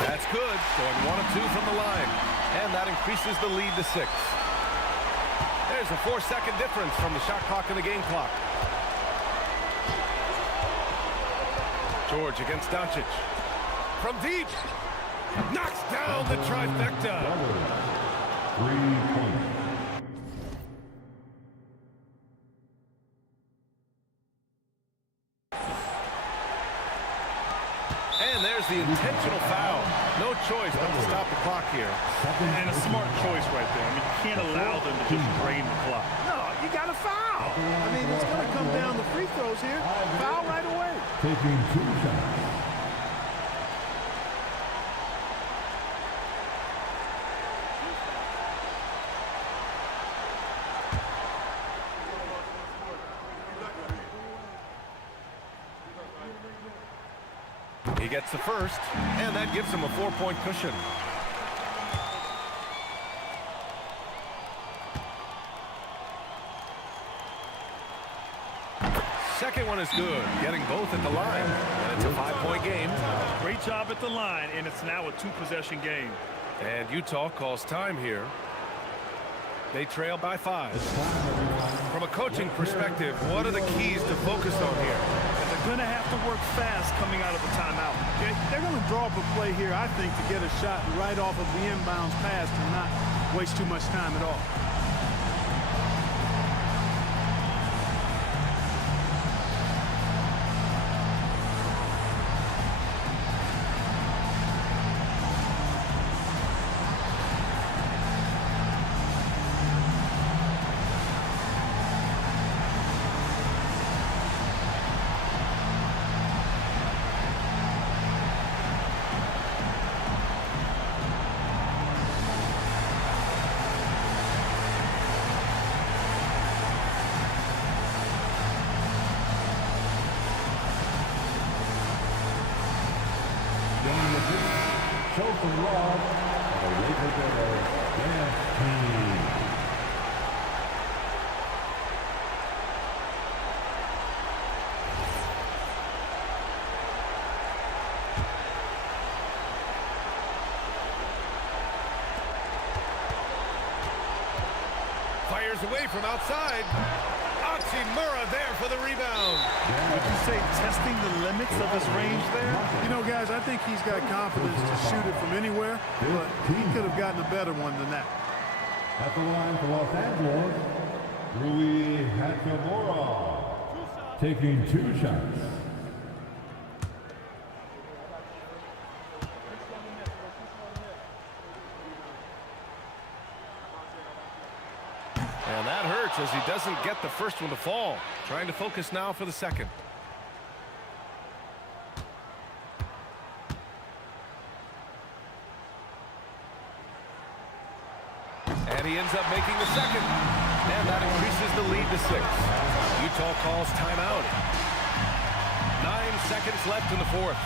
That's good. Going 1 of 2 from the line. And that increases the lead to 6. There's a 4-second difference from the shot clock and the game clock. George against Doncic. From deep. Knocks down the trifecta. 3 points. And there's the intentional foul. No choice but to stop the clock here. And a smart choice right there. I mean, you can't allow them to just drain the clock. No, you got to foul. I mean, it's going to come down to free throws here. Foul right away. Taking 2 shots. He gets the first, and that gives him a 4-point cushion. Second one is good, getting both at the line, and it's a 5-point game. Great job at the line, and it's now a 2-possession game. And Utah calls time here. They trail by 5. From a coaching perspective, what are the keys to focus on here? They're going to have to work fast coming out of the timeout. Okay? They're going to draw up a play here, I think, to get a shot right off of the inbounds pass and not waste too much time at all. show some love to the Laker Girls dance team. Fires away from outside. Murrah there for the rebound. Would you say testing the limits of his range there? You know, guys, I think he's got confidence to shoot it from anywhere, but he could have gotten a better one than that. At the line for Los Angeles, Rui Hachimura, taking 2 shots. And that hurts as he doesn't get the first one to fall. Trying to focus now for the second. And he ends up making the second. And that increases the lead to 6. Utah calls timeout. 9 seconds left in the fourth.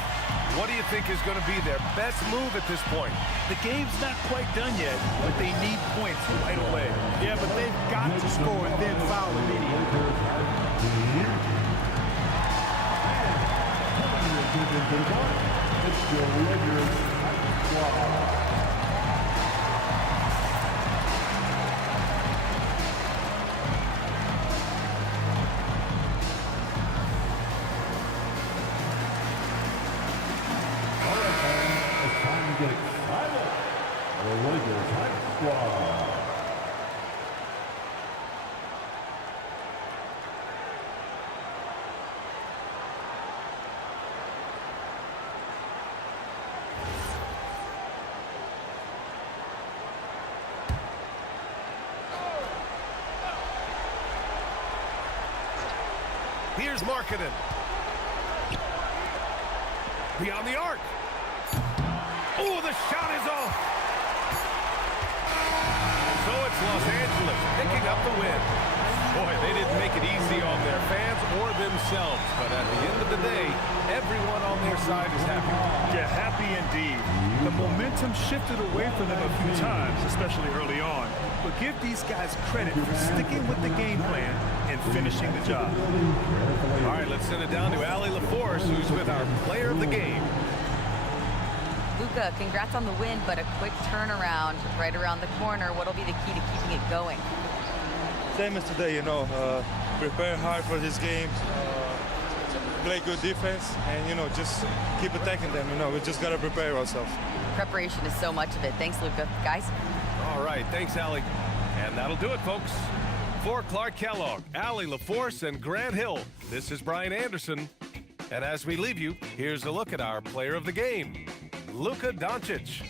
What do you think is going to be their best move at this point? The game's not quite done yet, but they need points right away. Yeah, but they've got to score and then foul immediately. It's the Lakers squad. Get excited. The Lakers Hype Squad. Here's Markkanen. Beyond the arc. Oh, the shot is off. So it's Los Angeles picking up the win. Boy, they didn't make it easy on their fans or themselves. But at the end of the day, everyone on their side is happy. Yeah, happy indeed. The momentum shifted away from them a few times, especially early on. But give these guys credit for sticking with the game plan and finishing the job. All right, let's send it down to Allie LaForce, who's with our player of the game. Luka, congrats on the win, but a quick turnaround right around the corner. What'll be the key to keeping it going? Same as today, prepare hard for this game, play good defense, and, just keep attacking them. We just got to prepare ourselves. Preparation is so much of it. Thanks, Luka. Guys? All right, thanks, Allie. And that'll do it, folks. For Clark Kellogg, Allie LaForce, and Grant Hill, this is Brian Anderson. And as we leave you, here's a look at our player of the game, Luka Doncic.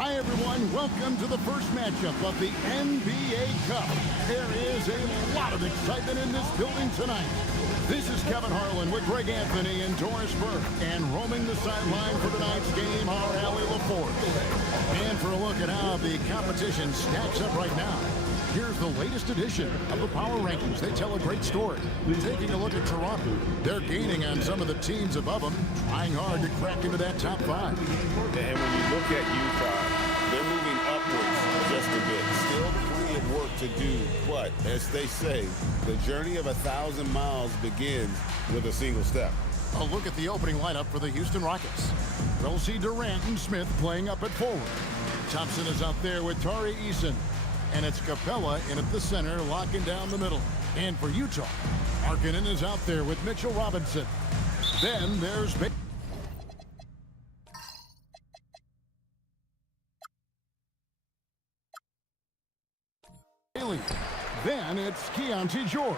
Hi, everyone. Welcome to the first matchup of the NBA Cup. There is a lot of excitement in this building tonight. This is Kevin Harlan with Greg Anthony and Doris Burke. And roaming the sideline for tonight's game, our Allie LaForce. And for a look at how the competition stacks up right now, here's the latest edition of the Power Rankings. They tell a great story. Taking a look at Toronto, they're gaining on some of the teams above them, trying hard to crack into that top 5. And when you look at Utah, they're moving upwards just a bit. Still plenty of work to do, but as they say, the journey of 1,000 miles begins with a single step. A look at the opening lineup for the Houston Rockets. We'll see Durant and Smith playing up at forward. Thompson is out there with Tari Eason. And it's Capella in at the center, locking down the middle. And for Utah, Markkanen is out there with Mitchell Robinson. Then there's Bailey. Then it's Keontae George.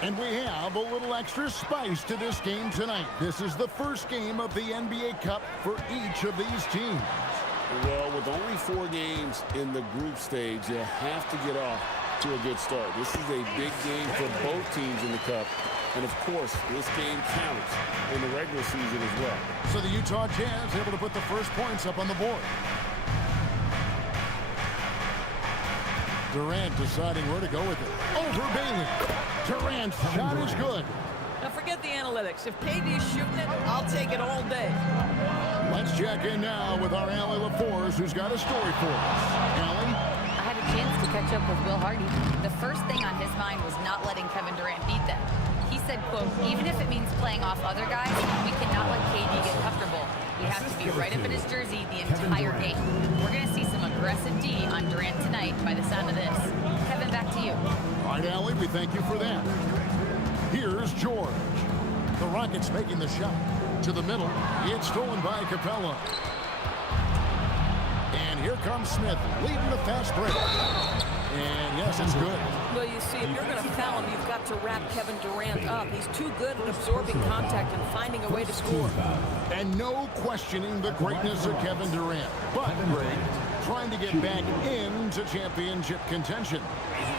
And we have a little extra spice to this game tonight. This is the first game of the NBA Cup for each of these teams. Well, with only 4 games in the group stage, you have to get off to a good start. This is a big game for both teams in the Cup. And, of course, this game counts in the regular season as well. So the Utah Jazz able to put the first points up on the board. Durant deciding where to go with it. Over Bailey. Durant's shot is good. Now forget the analytics. If KD's shooting it, I'll take it all day. Let's check in now with our Allie LaForce, who's got a story for us. Allie? I had a chance to catch up with Will Hardy. The first thing on his mind was not letting Kevin Durant beat them. He said, quote, even if it means playing off other guys, we cannot let KD get comfortable. We have to be right up in his jersey the entire game. We're going to see some aggressive D on Durant tonight by the sound of this. Kevin, back to you. All right, Allie, we thank you for that. Here's George. The Rockets making the shot. To the middle. It's stolen by Capella. And here comes Smith, leading the fast break. And yes, it's good. Well, you see, if you're going to foul him, you've got to wrap Kevin Durant up. He's too good at absorbing contact and finding a way to score. And no questioning the greatness of Kevin Durant. But, Greg, trying to get back into championship contention.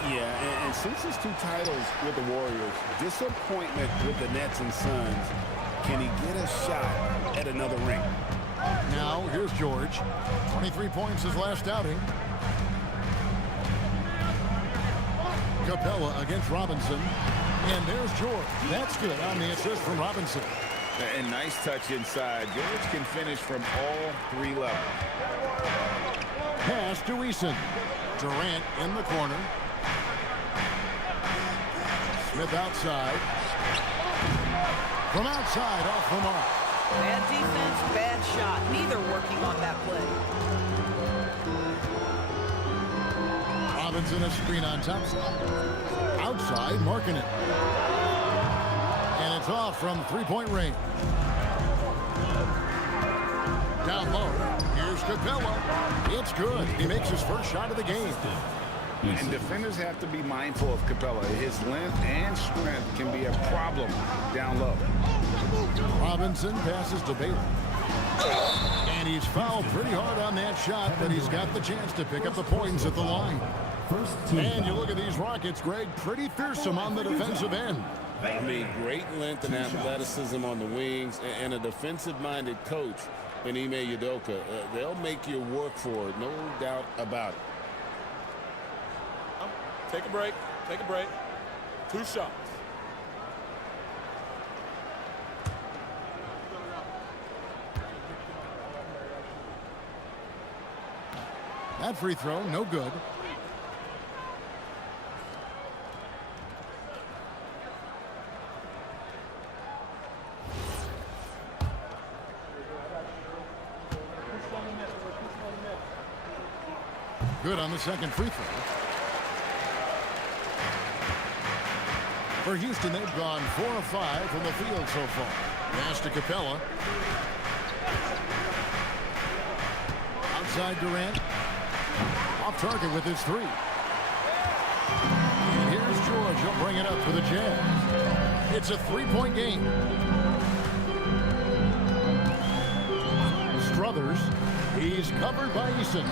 Yeah, and since his 2 titles with the Warriors, disappointment with the Nets and Suns, can he get a shot at another ring? Now, here's George. 23 points his last outing. Capella against Robinson. And there's George. That's good on the assist from Robinson. And nice touch inside. George can finish from all 3 levels. Pass to Eason. Durant in the corner. Smith outside. From outside, off the mark. Bad defense, bad shot. Neither working on that play. Robinson a screen on Thompson. Outside, marking it. And it's off from 3-point range. Down low. Here's Capella. It's good. He makes his first shot of the game. And defenders have to be mindful of Capella. His length and strength can be a problem down low. Robinson passes to Baylor. And he's fouled pretty hard on that shot, but he's got the chance to pick up the points at the line. And you look at these Rockets, Greg, pretty fearsome on the defensive end. I mean, great length and athleticism on the wings, and a defensive-minded coach in Ime Udoka. They'll make you work for it, no doubt about it. Take a break. Take a break. 2 shots. That free throw, no good. Good on the second free throw. For Houston, they've gone 4 of 5 from the field so far. Pass to Capella. Outside Durant. Off target with his 3. And here's George. He'll bring it up for the Jazz. It's a 3-point game. Strothers. He's covered by Eason.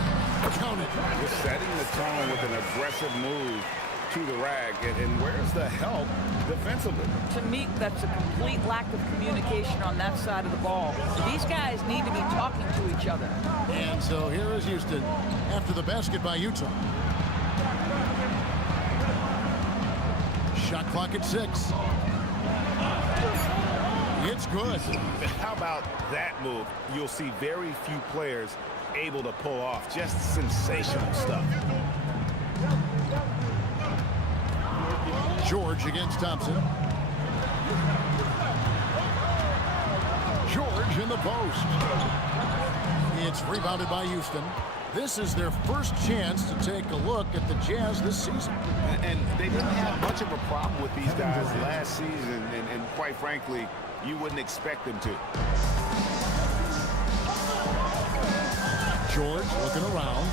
Count it. Just setting the tone with an aggressive move to the rag. And where's the help defensively? To me, that's a complete lack of communication on that side of the ball. These guys need to be talking to each other. And so here is Houston after the basket by Utah. Shot clock at 6. It's good. How about that move? You'll see very few players able to pull off. Just sensational stuff. George against Thompson. George in the post. It's rebounded by Houston. This is their first chance to take a look at the Jazz this season. And they didn't have much of a problem with these guys last season, and quite frankly, you wouldn't expect them to. George looking around.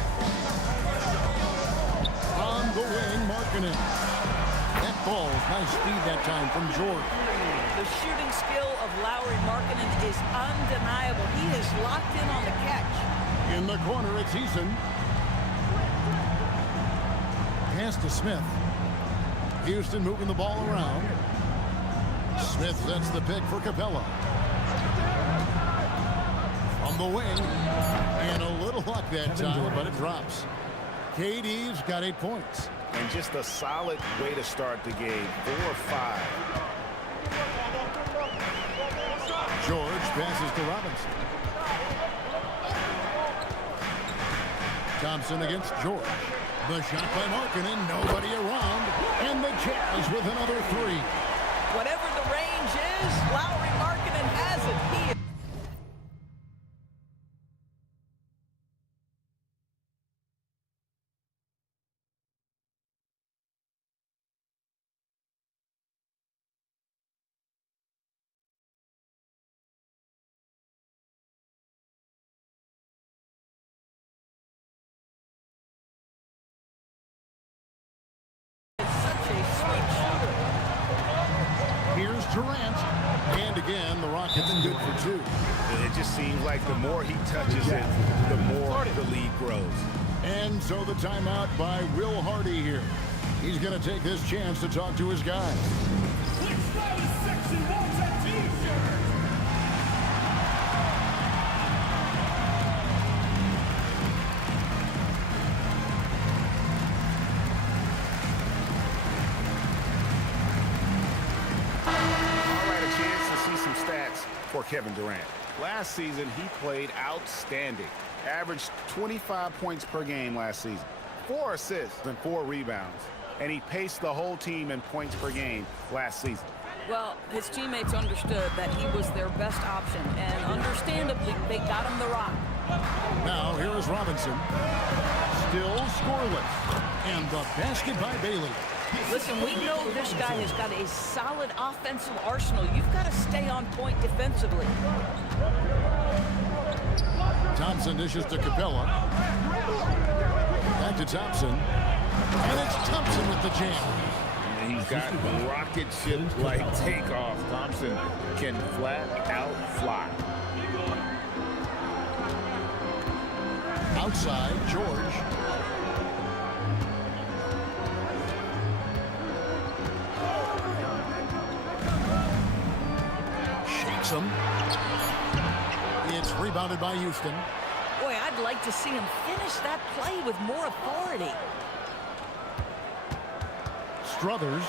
On the wing, marking it. That ball, nice speed that time from George. The shooting skill of Lauri Markkanen is undeniable. He is locked in on the catch. In the corner, it's Eason. Pass to Smith. Houston moving the ball around. Smith sets the pick for Capella. From the wing. And a little luck that time, but it drops. KD's got 8 points. And just a solid way to start the game. 4 of 5. George passes to Robinson. Thompson against George. The shot by Markkanen, nobody around. And the Jazz with another 3. Whatever the range is, Lauri Markkanen has it. He Here's Durant. And again, the Rockets good for 2. It just seems like the more he touches it, the more the lead grows. And so the timeout by Will Hardy here. He's going to take this chance to talk to his guys. Which Strothers section wants a t-shirt? For Kevin Durant. Last season, he played outstanding. Averaged 25 points per game last season, 4 assists and 4 rebounds, and he paced the whole team in points per game last season. Well, his teammates understood that he was their best option, and understandably, they got him the rock. Now, here is Robinson. Still scoreless. And the basket by Bailey. Listen, we know this guy has got a solid offensive arsenal. You've got to stay on point defensively. Thompson dishes to Capella. Back to Thompson. And it's Thompson with the jam. And he's got rocket ship-like takeoff. Thompson can flat out fly. Outside, George. Shakes him. It's rebounded by Houston. Boy, I'd like to see him finish that play with more authority. Strothers.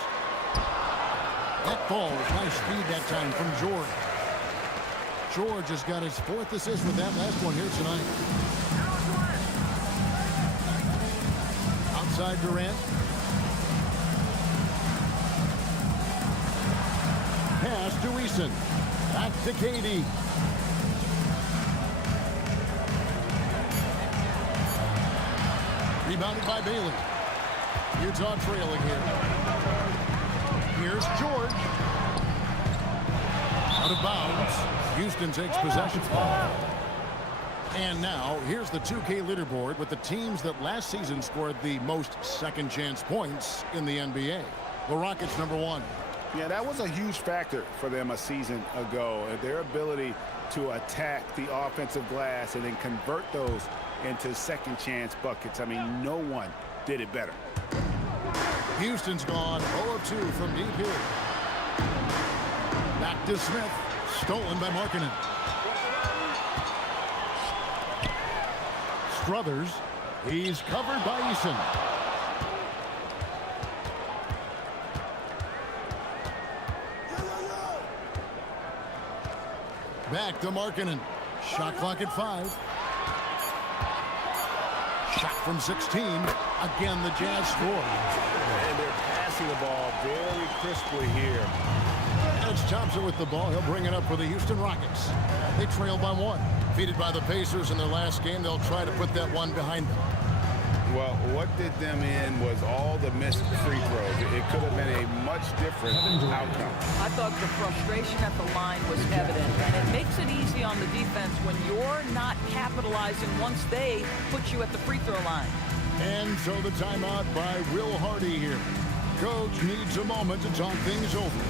That falls. Nice speed that time from George. George has got his 4th assist with that last one here tonight. Outside Durant. Pass to Eason. Back to KD. Rebounded by Bailey. Utah trailing here. Here's George. Out of bounds. Houston takes possession. And now, here's the 2K leaderboard with the teams that last season scored the most second chance points in the NBA. The Rockets #1. Yeah, that was a huge factor for them a season ago. Their ability to attack the offensive glass and then convert those into second chance buckets. I mean, no one did it better. Houston's gone 0 of 2 from deep here. Back to Smith. Stolen by Markkanen. Strothers. He's covered by Eason. Back to Markkanen. Shot clock at 5. Shot from 16. Again, the Jazz score. And they're passing the ball very crisply here. And it's Thompson with the ball. He'll bring it up for the Houston Rockets. They trail by 1. Defeated by the Pacers in their last game. They'll try to put that one behind them. Well, what did them in was all the missed free throws. It could have been a much different outcome. I thought the frustration at the line was evident, and it makes it easy on the defense when you're not capitalizing once they put you at the free throw line. And so the timeout by Will Hardy here. Coach needs a moment to talk things over.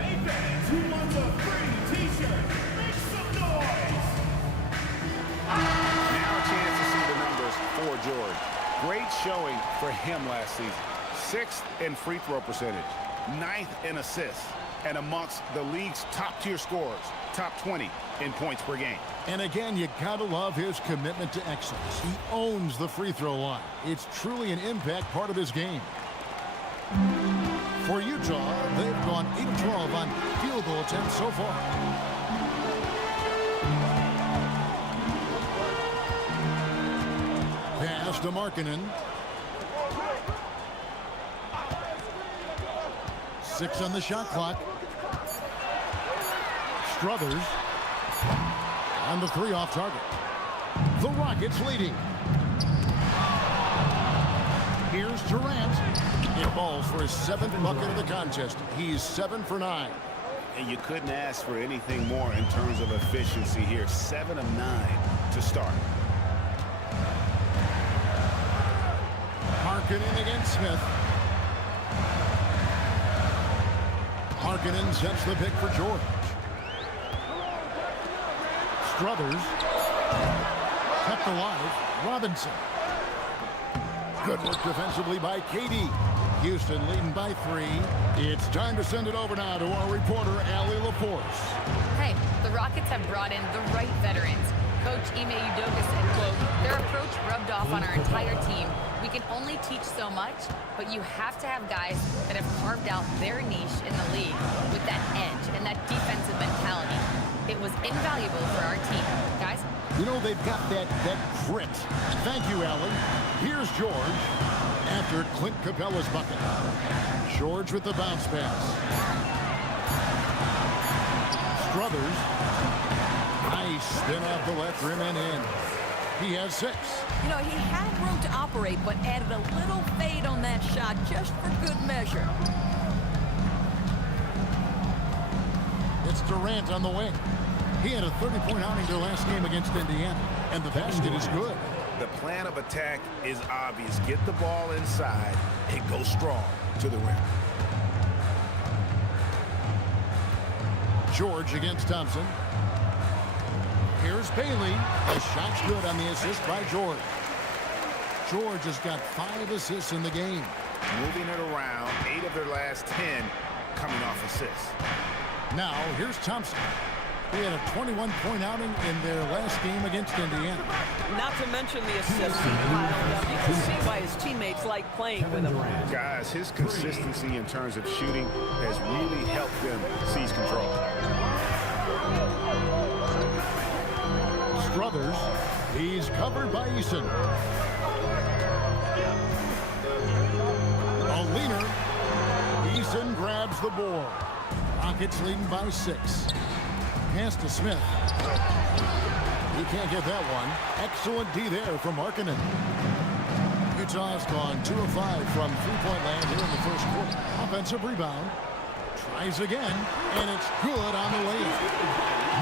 Hey fans, who wants a free t-shirt? Make some noise! Now a chance to see the numbers for George. Great showing for him last season. 6th in free throw percentage, 9th in assists, and amongst the league's top-tier scorers, top 20 in points per game. And again, you gotta love his commitment to excellence. He owns the free throw line. It's truly an impact part of his game. For Utah, they've gone 8 of 12 on field goal attempts so far. Pass to Markkanen. 6 on the shot clock. Strothers. And the 3 off target. The Rockets leading. Here's Durant. It falls for his 7th bucket of the contest. He's 7 for 9. And you couldn't ask for anything more in terms of efficiency here. 7 of 9 to start. Markkanen against Smith. Markkanen sets the pick for George. Strothers. Kept alive. Robinson. Good work defensively by KD. Houston leading by 3. It's time to send it over now to our reporter, Allie LaForce. Hey, the Rockets have brought in the right veterans. Coach Ime Udoka said, quote, their approach rubbed off on our entire team. We can only teach so much, but you have to have guys that have carved out their niche in the league with that edge and that defensive mentality. It was invaluable for our team. Guys? You know, they've got that grit. Thank you, Allie. Here's George after Clint Capella's bucket. George with the bounce pass. Strothers. Nice spin off the left rim and in. He has 6. You know, he had room to operate, but added a little fade on that shot just for good measure. It's Durant on the wing. He had a 30-point outing their last game against Indiana, and the basket is good. The plan of attack is obvious. Get the ball inside and go strong to the rim. George against Thompson. Here's Bailey. The shot's good on the assist by George. George has got 5 assists in the game. Moving it around, 8 of their last 10 coming off assists. Now, here's Thompson. He had a 21-point outing in their last game against Indiana. Not to mention the assists he piled up. You can see why his teammates like playing with him. Guys, his consistency in terms of shooting has really helped them seize control. Strothers. He's covered by Eason. A leaner. Eason grabs the board. Rockets leading by 6. Pass to Smith. He can't get that one. Excellent D there from Markkanen. Utah's gone 2 of 5 from three-point land here in the first quarter. Offensive rebound. Tries again, and it's good on the layup.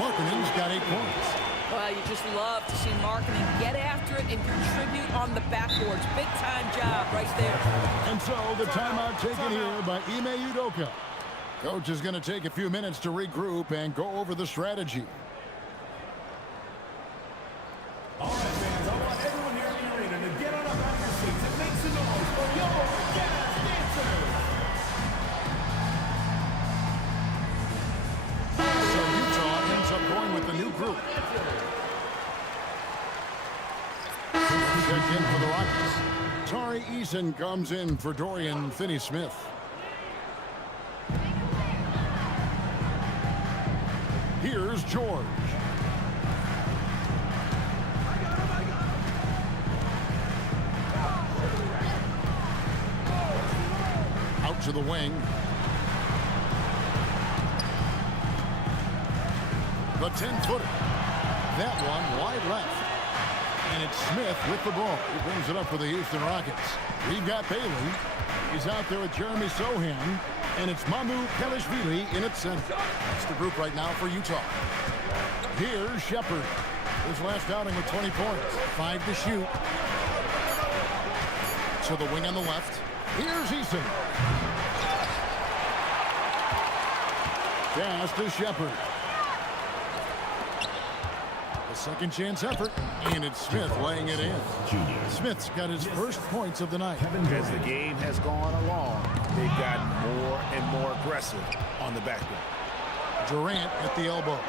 Markkanen's got 8 points. Well, you just love to see Markkanen get after it and contribute on the backboards. Big-time job right there. And so the timeout taken here by Ime Udoka. Coach is going to take a few minutes to regroup and go over the strategy. All right, fans, I want everyone here in the arena to get on up out of your seats and make some noise for your gas dancers. So Utah ends up going with the new group. Checked in for the Rockets. Tari Eason comes in for Dorian Finney-Smith. Here's George. Out to the wing. The 10-footer. That one wide left. And it's Smith with the ball. He brings it up for the Houston Rockets. We've got Bailey. He's out there with Jeremy Sohan. And it's Mamu Kelishvili in its center. That's the group right now for Utah. Here's Shepard. His last outing with 20 points. 5 to shoot. To the wing on the left. Here's Eason. Pass to Shepard. A second chance effort. And it's Smith laying it in. Smith's got his first points of the night. As the game has gone along, they've gotten more and more aggressive on the backboard. Durant at the elbow.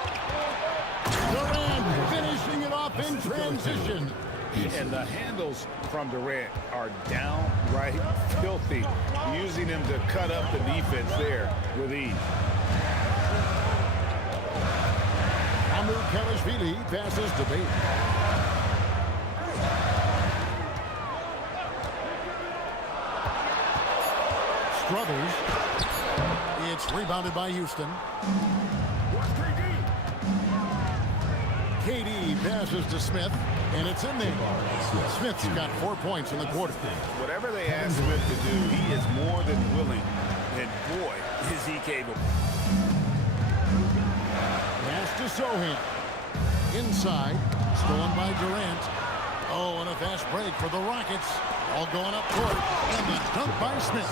Durant finishing it off in transition. And the handles from Durant are downright filthy, using him to cut up the defense there with ease. Mamu Kelishvili passes to Bailey. Strothers. It's rebounded by Houston. KD passes to Smith, and it's in there. Smith's got 4 points in the quarter. Whatever they ask Smith to do, he is more than willing, and boy, is he capable. Pass to Sohan. Inside, stolen by Durant. Oh, and a fast break for the Rockets. All going up court, and the dunk by Smith.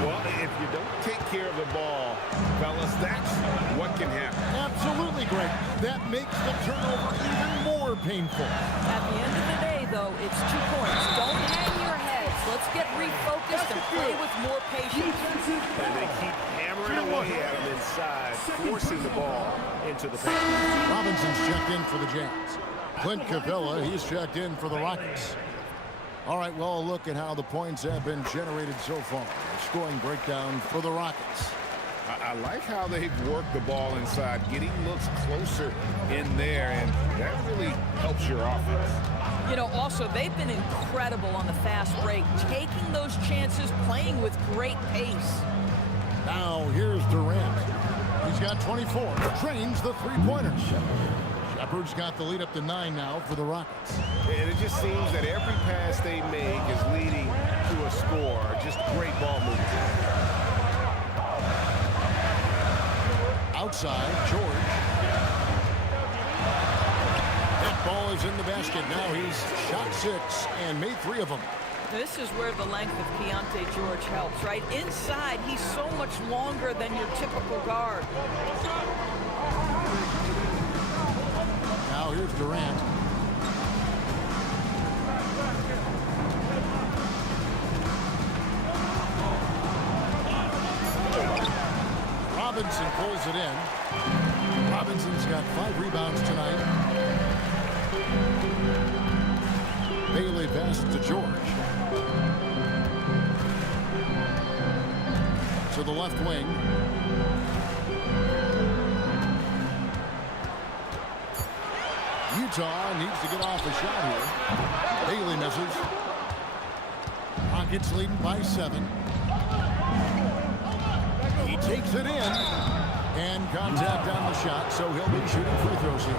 Well, if you don't take care of the ball, fellas, that's what can happen. Absolutely, Greg. That makes the turnover even more painful. At the end of the day, though, it's 2 points. Don't hang your heads. Let's get refocused and play with more patience. And they keep hammering away at him inside, forcing the ball into the paint. Robinson's checked in for the Jazz. Clint Capella, he's checked in for the Rockets. All right, well, a look at how the points have been generated so far. The scoring breakdown for the Rockets. I like how they've worked the ball inside, getting looks closer in there, and that really helps your offense. You know, also, they've been incredible on the fast break, taking those chances, playing with great pace. Now, here's Durant. He's got 24, trains the three-pointers. Shepard's got the lead up to 9 now for the Rockets. And it just seems that every pass they make is leading to a score. Just great ball movement. Outside, George. That ball is in the basket. Now he's shot 6 and made 3 of them. This is where the length of Keontae George helps, right? Inside, he's so much longer than your typical guard. Now here's Durant. Robinson pulls it in. Robinson's got 5 rebounds tonight. Bailey passes to George. To the left wing. Utah needs to get off a shot here. Bailey misses. Rockets leading by 7. He takes it in. And contact on the shot, so he'll be shooting free throws here.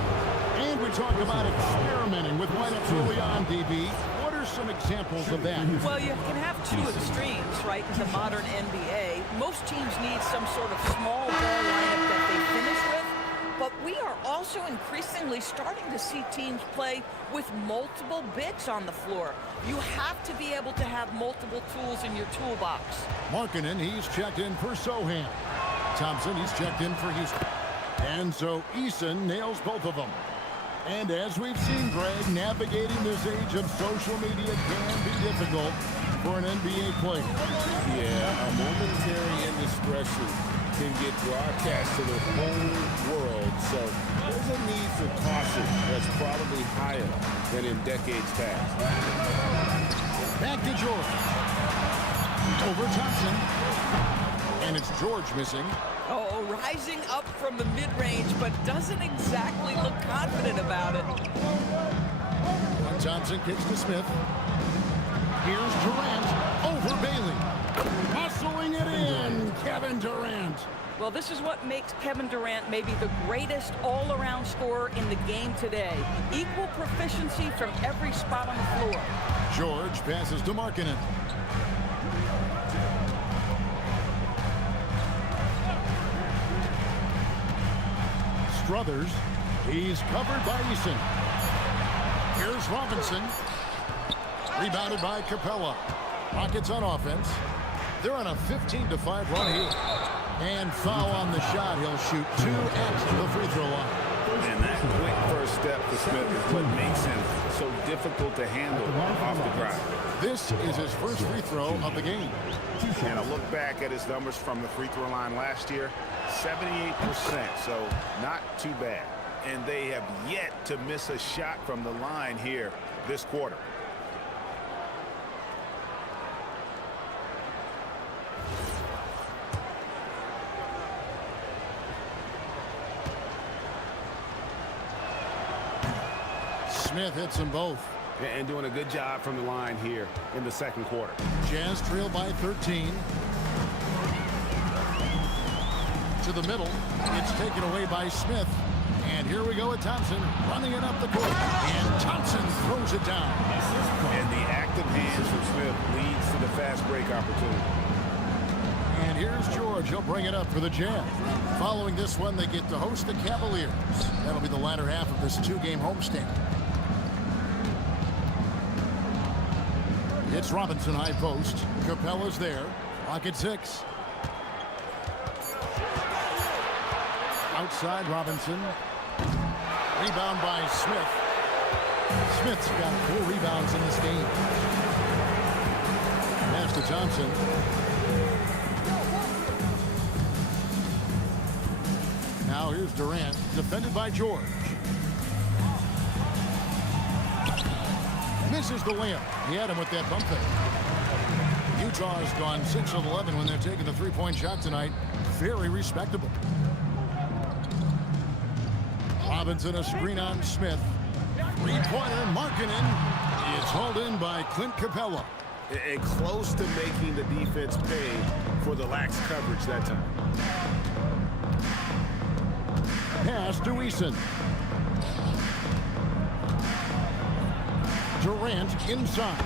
And we talk about experimenting with lineups early on, DB. What are some examples of that? Well, you can have 2 extremes, right, in the modern NBA. Most teams need some sort of small ball lineup that they finish with. But we are also increasingly starting to see teams play with multiple bigs on the floor. You have to be able to have multiple tools in your toolbox. Markkanen, he's checked in for Sohan. Thompson, he's checked in for Houston. And so Eason nails both of them. And as we've seen, Greg, navigating this age of social media can be difficult for an NBA player. Yeah, a momentary indiscretion can get broadcast to the whole world. So there's a need for caution that's probably higher than in decades past. Back to George. Over Thompson. And it's George missing. Oh, rising up from the mid-range, but doesn't exactly look confident about it. Thompson kicks to Smith. Here's Durant over Bailey. Hustling it in, Kevin Durant. Well, this is what makes Kevin Durant maybe the greatest all-around scorer in the game today. Equal proficiency from every spot on the floor. George passes to Markkanen. Strothers. He's covered by Eason. Here's Robinson. Rebounded by Capella. Rockets on offense. They're on a 15-5 run here. And foul on the shot. He'll shoot 2 at the free throw line. And that quick first step for Smith is what makes him so difficult to handle off the drive. This is his first free throw of the game. And a look back at his numbers from the free throw line last year, 78%, so not too bad. And they have yet to miss a shot from the line here this quarter. Smith hits them both. And doing a good job from the line here in the second quarter. Jazz trail by 13. To the middle. It's taken away by Smith. And here we go with Thompson running it up the court. And Thompson throws it down. And the active hands from Smith leads to the fast break opportunity. And here's George. He'll bring it up for the Jazz. Following this one, they get to host the Cavaliers. That'll be the latter half of this 2-game homestand. It's Robinson high post. Capella's there. Clock at 6. Outside Robinson. Rebound by Smith. Smith's got 4 rebounds in this game. Pass to Thompson. Now here's Durant, defended by George. Misses the layup. He had him with that bump fake. Utah has gone 6 of 11 when they're taking the three-point shot tonight. Very respectable. Robinson, a screen on Smith. Three-pointer, Markkanen. It's hauled in by Clint Capella. And close to making the defense pay for the lax coverage that time. Pass to Eason. Durant inside.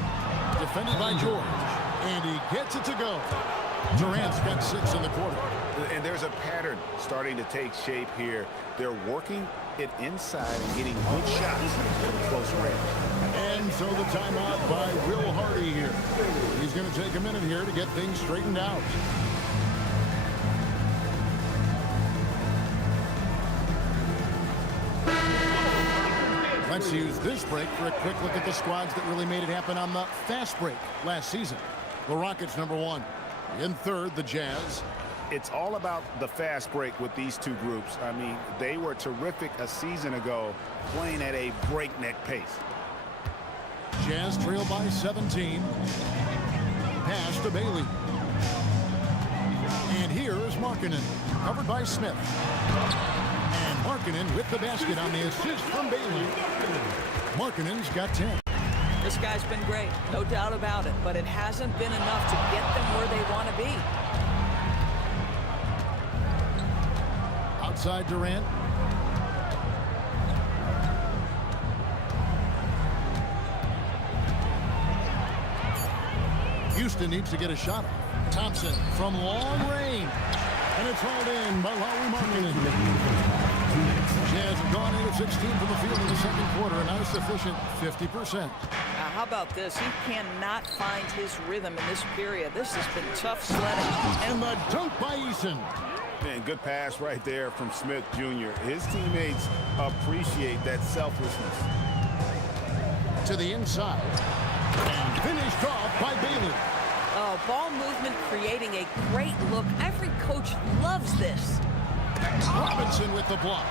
Defended by George. And he gets it to go. Durant's got 6 in the quarter. And there's a pattern starting to take shape here. They're working it inside and getting good shots from close range. And so the timeout by Will Hardy here. He's going to take a minute here to get things straightened out. Let's use this break for a quick look at the squads that really made it happen on the fast break last season. The Rockets #1. In third, the Jazz. It's all about the fast break with these two groups. I mean, they were terrific a season ago, playing at a breakneck pace. Jazz trail by 17. Pass to Bailey. And here is Markkanen, covered by Smith. And Markkanen with the basket on the assist from Bailey. Markkanen's got 10. This guy's been great, no doubt about it, but it hasn't been enough to get them where they want to be. Outside Durant. Houston needs to get a shot off. Thompson from long range. And it's hauled in by Lauri Markkanen. Jazz have gone 8 of 16 from the field in the second quarter, and not a sufficient 50%. How about this? He cannot find his rhythm in this period. This has been tough sledding. And the dunk by Eason. Man, good pass right there from Smith Jr. His teammates appreciate that selflessness. To the inside. And finished off by Bailey. Ball movement creating a great look. Every coach loves this. Robinson with the block.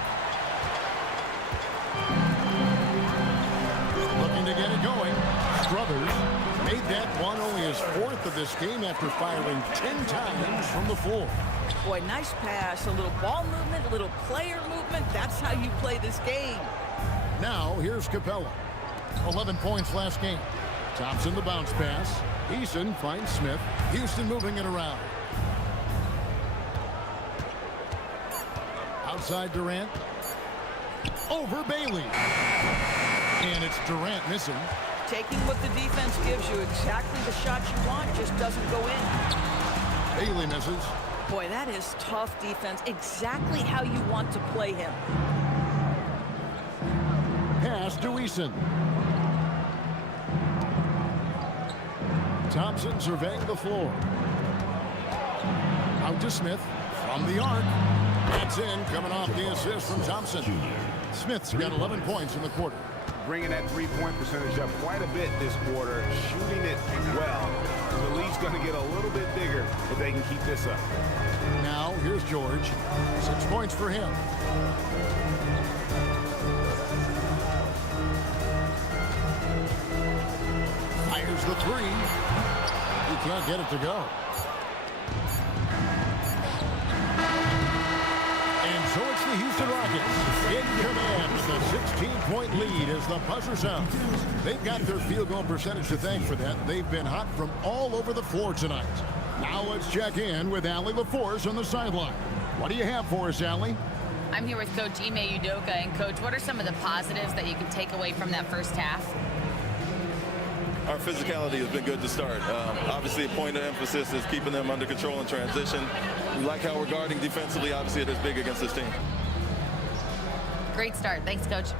Looking to get it going. Strothers made that one only his 4th of this game after firing 10 times from the floor. Boy, nice pass. A little ball movement, a little player movement. That's how you play this game. Now, here's Capella. 11 points last game. Thompson the bounce pass. Eason finds Smith. Houston moving it around. Outside Durant. Over Bailey. And it's Durant missing. Taking what the defense gives you, exactly the shot you want, just doesn't go in. Bailey misses. Boy, that is tough defense. Exactly how you want to play him. Pass to Eason. Thompson surveying the floor. Out to Smith from the arc. That's in, coming off the assist from Thompson. Smith's got 11 points in the quarter. Bringing that three-point percentage up quite a bit this quarter, shooting it well. The lead's going to get a little bit bigger if they can keep this up. Now, here's George. 6 points for him. Fires the 3. He can't get it to go. And so it's the Houston Rockets in command with a 16-point lead as the buzzer sounds. They've got their field goal percentage to thank for that. They've been hot from all over the floor tonight. Now let's check in with Allie LaForce on the sideline. What do you have for us, Allie? I'm here with Coach Ime Udoka. And, Coach, what are some of the positives that you can take away from that first half? Our physicality has been good to start. Obviously, a point of emphasis is keeping them under control in transition. We like how we're guarding defensively. Obviously, it is big against this team. Great start. Thanks, Coach.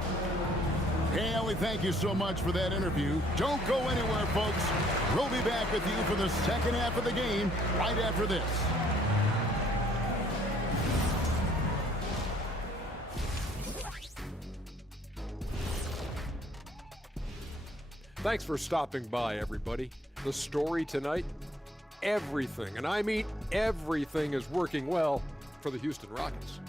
Hey, Ellie, thank you so much for that interview. Don't go anywhere, folks. We'll be back with you for the second half of the game right after this. Thanks for stopping by, everybody. The story tonight, everything, and I mean everything, is working well for the Houston Rockets.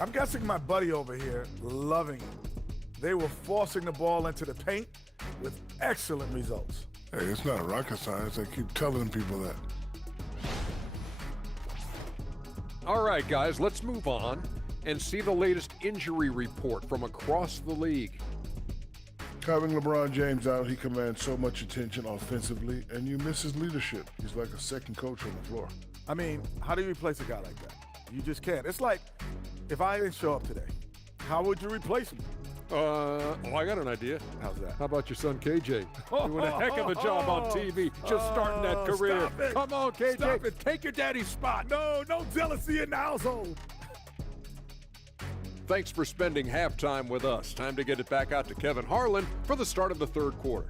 I'm guessing my buddy over here loving it. They were forcing the ball into the paint with excellent results. Hey, it's not rocket science. I keep telling people that. All right, guys, let's move on and see the latest injury report from across the league. Having LeBron James out, he commands so much attention offensively, and you miss his leadership. He's like a second coach on the floor. I mean, how do you replace a guy like that? You just can't. It's like, if I didn't show up today, how would you replace me? I got an idea. How's that? How about your son, KJ? Doing a heck of a job on TV, just starting that career. Stop it. Come on, KJ. Stop it. Take your daddy's spot. No jealousy in the household. Thanks for spending halftime with us. Time to get it back out to Kevin Harlan for the start of the third quarter.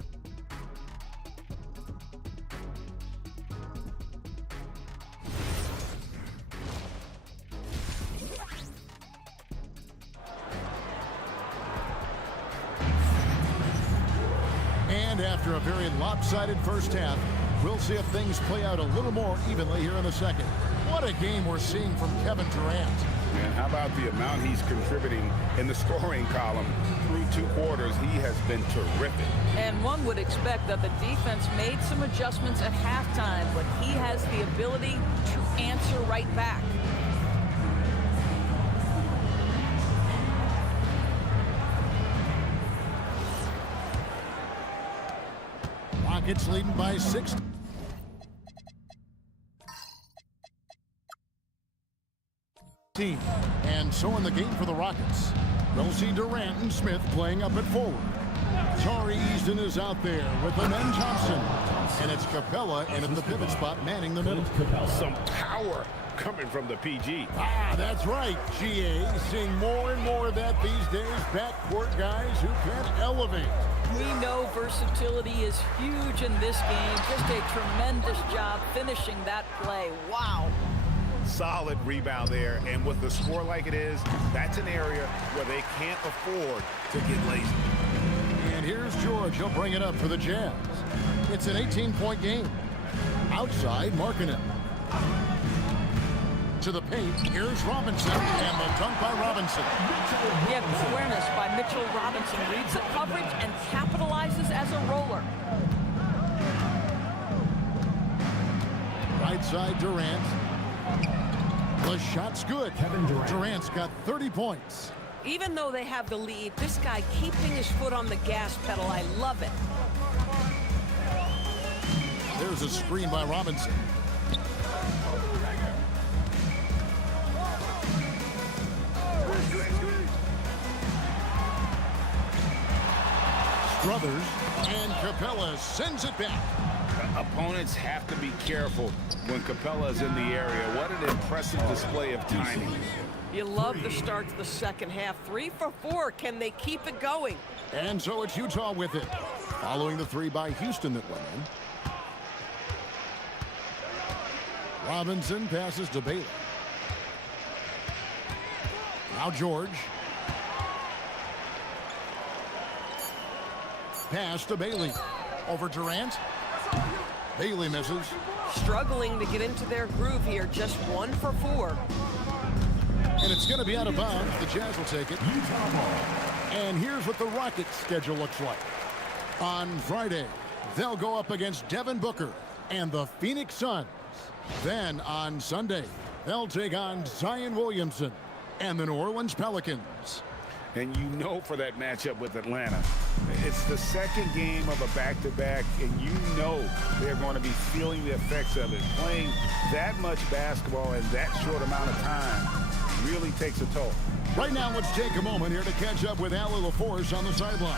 And after a very lopsided first half, we'll see if things play out a little more evenly here in the second. What a game we're seeing from Kevin Durant. Man, how about the amount he's contributing in the scoring column? Through 2 quarters, he has been terrific. And one would expect that the defense made some adjustments at halftime, but he has the ability to answer right back. Rockets leading by 6. And so in the game for the Rockets, we'll see Durant and Smith playing up at forward. Tari Easton is out there with Amen Thompson. And it's Capella in at the pivot spot manning the middle. Some power coming from the PG. Ah, that's right, GA. Seeing more and more of that these days. Backcourt guys who can elevate. We know versatility is huge in this game. Just a tremendous job finishing that play. Wow. Solid rebound there, and with the score like it is, that's an area where they can't afford to get lazy. And here's George. He'll bring it up for the Jazz. It's an 18-point game. Outside, Markkanen. To the paint, here's Robinson, and the dunk by Robinson. Yeah, awareness by Mitchell Robinson. Reads the coverage and capitalizes as a roller. Right side, Durant. The shot's good. Durant's got 30 points. Even though they have the lead, this guy keeping his foot on the gas pedal. I love it. There's a screen by Robinson. Strothers, and Capella sends it back. Opponents have to be careful when Capella is in the area. What an impressive display of timing. You love the start to the second half. 3 for 4. Can they keep it going? And so it's Utah with it. Following the 3 by Houston that went in. Robinson passes to Bailey. Now George. Pass to Bailey. Over Durant. Bailey misses. Struggling to get into their groove here. Just 1 for 4. And it's going to be out of bounds. The Jazz will take it. And here's what the Rockets' schedule looks like. On Friday, they'll go up against Devin Booker and the Phoenix Suns. Then on Sunday, they'll take on Zion Williamson and the New Orleans Pelicans. And you know for that matchup with Atlanta, it's the second game of a back-to-back, and you know they're going to be feeling the effects of it. Playing that much basketball in that short amount of time really takes a toll. Right now, let's take a moment here to catch up with Allie LaForce on the sideline.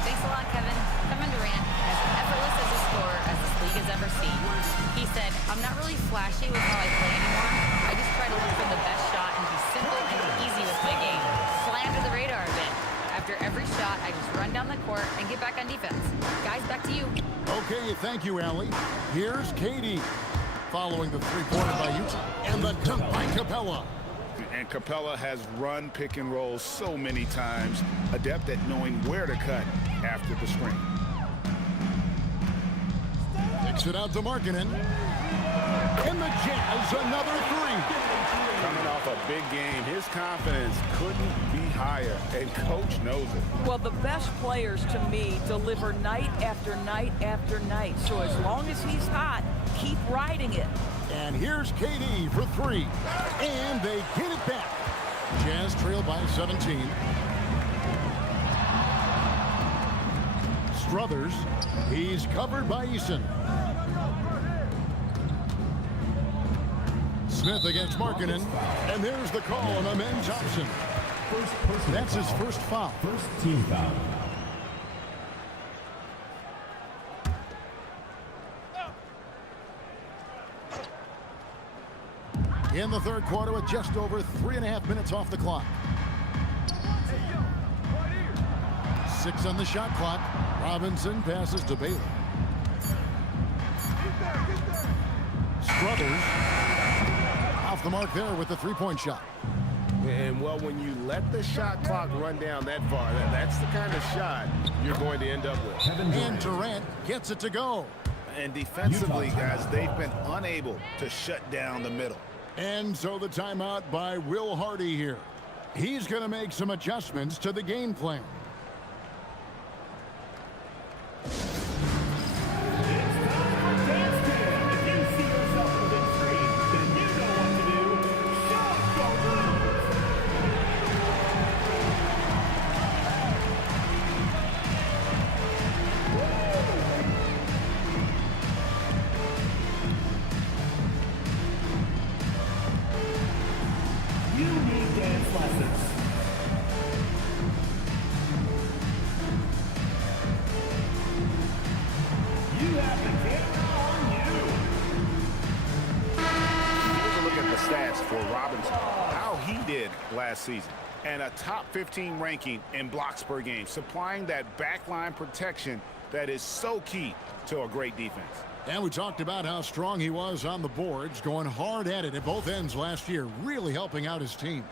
Thanks a lot, Kevin. Kevin Durant, as effortless as a scorer as this league has ever seen. He said, I'm not really flashy with how I play anymore. I just try to look for the best shot and be simple and easy with my game. Fly under the radar a bit. After every shot, I just run down the court and get back on defense. Guys, back to you. Okay, thank you, Allie. Here's Katie. Following the three-pointer by Utah. And the dunk by Capella. And Capella has run pick and roll so many times, adept at knowing where to cut after the screen. Kicks it out to Markkanen. And the Jazz, another three. Coming off a big game, his confidence couldn't be higher, and Coach knows it. Well, the best players, to me, deliver night after night after night. So as long as he's hot, keep riding it. And here's KD for three. And they get it back. Jazz trail by 17. Strothers. He's covered by Eason. Smith against Markkanen. And there's the call on Amen Thompson. That's his first foul. First team foul. In the third quarter with just over 3.5 minutes off the clock. 6 on the shot clock. Robinson passes to Baylor. Strothers off the mark there with the three-point shot. And, well, when you let the shot clock run down that far, that's the kind of shot you're going to end up with. And Durant gets it to go. And defensively, guys, they've been unable to shut down the middle. And so the timeout by Will Hardy here. He's going to make some adjustments to the game plan. Last season, and a top 15 ranking in blocks per game, supplying that backline protection that is so key to a great defense. And we talked about how strong he was on the boards, going hard at it at both ends last year, really helping out his team.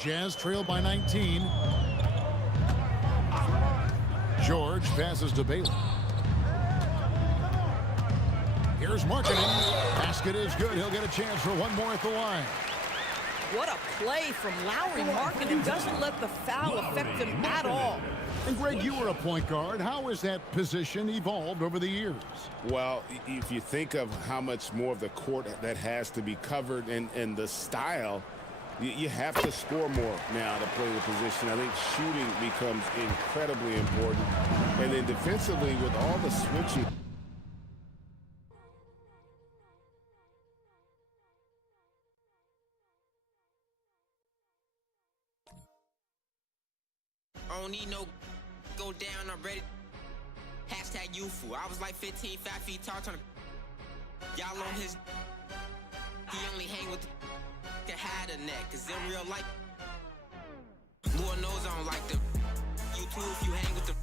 Jazz trail by 19. George passes to Baylor. Here's Markkanen. Basket is good. He'll get a chance for one more at the line. What a play from Lauri Markkanen. Doesn't let the foul affect him at all. And Greg, you were a point guard. How has that position evolved over the years? Well, if you think of how much more of the court that has to be covered and the style, you have to score more now to play the position. I think shooting becomes incredibly important. And then defensively, with all the switching. I don't need no go down already. Hashtag youthful. I was like 15, 5 feet tall, trying to y'all on his. He only hang with the hide a neck, cause in real life, Lord knows I don't like them. You too if you hang with the